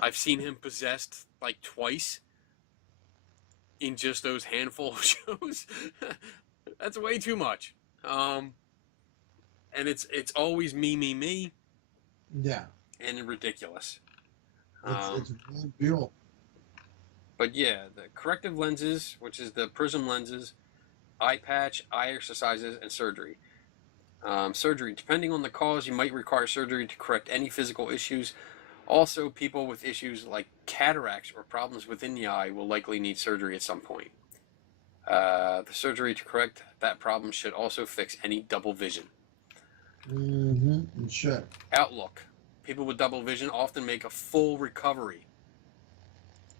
I've seen him possessed like twice in just those handful of shows. That's way too much. and it's always me, Yeah, and ridiculous. it's really real. But yeah, the corrective lenses, which is the prism lenses, eye patch, eye exercises, and surgery. Surgery, depending on the cause, you might require surgery to correct any physical issues. Also, people with issues like cataracts or problems within the eye will likely need surgery at some point. The surgery to correct that problem should also fix any double vision. Mm-hmm. Sure. Outlook. People with double vision often make a full recovery.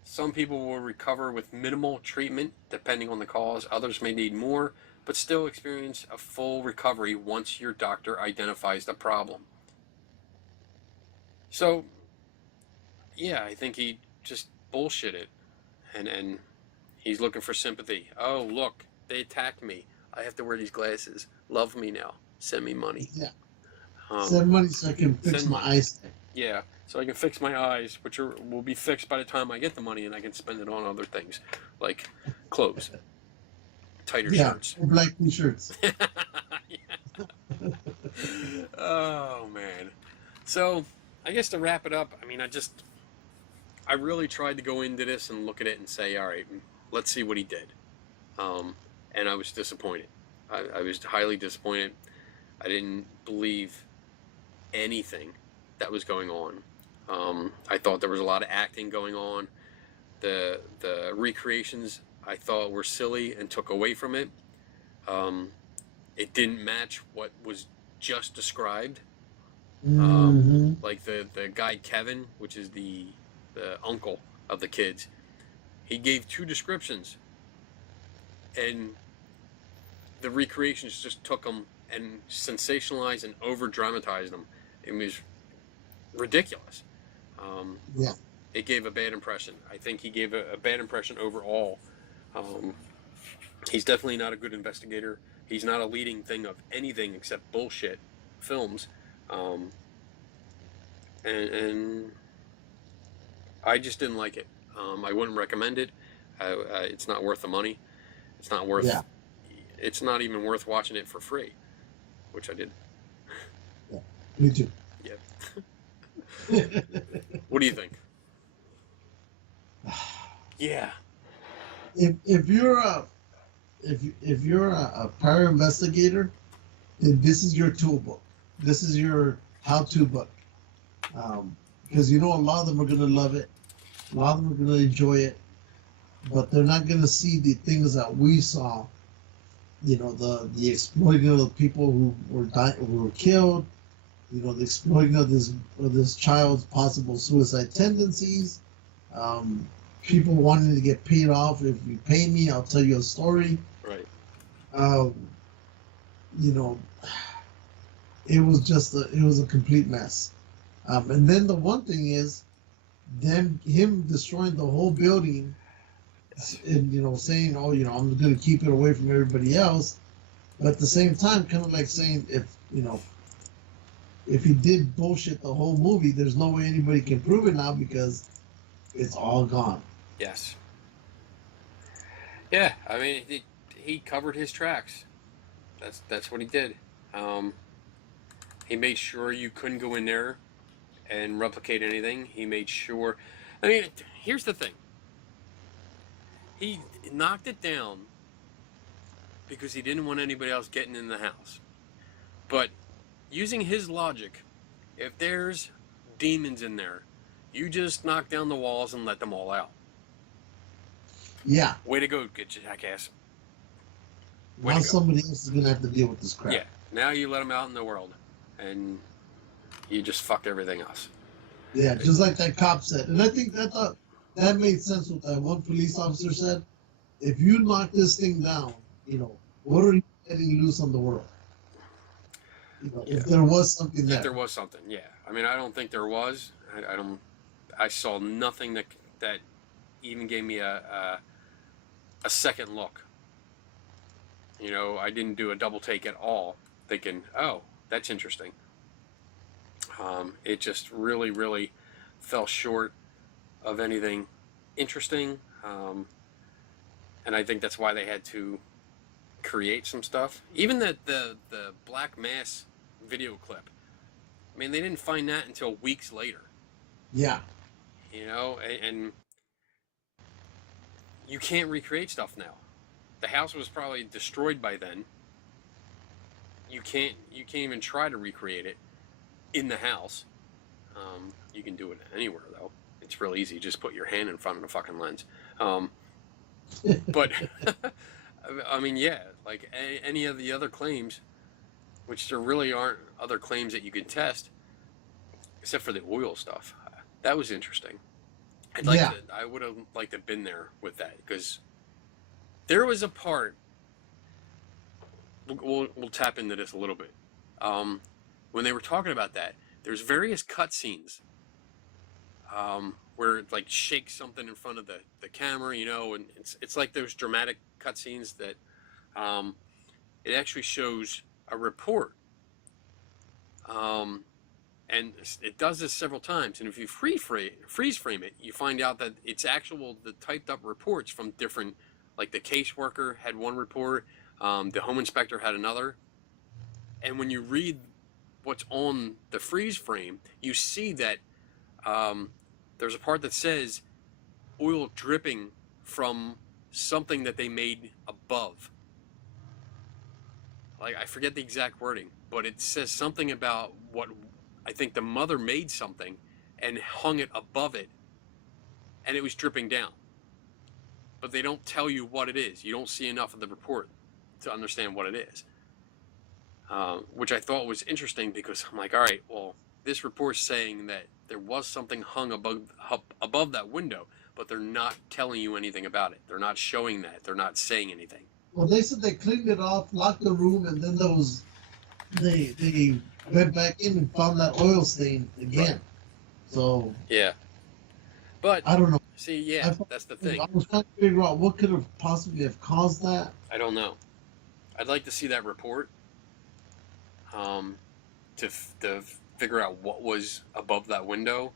Some people will recover with minimal treatment, depending on the cause. Others may need more, but still experience a full recovery once your doctor identifies the problem. So, yeah, I think he just bullshitted, and he's looking for sympathy. Oh, look, they attacked me. I have to wear these glasses. Love me now. Send me money. Yeah. Send money so I can fix send my money. eyes. Yeah, so I can fix my eyes, which will be fixed by the time I get the money, and I can spend it on other things, like clothes, tighter shirts. Black t-shirts. Oh man. So I guess to wrap it up, I mean, I really tried to go into this and look at it and say, all right, let's see what he did. And I was disappointed. I was highly disappointed. I didn't believe anything that was going on. I thought there was a lot of acting going on. The recreations I thought were silly and took away from it. It didn't match what was just described. Like the guy Kevin, which is the uncle of the kids, he gave 2 descriptions, and the recreations just took them and sensationalized and over dramatized them. It was ridiculous. It gave a bad impression. I think he gave a bad impression overall. He's definitely not a good investigator. He's not a leading thing of anything except bullshit films. And I just didn't like it. I wouldn't recommend it. It's not worth the money. It's not worth. Yeah. It's not even worth watching it for free, which I did. Yeah, me too. Yeah. What do you think? Yeah. If you're a prior investigator, then this is your tool book. This is your how-to book. Because a lot of them are gonna love it, a lot of them are gonna enjoy it, but they're not gonna see the things that we saw. The exploiting of the people who were killed. The exploiting of this child's possible suicide tendencies. People wanting to get paid off. If you pay me, I'll tell you a story. Right. It was a complete mess. And then the one thing is, him destroying the whole building, and saying, "Oh, I'm going to keep it away from everybody else," but at the same time, kind of like saying, if he did bullshit the whole movie, there's no way anybody can prove it now because it's all gone. Yes. Yeah, I mean, he covered his tracks. That's what he did. He made sure you couldn't go in there and replicate anything. He made sure. I mean, here's the thing. He knocked it down because he didn't want anybody else getting in the house. But using his logic, if there's demons in there, you just knock down the walls and let them all out. Yeah. Way to go, good jackass. Now somebody else is gonna have to deal with this crap. Yeah. Now you let them out in the world, and you just fucked everything else. Yeah, just like that cop said, and I think that made sense. What that one police officer said: if you knock this thing down, what are you letting loose on the world? If there was something there. If there was something, yeah. I mean, I don't think there was. I saw nothing that even gave me a second look. I didn't do a double take at all, thinking, oh, that's interesting. It just really, really fell short of anything interesting. And I think that's why they had to create some stuff. Even the Black Mass video clip. I mean, they didn't find that until weeks later. Yeah. You know, and you can't recreate stuff now. The house was probably destroyed by then. You can't even try to recreate it in the house. You can do it anywhere though. It's real easy. Just put your hand in front of the fucking lens. But I mean, yeah, like any of the other claims, which there really aren't other claims that you can test, except for the oil stuff. That was interesting. I would have liked to have been there with that, because there was a part. We'll tap into this a little bit. When they were talking about that, there's various cutscenes where it like shakes something in front of the camera, you know, and it's like those dramatic cutscenes that it actually shows a report. And it does this several times, and if you freeze frame it, you find out that it's the typed up reports from different, like the caseworker had one report, the home inspector had another, and when you read what's on the freeze frame, you see that there's a part that says oil dripping from something that they made above. Like, I forget the exact wording, but it says something about what I think the mother made something and hung it above it, and it was dripping down. But they don't tell you what it is. You don't see enough of the report to understand what it is. Which I thought was interesting, because I'm like, all right, well, this report's saying that there was something hung above that window, but they're not telling you anything about it. They're not showing that. They're not saying anything. Well, they said they cleaned it off, locked the room, and then they went back in and found that oil stain again. Right. So yeah, but I don't know. See, yeah, that's the thing. I was trying to figure out what could have possibly have caused that. I don't know. I'd like to see that report to figure out what was above that window,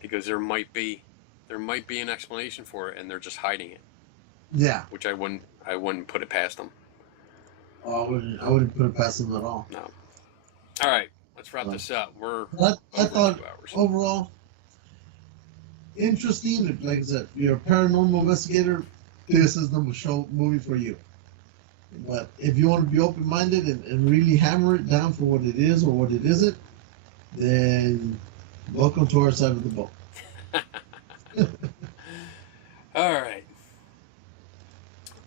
because there might be an explanation for it, and they're just hiding it. Yeah. Which I wouldn't put it past them. Oh, I wouldn't put it past them at all. No. All right, let's wrap this up. I thought overall interesting. Like I said, if you're a paranormal investigator, this is the movie for you. But if you want to be open-minded and really hammer it down for what it is or what it isn't, then welcome to our side of the boat. All right.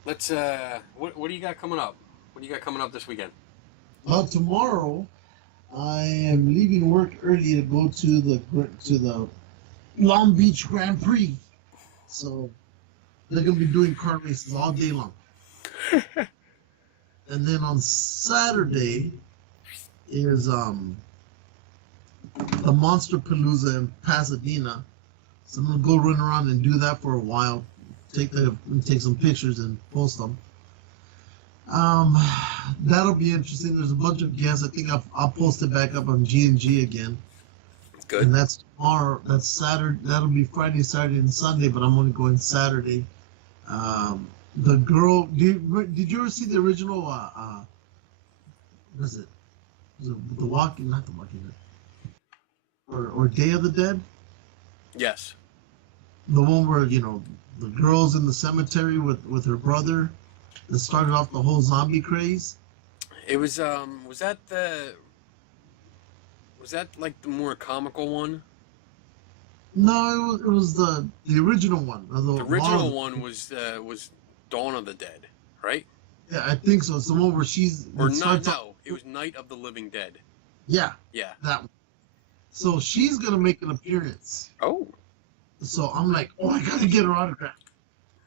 Let's. What do you got coming up? What do you got coming up this weekend? Well, tomorrow I am leaving work early to go to the Long Beach Grand Prix. So they're gonna be doing car races all day long. And then on Saturday is the Monster Palooza in Pasadena. So I'm gonna go run around and do that for a while. Take some pictures and post them. That'll be interesting. There's a bunch of guests. I think I'll post it back up on G&G again. Good. And that's tomorrow. That's Saturday. That'll be Friday, Saturday, and Sunday. But I'm only going Saturday. The girl. Did you ever see the original? What is it? The Walking, not the Walking Dead, or Day of the Dead? Yes. The one where the girl's in the cemetery with her brother. That started off the whole zombie craze. It was was that like the more comical one? No, it was the original one. The original one was Dawn of the Dead, right? Yeah, I think so. It's the one where it was Night of the Living Dead. Yeah. Yeah. That one. So she's gonna make an appearance. Oh. So I'm like, I gotta get her autograph.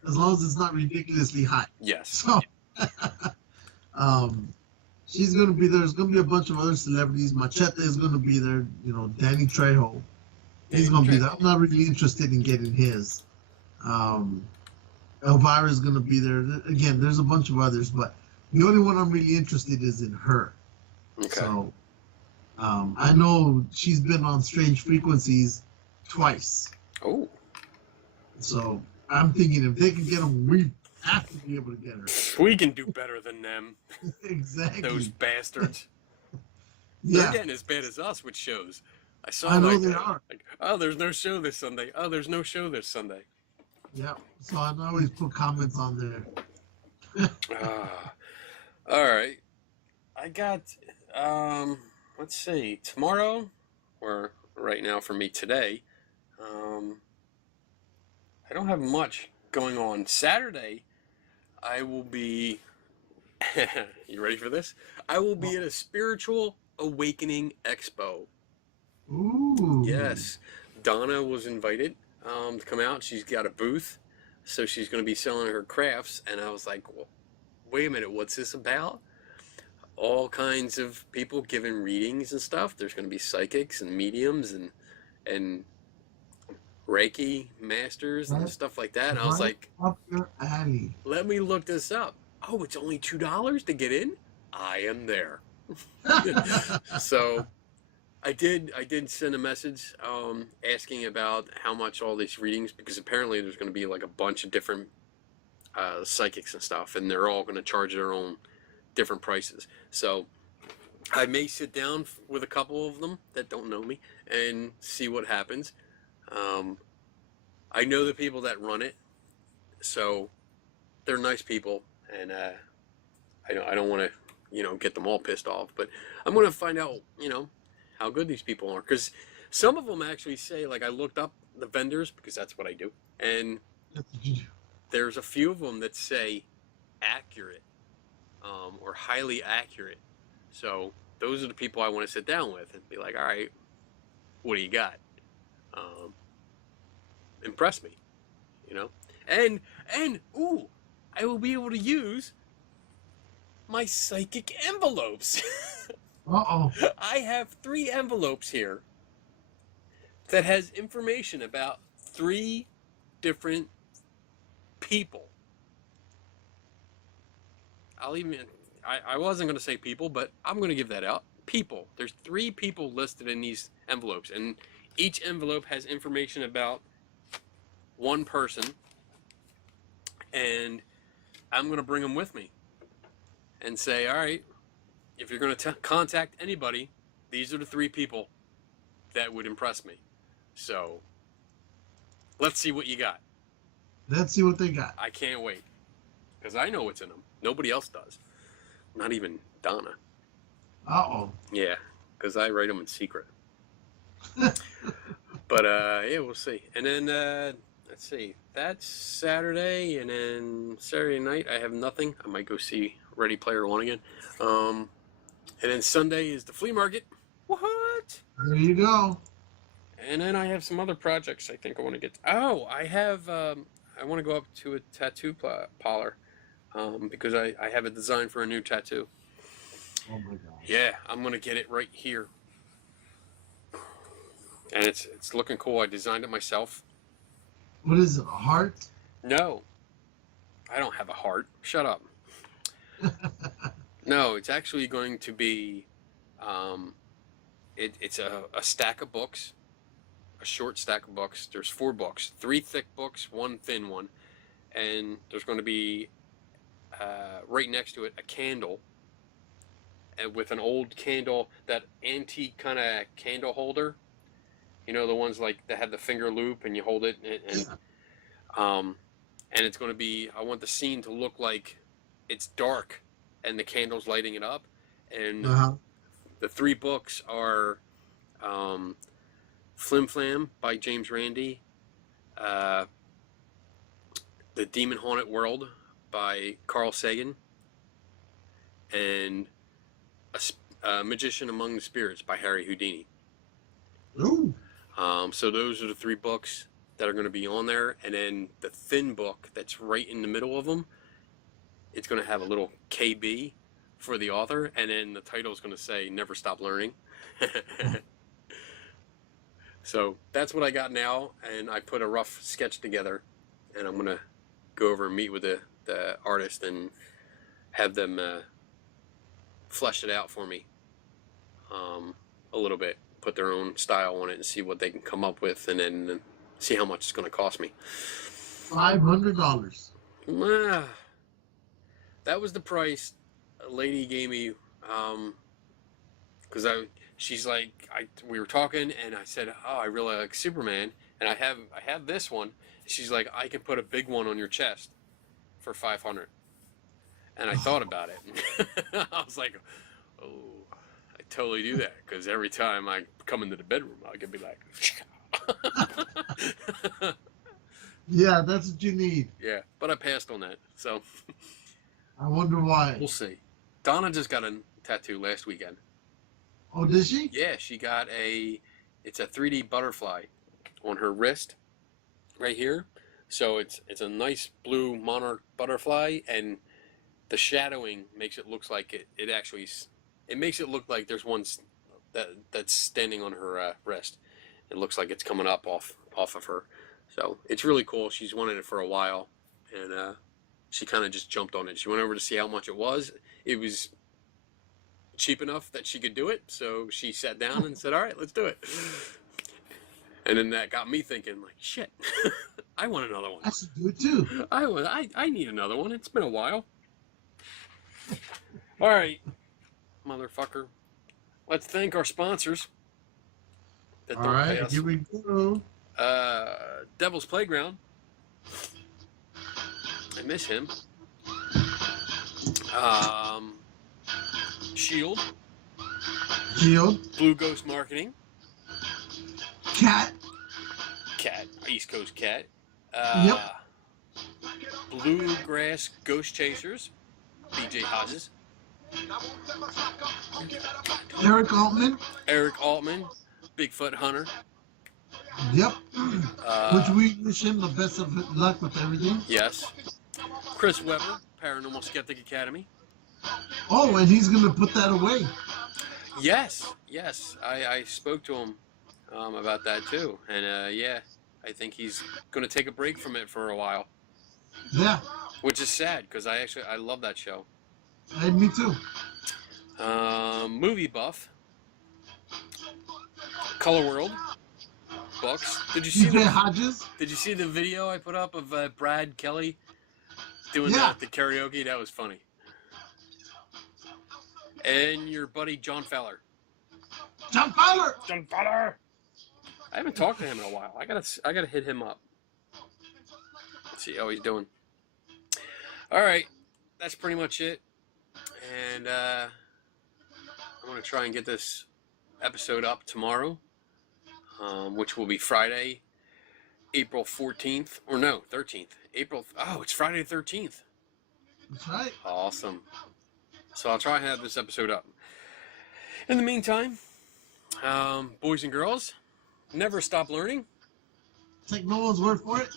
As long as it's not ridiculously high. Yes. So, she's gonna be there. There's gonna be a bunch of other celebrities. Machete is gonna be there. Danny Trejo. He's gonna be there. I'm not really interested in getting his. Elvira's gonna be there. Again, there's a bunch of others, but the only one I'm really interested is in her. Okay. So, I know she's been on Strange Frequencies twice. Oh. So I'm thinking if they can get them have to be able to get her. We can do better than them. Exactly. Those bastards. Yeah. They're getting as bad as us with shows. I saw I know like, they are. like, oh, there's no show this Sunday. Oh, there's no show this Sunday. Yeah. So I always put comments on there. Ah, all right. I got, let's see, tomorrow, or right now for me today, I don't have much going on. Saturday, I will be, you ready for this? I will be at a spiritual awakening expo. Ooh. Yes. Donna was invited to come out. She's got a booth, so she's going to be selling her crafts. And I was like, well, wait a minute, what's this about? All kinds of people giving readings and stuff. There's going to be psychics and mediums and Reiki masters and stuff like that. And I was like, up your alley. let me look this up. Oh, it's only $2 to get in? I am there. So I did send a message asking about how much all these readings, because apparently there's going to be like a bunch of different psychics and stuff, and they're all going to charge their own different prices. So I may sit down with a couple of them that don't know me and see what happens. I know the people that run it, so they're nice people, and I don't want to get them all pissed off, but I'm going to find out how good these people are, because some of them actually say, like, I looked up the vendors because that's what I do, and there's a few of them that say accurate or highly accurate. So those are the people I want to sit down with and be like, all right, what do you got? Impress me, and ooh, I will be able to use my psychic envelopes. Uh-oh. I have 3 envelopes here that has information about 3 different people. I wasn't going to say people, but I'm going to give that out. People. There's 3 people listed in these envelopes, and each envelope has information about one person, and I'm going to bring them with me and say, all right, if you're going to contact anybody, these are the 3 people that would impress me. So let's see what you got. Let's see what they got. I can't wait, because I know what's in them. Nobody else does. Not even Donna. Uh-oh. Yeah, because I write them in secret. But yeah, we'll see. And then let's see. That's Saturday, and then Saturday night I have nothing. I might go see Ready Player One again. And then Sunday is the flea market. What? There you go. And then I have some other projects I think I want to get. Oh, I have. I want to go up to a tattoo parlor because I have a design for a new tattoo. Oh my gosh. Yeah, I'm gonna get it right here, and it's looking cool. I designed it myself. What is it? A heart? No, I don't have a heart. Shut up. No, it's actually going to be. It's a stack of books, a short stack of books. There's 4 books, 3 thick books, 1 thin one, and there's going to be right next to it a candle, and with an old candle, that antique kind of candle holder. You know, the ones like that have the finger loop and you hold it, and it's going to be. I want the scene to look like it's dark and the candle's lighting it up, and the 3 books are Flim Flam by James Randi, The Demon Haunted World by Carl Sagan, and a Magician Among the Spirits by Harry Houdini. Ooh. So those are the 3 books that are going to be on there, and then the thin book that's right in the middle of them, it's going to have a little KB for the author, and then the title is going to say "Never Stop Learning." So that's what I got now, and I put a rough sketch together, and I'm going to go over and meet with the artist and have them flesh it out for me a little bit, put their own style on it and see what they can come up with, and then see how much it's going to cost me. $500. That was the price a lady gave me, because she's like, we were talking, and I said, oh, I really like Superman, and I have this one. She's like, I can put a big one on your chest for $500, and I thought about it. I was like, oh, I totally do that, because every time I come into the bedroom, I can be like, Yeah, that's what you need. yeah, but I passed on that, so I wonder why. we'll see. Donna just got a tattoo last weekend. Oh, did she? Yeah, she got it's a 3D butterfly on her wrist right here. So it's a nice blue monarch butterfly, and the shadowing makes it look like it makes it look like there's one that's standing on her wrist. It looks like it's coming up off of her. So it's really cool. She's wanted it for a while, and she kind of just jumped on it. She went over to see how much it was. It was cheap enough that she could do it, so she sat down and said, all right, let's do it. And then that got me thinking, like, shit, I want another one. I should do it too. I need another one. It's been a while. All right, motherfucker. Let's thank our sponsors that All don't pay right, us. here we go. Devil's Playground. I miss him. Shield. Blue Ghost Marketing. Cat. East Coast Cat. Yep. Bluegrass Ghost Chasers. BJ Hodges. Eric Altman. Eric Altman. Bigfoot Hunter. Yep. Which we wish him the best of luck with everything. Yes. Chris Weber, Paranormal Skeptic Academy. Oh, and he's going to put that away. Yes. I spoke to him about that too. And yeah, I think he's going to take a break from it for a while. Yeah. Which is sad, because I love that show. And me too. Movie Buff. Color World. Books. Did you see BJ Hodges. Did you see the video I put up of Brad Kelly doing Yeah. that at the karaoke? That was funny. And your buddy John Fowler. John Fowler. John Fowler. I haven't talked to him in a while. I gotta hit him up. Let's see how he's doing. All right, that's pretty much it. And I'm gonna try and get this episode up tomorrow, which will be Friday, April 14th, or no, 13th. It's Friday the 13th. That's right. Awesome. So I'll try and have this episode up. In the meantime, boys and girls, never stop learning. Take no one's word for it.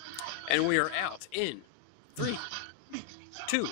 And we are out in 3, 2,